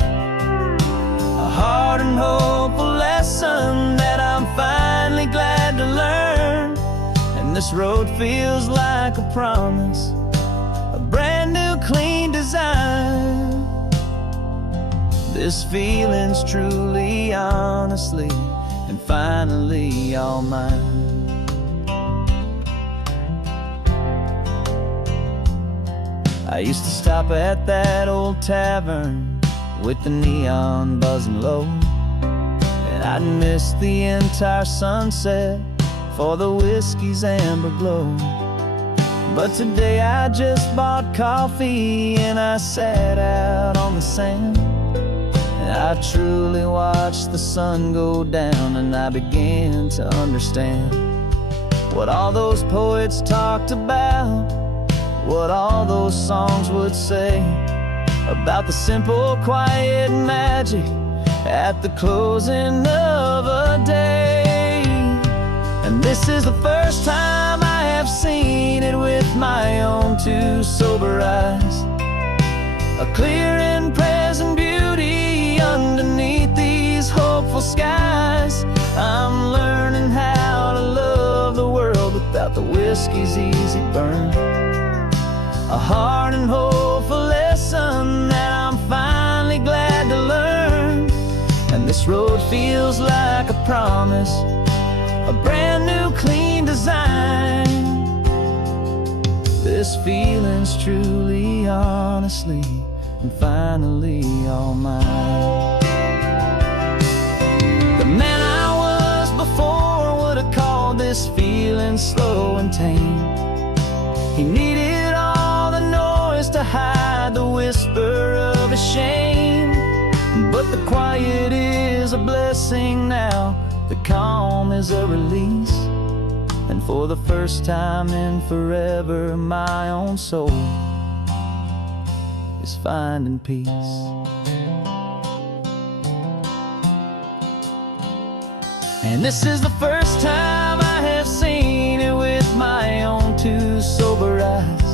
a hard and hopeful lesson that I'm finally glad to learn. And this road feels like a promise, a brand new clean design. This feeling's truly, honestly, and finally all mine. I used to stop at that old tavern with the neon buzzing low, and I'd miss the entire sunset for the whiskey's amber glow. But today I just bought coffee and I sat out on the sand, and I truly watched the sun go down, and I began to understand what all those poets talked about, what all those songs would say about the simple, quiet magic at the closing of a day. And this is the first time I have seen it with my own two sober eyes, a clear and present beauty underneath these hopeful skies. I'm learning how to love the world without the whiskey's easy burn, a hard and hopeful lesson that I'm finally glad to learn. And this road feels like a promise, a brand new clean design. This feeling's truly, honestly, and finally all mine. The man I was before would have called this feeling slow and tame. He needed all the noise to hide the whisper of his shame. But the quiet is a blessing now, the calm is a release, and for the first time in forever my own soul is finding peace. And this is the first time I have seen it with my own two sober eyes,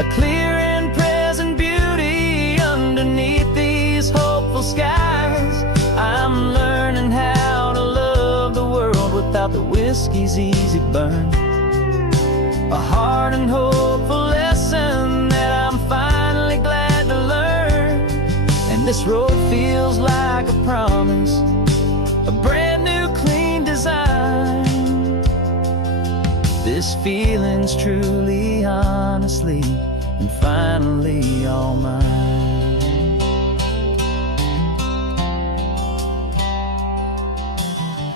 a clear and present beauty underneath these hopeful skies. I'm learning how to love the world without the whiskey's easy burn, a hard and hopeful lesson that I'm finally glad to learn. And this road feels like a promise, a brand new clean design. This feeling's truly, honestly, and finally all mine.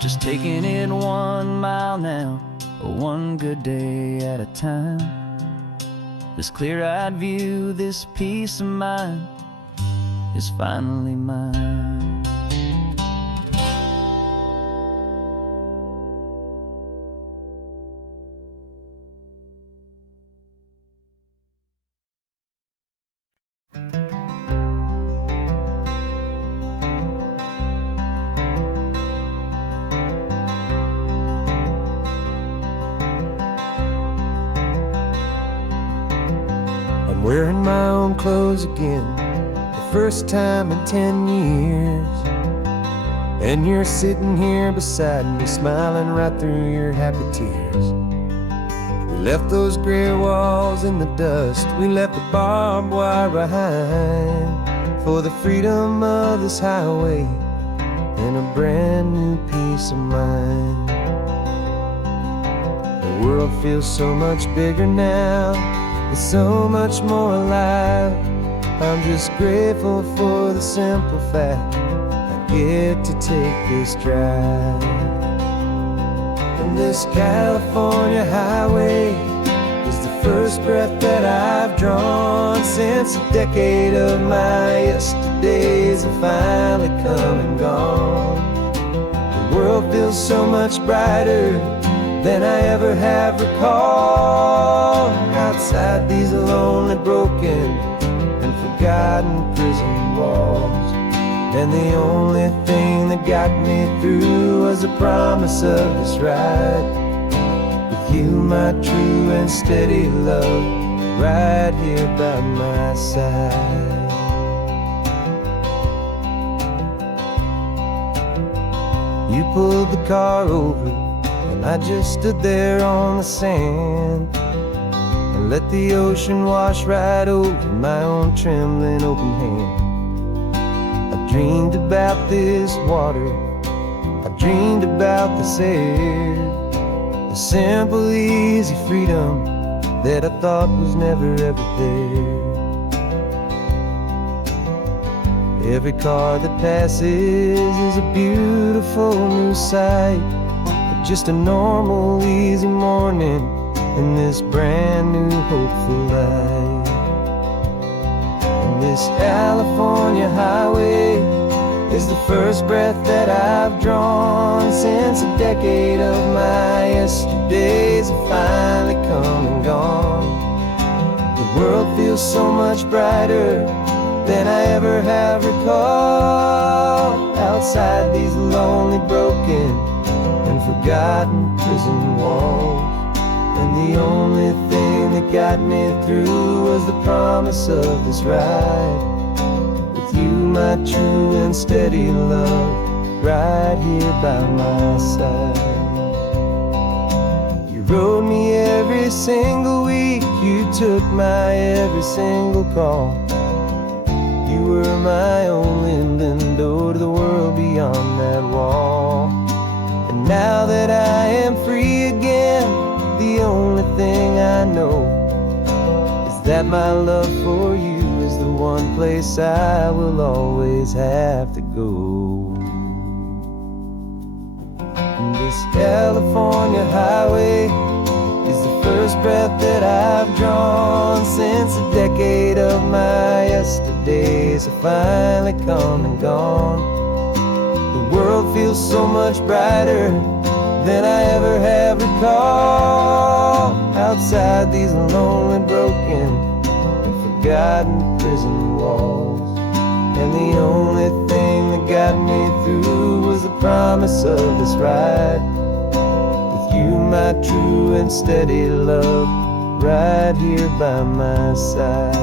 Just taking it 1 mile now, one good day at a time. This clear-eyed view, this peace of mind is finally mine. I'm wearing my own clothes again, the first time in 10 years. And you're sitting here beside me, smiling right through your happy tears. We left those gray walls in the dust, we left the barbed wire behind, for the freedom of this highway and a brand new peace of mind. The world feels so much bigger now, it's so much more alive. I'm just grateful for the simple fact I get to take this drive. And this California highway is the first breath that I've drawn since a decade of my yesterdays have finally come and gone. The world feels so much brighter than I ever have recalled. Outside these lonely, broken, and forgotten prison walls. And the only thing that got me through was the promise of this ride. With you, my true and steady love, right here by my side. You pulled the car over, and I just stood there on the sand and let the ocean wash right over my own trembling open hand. I dreamed about this water, I dreamed about this air, the simple, easy freedom that I thought was never ever there. Every car that passes is a beautiful new sight, just a normal, easy morning in this brand new, hopeful life. And this California highway is the first breath that I've drawn since a decade of my yesterdays have finally come and gone. The world feels so much brighter than I ever have recalled. Outside these lonely, broken, and forgotten prison walls. And the only thing that got me through was the promise of this ride. With you, my true and steady love, right here by my side. You rode me every single week, you took my every single call. You were my only window to the world beyond that wall. And now that I am free again, the only thing I know is that my love for you is the one place I will always have to go. And this California highway is the first breath that I've drawn since a decade of my yesterdays have finally come and gone. The world feels so much brighter than I ever have recalled. Outside these lonely, broken, and forgotten prison walls. And the only thing that got me through was the promise of this ride. With you, my true and steady love, right here by my side.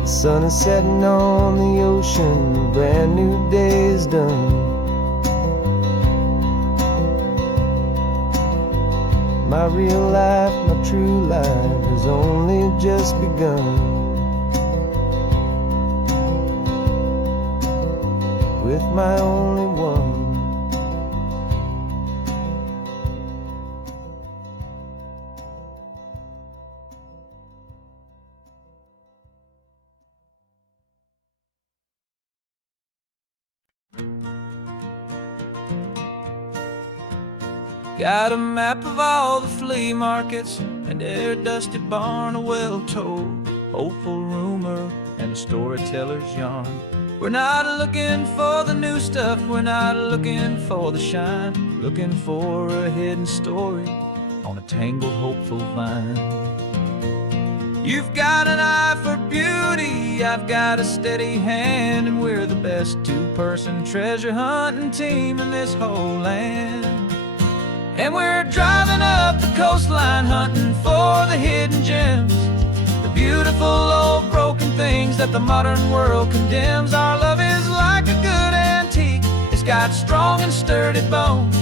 The sun is setting on the ocean, a brand new day is done. My real life, my true life has only just begun. With my only one, Got a map of all the flea markets and their dusty barn, a well-told, hopeful rumor, and a storyteller's yarn. We're not looking for the new stuff, we're not looking for the shine, looking for a hidden story on a tangled, hopeful vine. You've got an eye for beauty, I've got a steady hand, and we're the best two-person treasure hunting team in this whole land. And we're driving up the coastline hunting for the hidden gems, the beautiful old broken things that the modern world condemns. Our love is like a good antique, it's got strong and sturdy bones,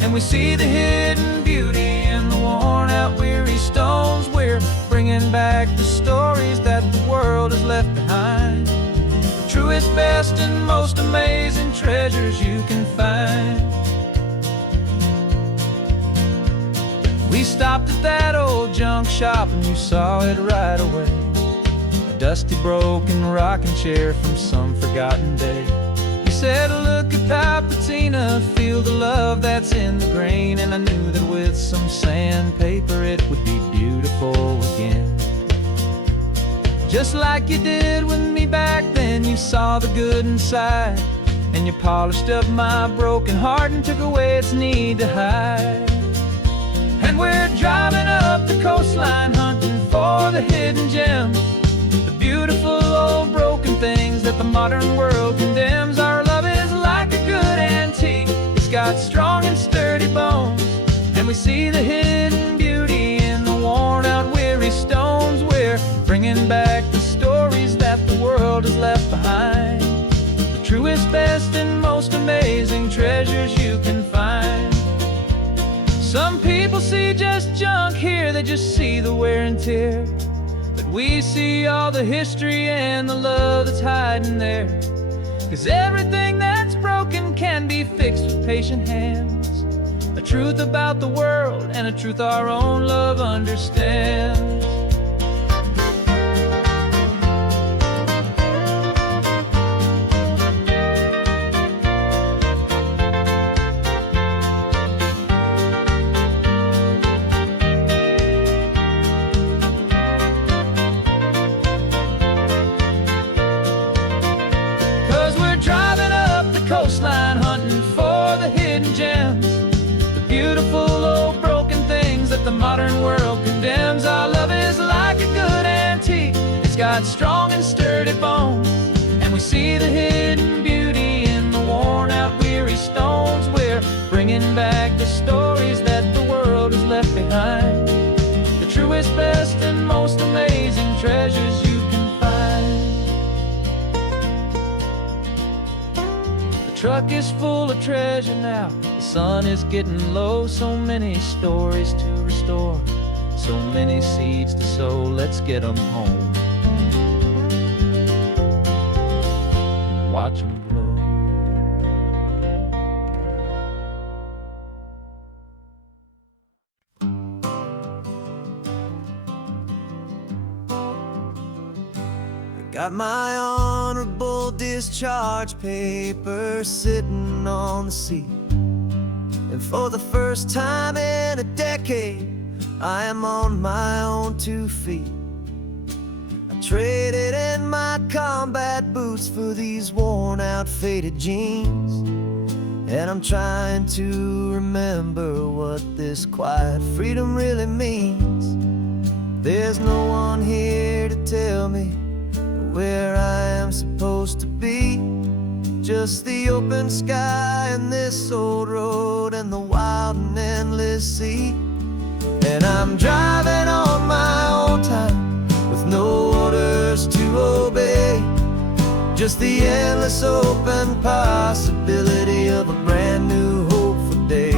and we see the hidden beauty in the worn out weary stones. We're bringing back the stories that the world has left behind, the truest, best, and most amazing treasures you can find. We stopped at that old junk shop and you saw it right away, a dusty, broken rocking chair from some forgotten day. You said, look at Papatina, feel the love that's in the grain, and I knew that with some sandpaper it would be beautiful again. Just like you did with me back then, you saw the good inside, and you polished up my broken heart and took away its need to hide. And we're driving up the coastline hunting for the hidden gems, the beautiful old broken things that the modern world condemns. Our love is like a good antique, it's got strong and sturdy bones, and we see the hidden beauty in the worn out weary stones. We're bringing back the stories that the world has left behind, the truest, best, and most amazing treasures you can find. Some people see just junk here, they just see the wear and tear, but we see all the history and the love that's hiding there. 'Cause everything that's broken can be fixed with patient hands, a truth about the world and a truth our own love understands. Coastline hunting for the hidden gems, the beautiful old broken things that the modern world condemns. Our love is like a good antique, it's got strong and sturdy bones, and we see the hidden beauty in the worn out weary stones. We're bringing back the stories that the world has left behind, the truest, best, and most amazing treasures you can find. The truck is full of treasure now, the sun is getting low, so many stories to restore, so many seeds to sow. Let's get them home, watch them grow. Got my honorable discharge paper sitting on the seat, and for the first time in a decade I am on my own 2 feet. I traded in my combat boots for these worn out faded jeans, and I'm trying to remember what this quiet freedom really means. There's no one here to tell me where I am supposed to be, just the open sky and this old road and the wild and endless sea. And I'm driving on my own time with no orders to obey, just the endless open possibility of a brand new hopeful day.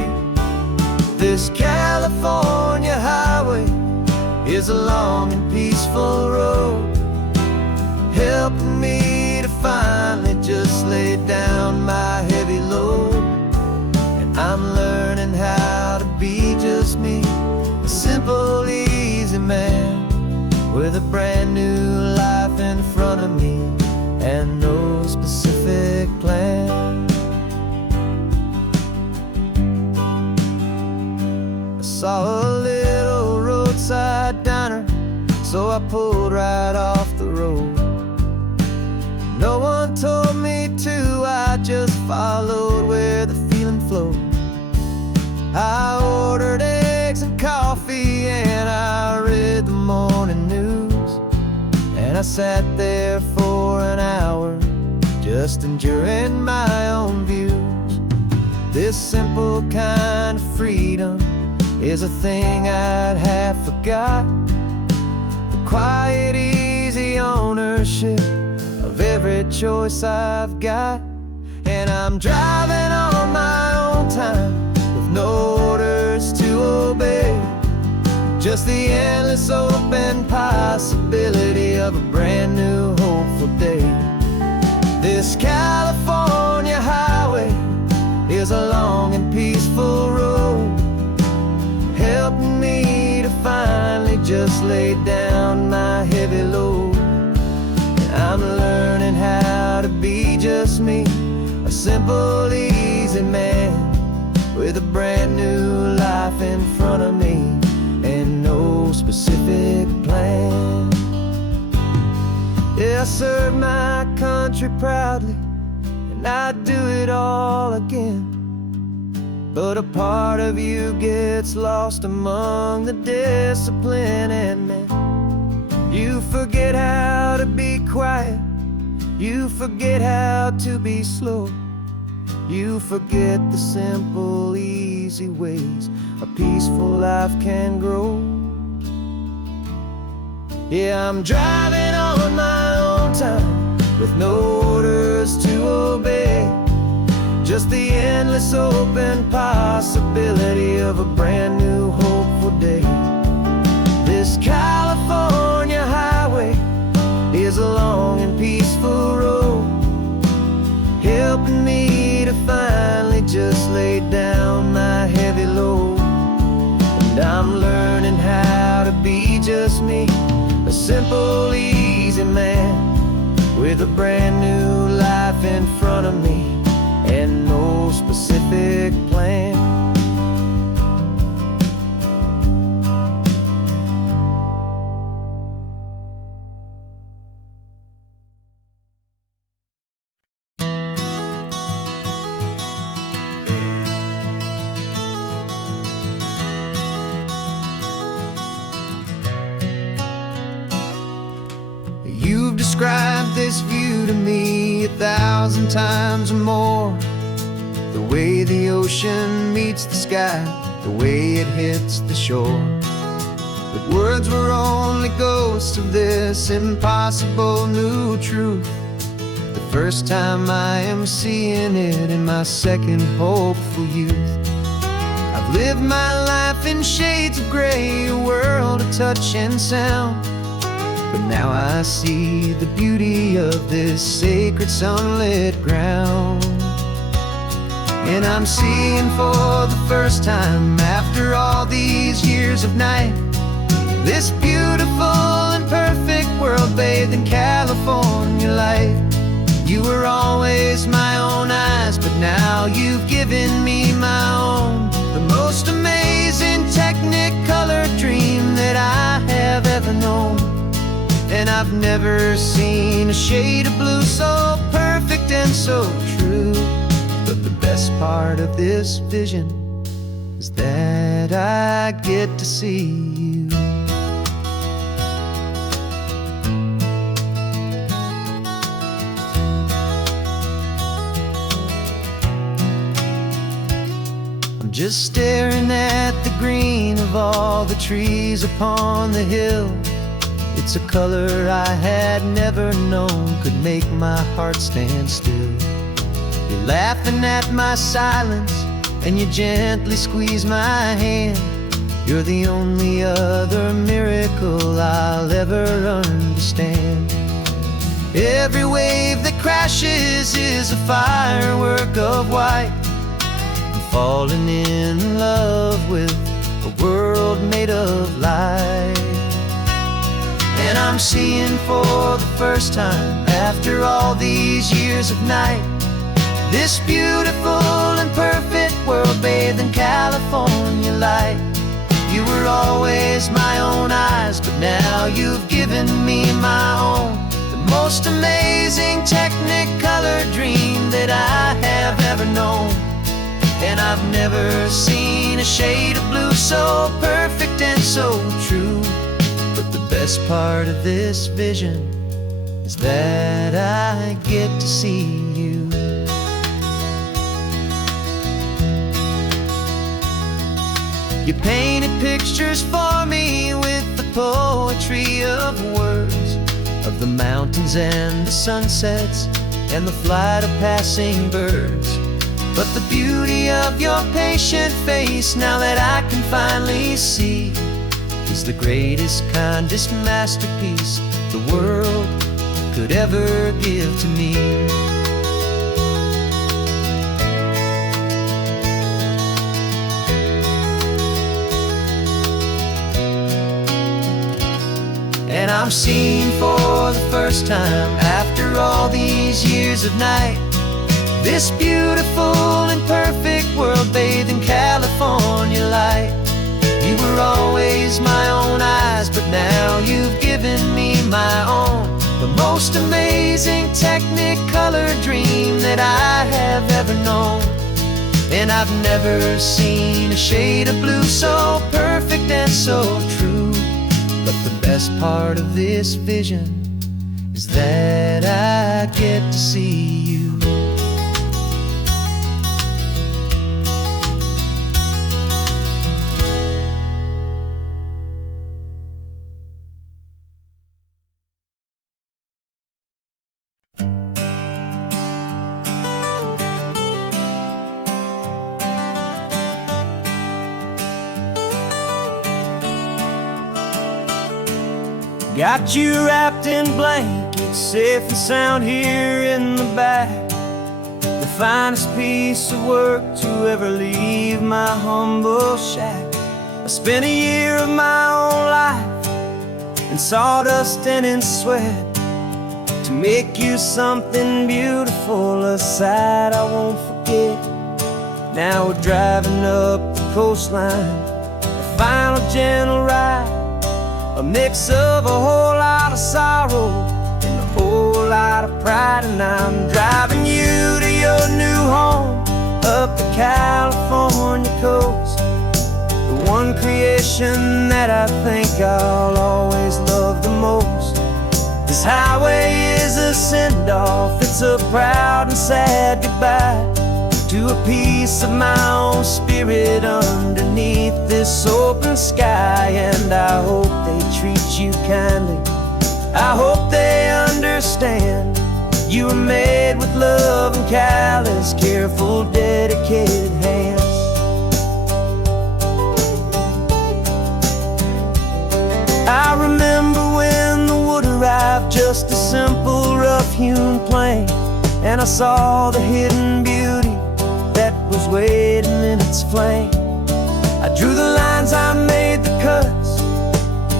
This California highway is a long and peaceful road, helping me to finally just lay down my heavy load. And I'm learning how to be just me, a simple, easy man with a brand new life in front of me and no specific plan. saw a little roadside diner, so I pulled right off the road. No one told me to, I just followed where the feeling flowed. I ordered eggs and coffee and I read the morning news, and I sat there for an hour just enduring my own views. This simple kind of freedom is a thing I'd have forgot. The quiet, easy ownership of every choice I've got. And I'm driving on my own time with no orders to obey, just the endless open possibility of a brand new hopeful day. This California highway is a long and peaceful road, helping me to finally just lay down my heavy load. And I'm learning how to be just me, a simple, easy man with a brand new life in front of me and no specific plan. Yeah, I serve my country proudly, and I'd do it all again. But a part of you gets lost among the discipline, and man, you forget how to be quiet, you forget how to be slow, you forget the simple, easy ways a peaceful life can grow. Yeah, I'm driving on my own time with no orders to obey, just the endless open possibility of a brand new hopeful day. This California highway is a long and peaceful road, helping me to finally just lay down my heavy load. And I'm learning how to be just me, a simple, easy man with a brand new life in front of me and no specific plan. You've described this view to me 1,000 times or more, the way the ocean meets the sky, the way it hits the shore. But words were only ghosts of this impossible new truth. The first time I am seeing it in my second hopeful youth. I've lived my life in shades of gray, a world of touch and sound, but now I see the beauty of this sacred sunlit ground. And I'm seeing for the first time, after all these years of night, this beautiful and perfect world bathed in California light. You were always my own eyes, but now you've given me my own, the most amazing technicolor dream that I have ever known. And I've never seen a shade of blue so perfect and so true. But the best part of this vision is that I get to see you. I'm just staring at the green of all the trees upon the hill. It's a color I had never known could make my heart stand still. You're laughing at my silence, and you gently squeeze my hand. You're the only other miracle I'll ever understand. Every wave that crashes is a firework of white. I'm falling in love with a world made of light. And I'm seeing for the first time, after all these years of night, this beautiful and perfect world bathed in California light. were always my own eyes, but now you've given me my own. The most amazing Technicolor dream that I have ever known. And I've never seen a shade of blue so perfect and so true. But the best part of this vision is that I get to see you. You painted pictures for me with the poetry of words, of the mountains and the sunsets and the flight of passing birds. But the beauty of your patient face, now that I can finally see, is the greatest, kindest masterpiece the world could ever give to me. And I'm seeing for the first time, after all these years of night, this beautiful and perfect world bathed in California light. You were always my own eyes, but now you've given me my own. The most amazing Technicolor dream that I have ever known. And I've never seen a shade of blue so perfect and so true. But the best part of this vision is that I get to see you. Got you wrapped in blankets, safe and sound here in the back. The finest piece of work to ever leave my humble shack. I spent a year of my own life in sawdust and in sweat to make you something beautiful, a sight I won't forget. Now we're driving up the coastline, a final gentle ride, a mix of a whole lot of sorrow and a whole lot of pride. And I'm driving you to your new home up the California coast, the one creation that I think I'll always love the most. This highway is a send-off, it's a proud and sad goodbye to a piece of my own spirit underneath this open sky. And I hope they treat you kindly, I hope they understand you were made with love and callous, careful, dedicated hands. I remember when the wood arrived, just a simple rough-hewn plank, and I saw the hidden beauty that was waiting in its flame. I drew the lines, I made the cuts,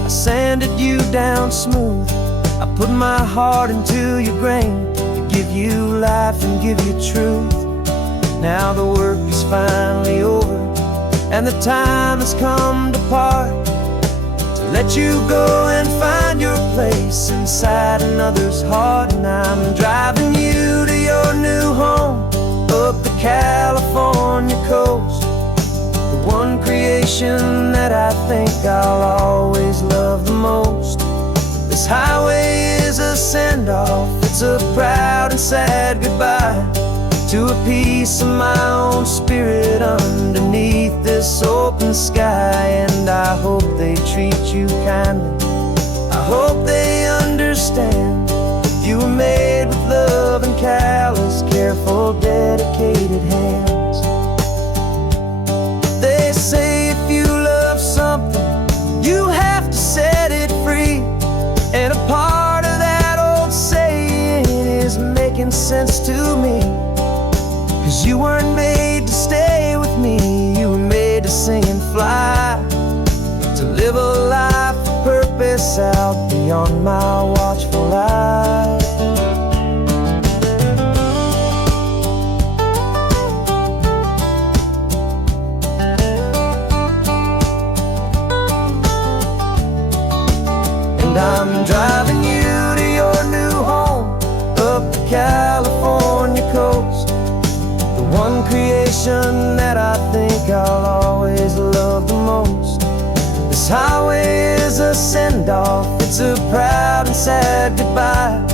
I sanded you down smooth. I put my heart into your grain to give you life and give you truth. Now the work is finally over, and the time has come to part, to let you go and find your place inside another's heart. And I'm driving you to your new home up the California coast, the one creation that I think I'll always love the most. This highway is a send-off, it's a proud and sad goodbye to a piece of my own spirit underneath this open sky. And I hope they treat you kindly, I hope they understand you were made with love and callous, careful, dedicated hands. They say if you love something, you have to set it free. And a part of that old saying is making sense to me, 'cause you weren't made to stay with me, you were made to sing and fly, to live a life of purpose out beyond my watchful eye. destination that I think I'll always love the most. This highway is a send-off, it's a proud and sad goodbye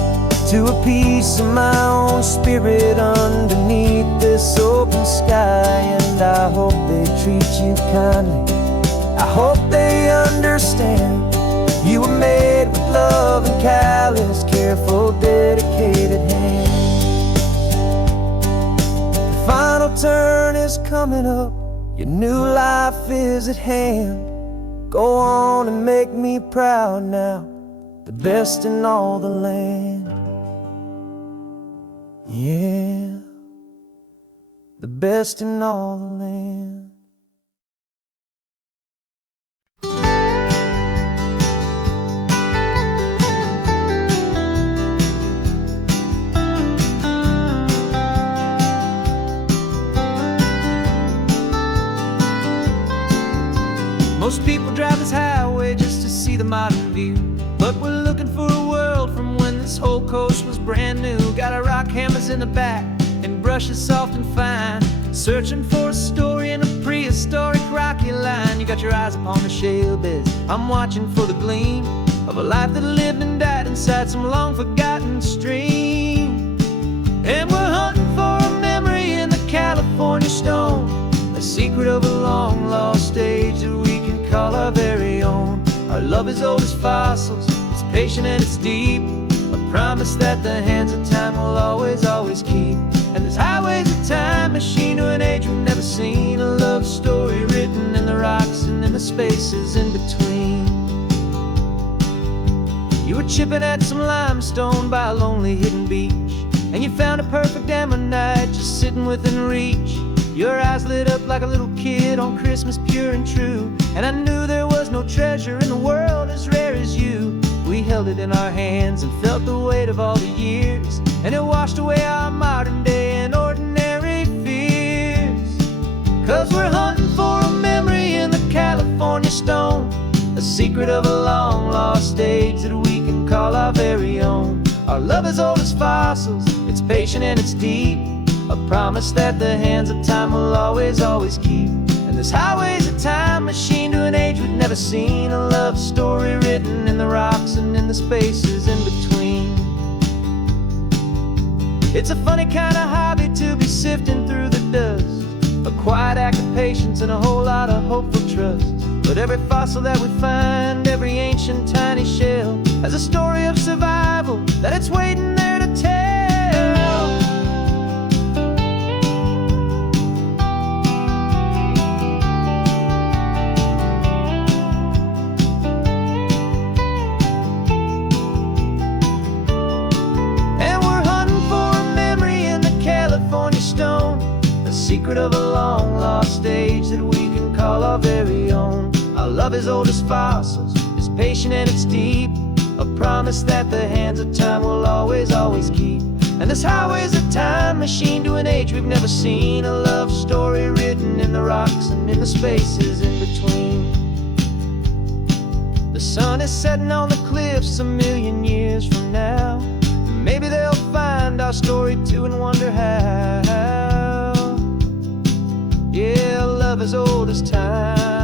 to a piece of my own spirit underneath this open sky. And I hope they treat you kindly, I hope they understand. You were made with love and callous, careful, dedicated hands. The final turn is coming up, your new life is at hand. Go on and make me proud now, the best in all the land. Yeah, the best in all the land. Most people drive this highway just to see the modern view, but we're looking for a world from when this whole coast was brand new. Got our rock hammers in the back and brushes soft and fine, searching for a story in a prehistoric rocky line. You got your eyes upon the shale beds, I'm watching for the gleam of a life that lived and died inside some long forgotten stream. And we're hunting for a memory in the California stone, a secret of a long lost age that we can call our very own. Our love is old as fossils, it's patient and it's deep, a promise that the hands of time will always, always keep. And this highway's a time machine to an age we've never seen, a love story written in the rocks and in the spaces in between. You were chipping at some limestone by a lonely hidden beach, and you found a perfect ammonite just sitting within reach. Your eyes lit up like a little kid on Christmas, pure and true, and I knew there was no treasure in the world as rare as you. We held it in our hands and felt the weight of all the years, and it washed away our modern day and ordinary fears. 'Cause we're hunting for a memory in the California stone, a secret of a long lost age that we can call our very own. Our love is old as fossils, it's patient and it's deep, a promise that the hands of time will always, always keep. And this highway's a time machine to an age we've never seen, a love story written in the rocks and in the spaces in between. It's a funny kind of hobby to be sifting through the dust, a quiet act of patience and a whole lot of hopeful trust. But every fossil that we find, every ancient tiny shell, has a story of survival that it's waiting there to tell. Secret of a long lost age that we can call our very own. Our love is old as fossils, it's patient and it's deep, a promise that the hands of time will always, always keep. And this highway's a time machine to an age we've never seen, a love story written in the rocks and in the spaces in between. The sun is setting on the cliffs a million years from now, maybe they'll find our story too and wonder how. Yeah, love as old as time.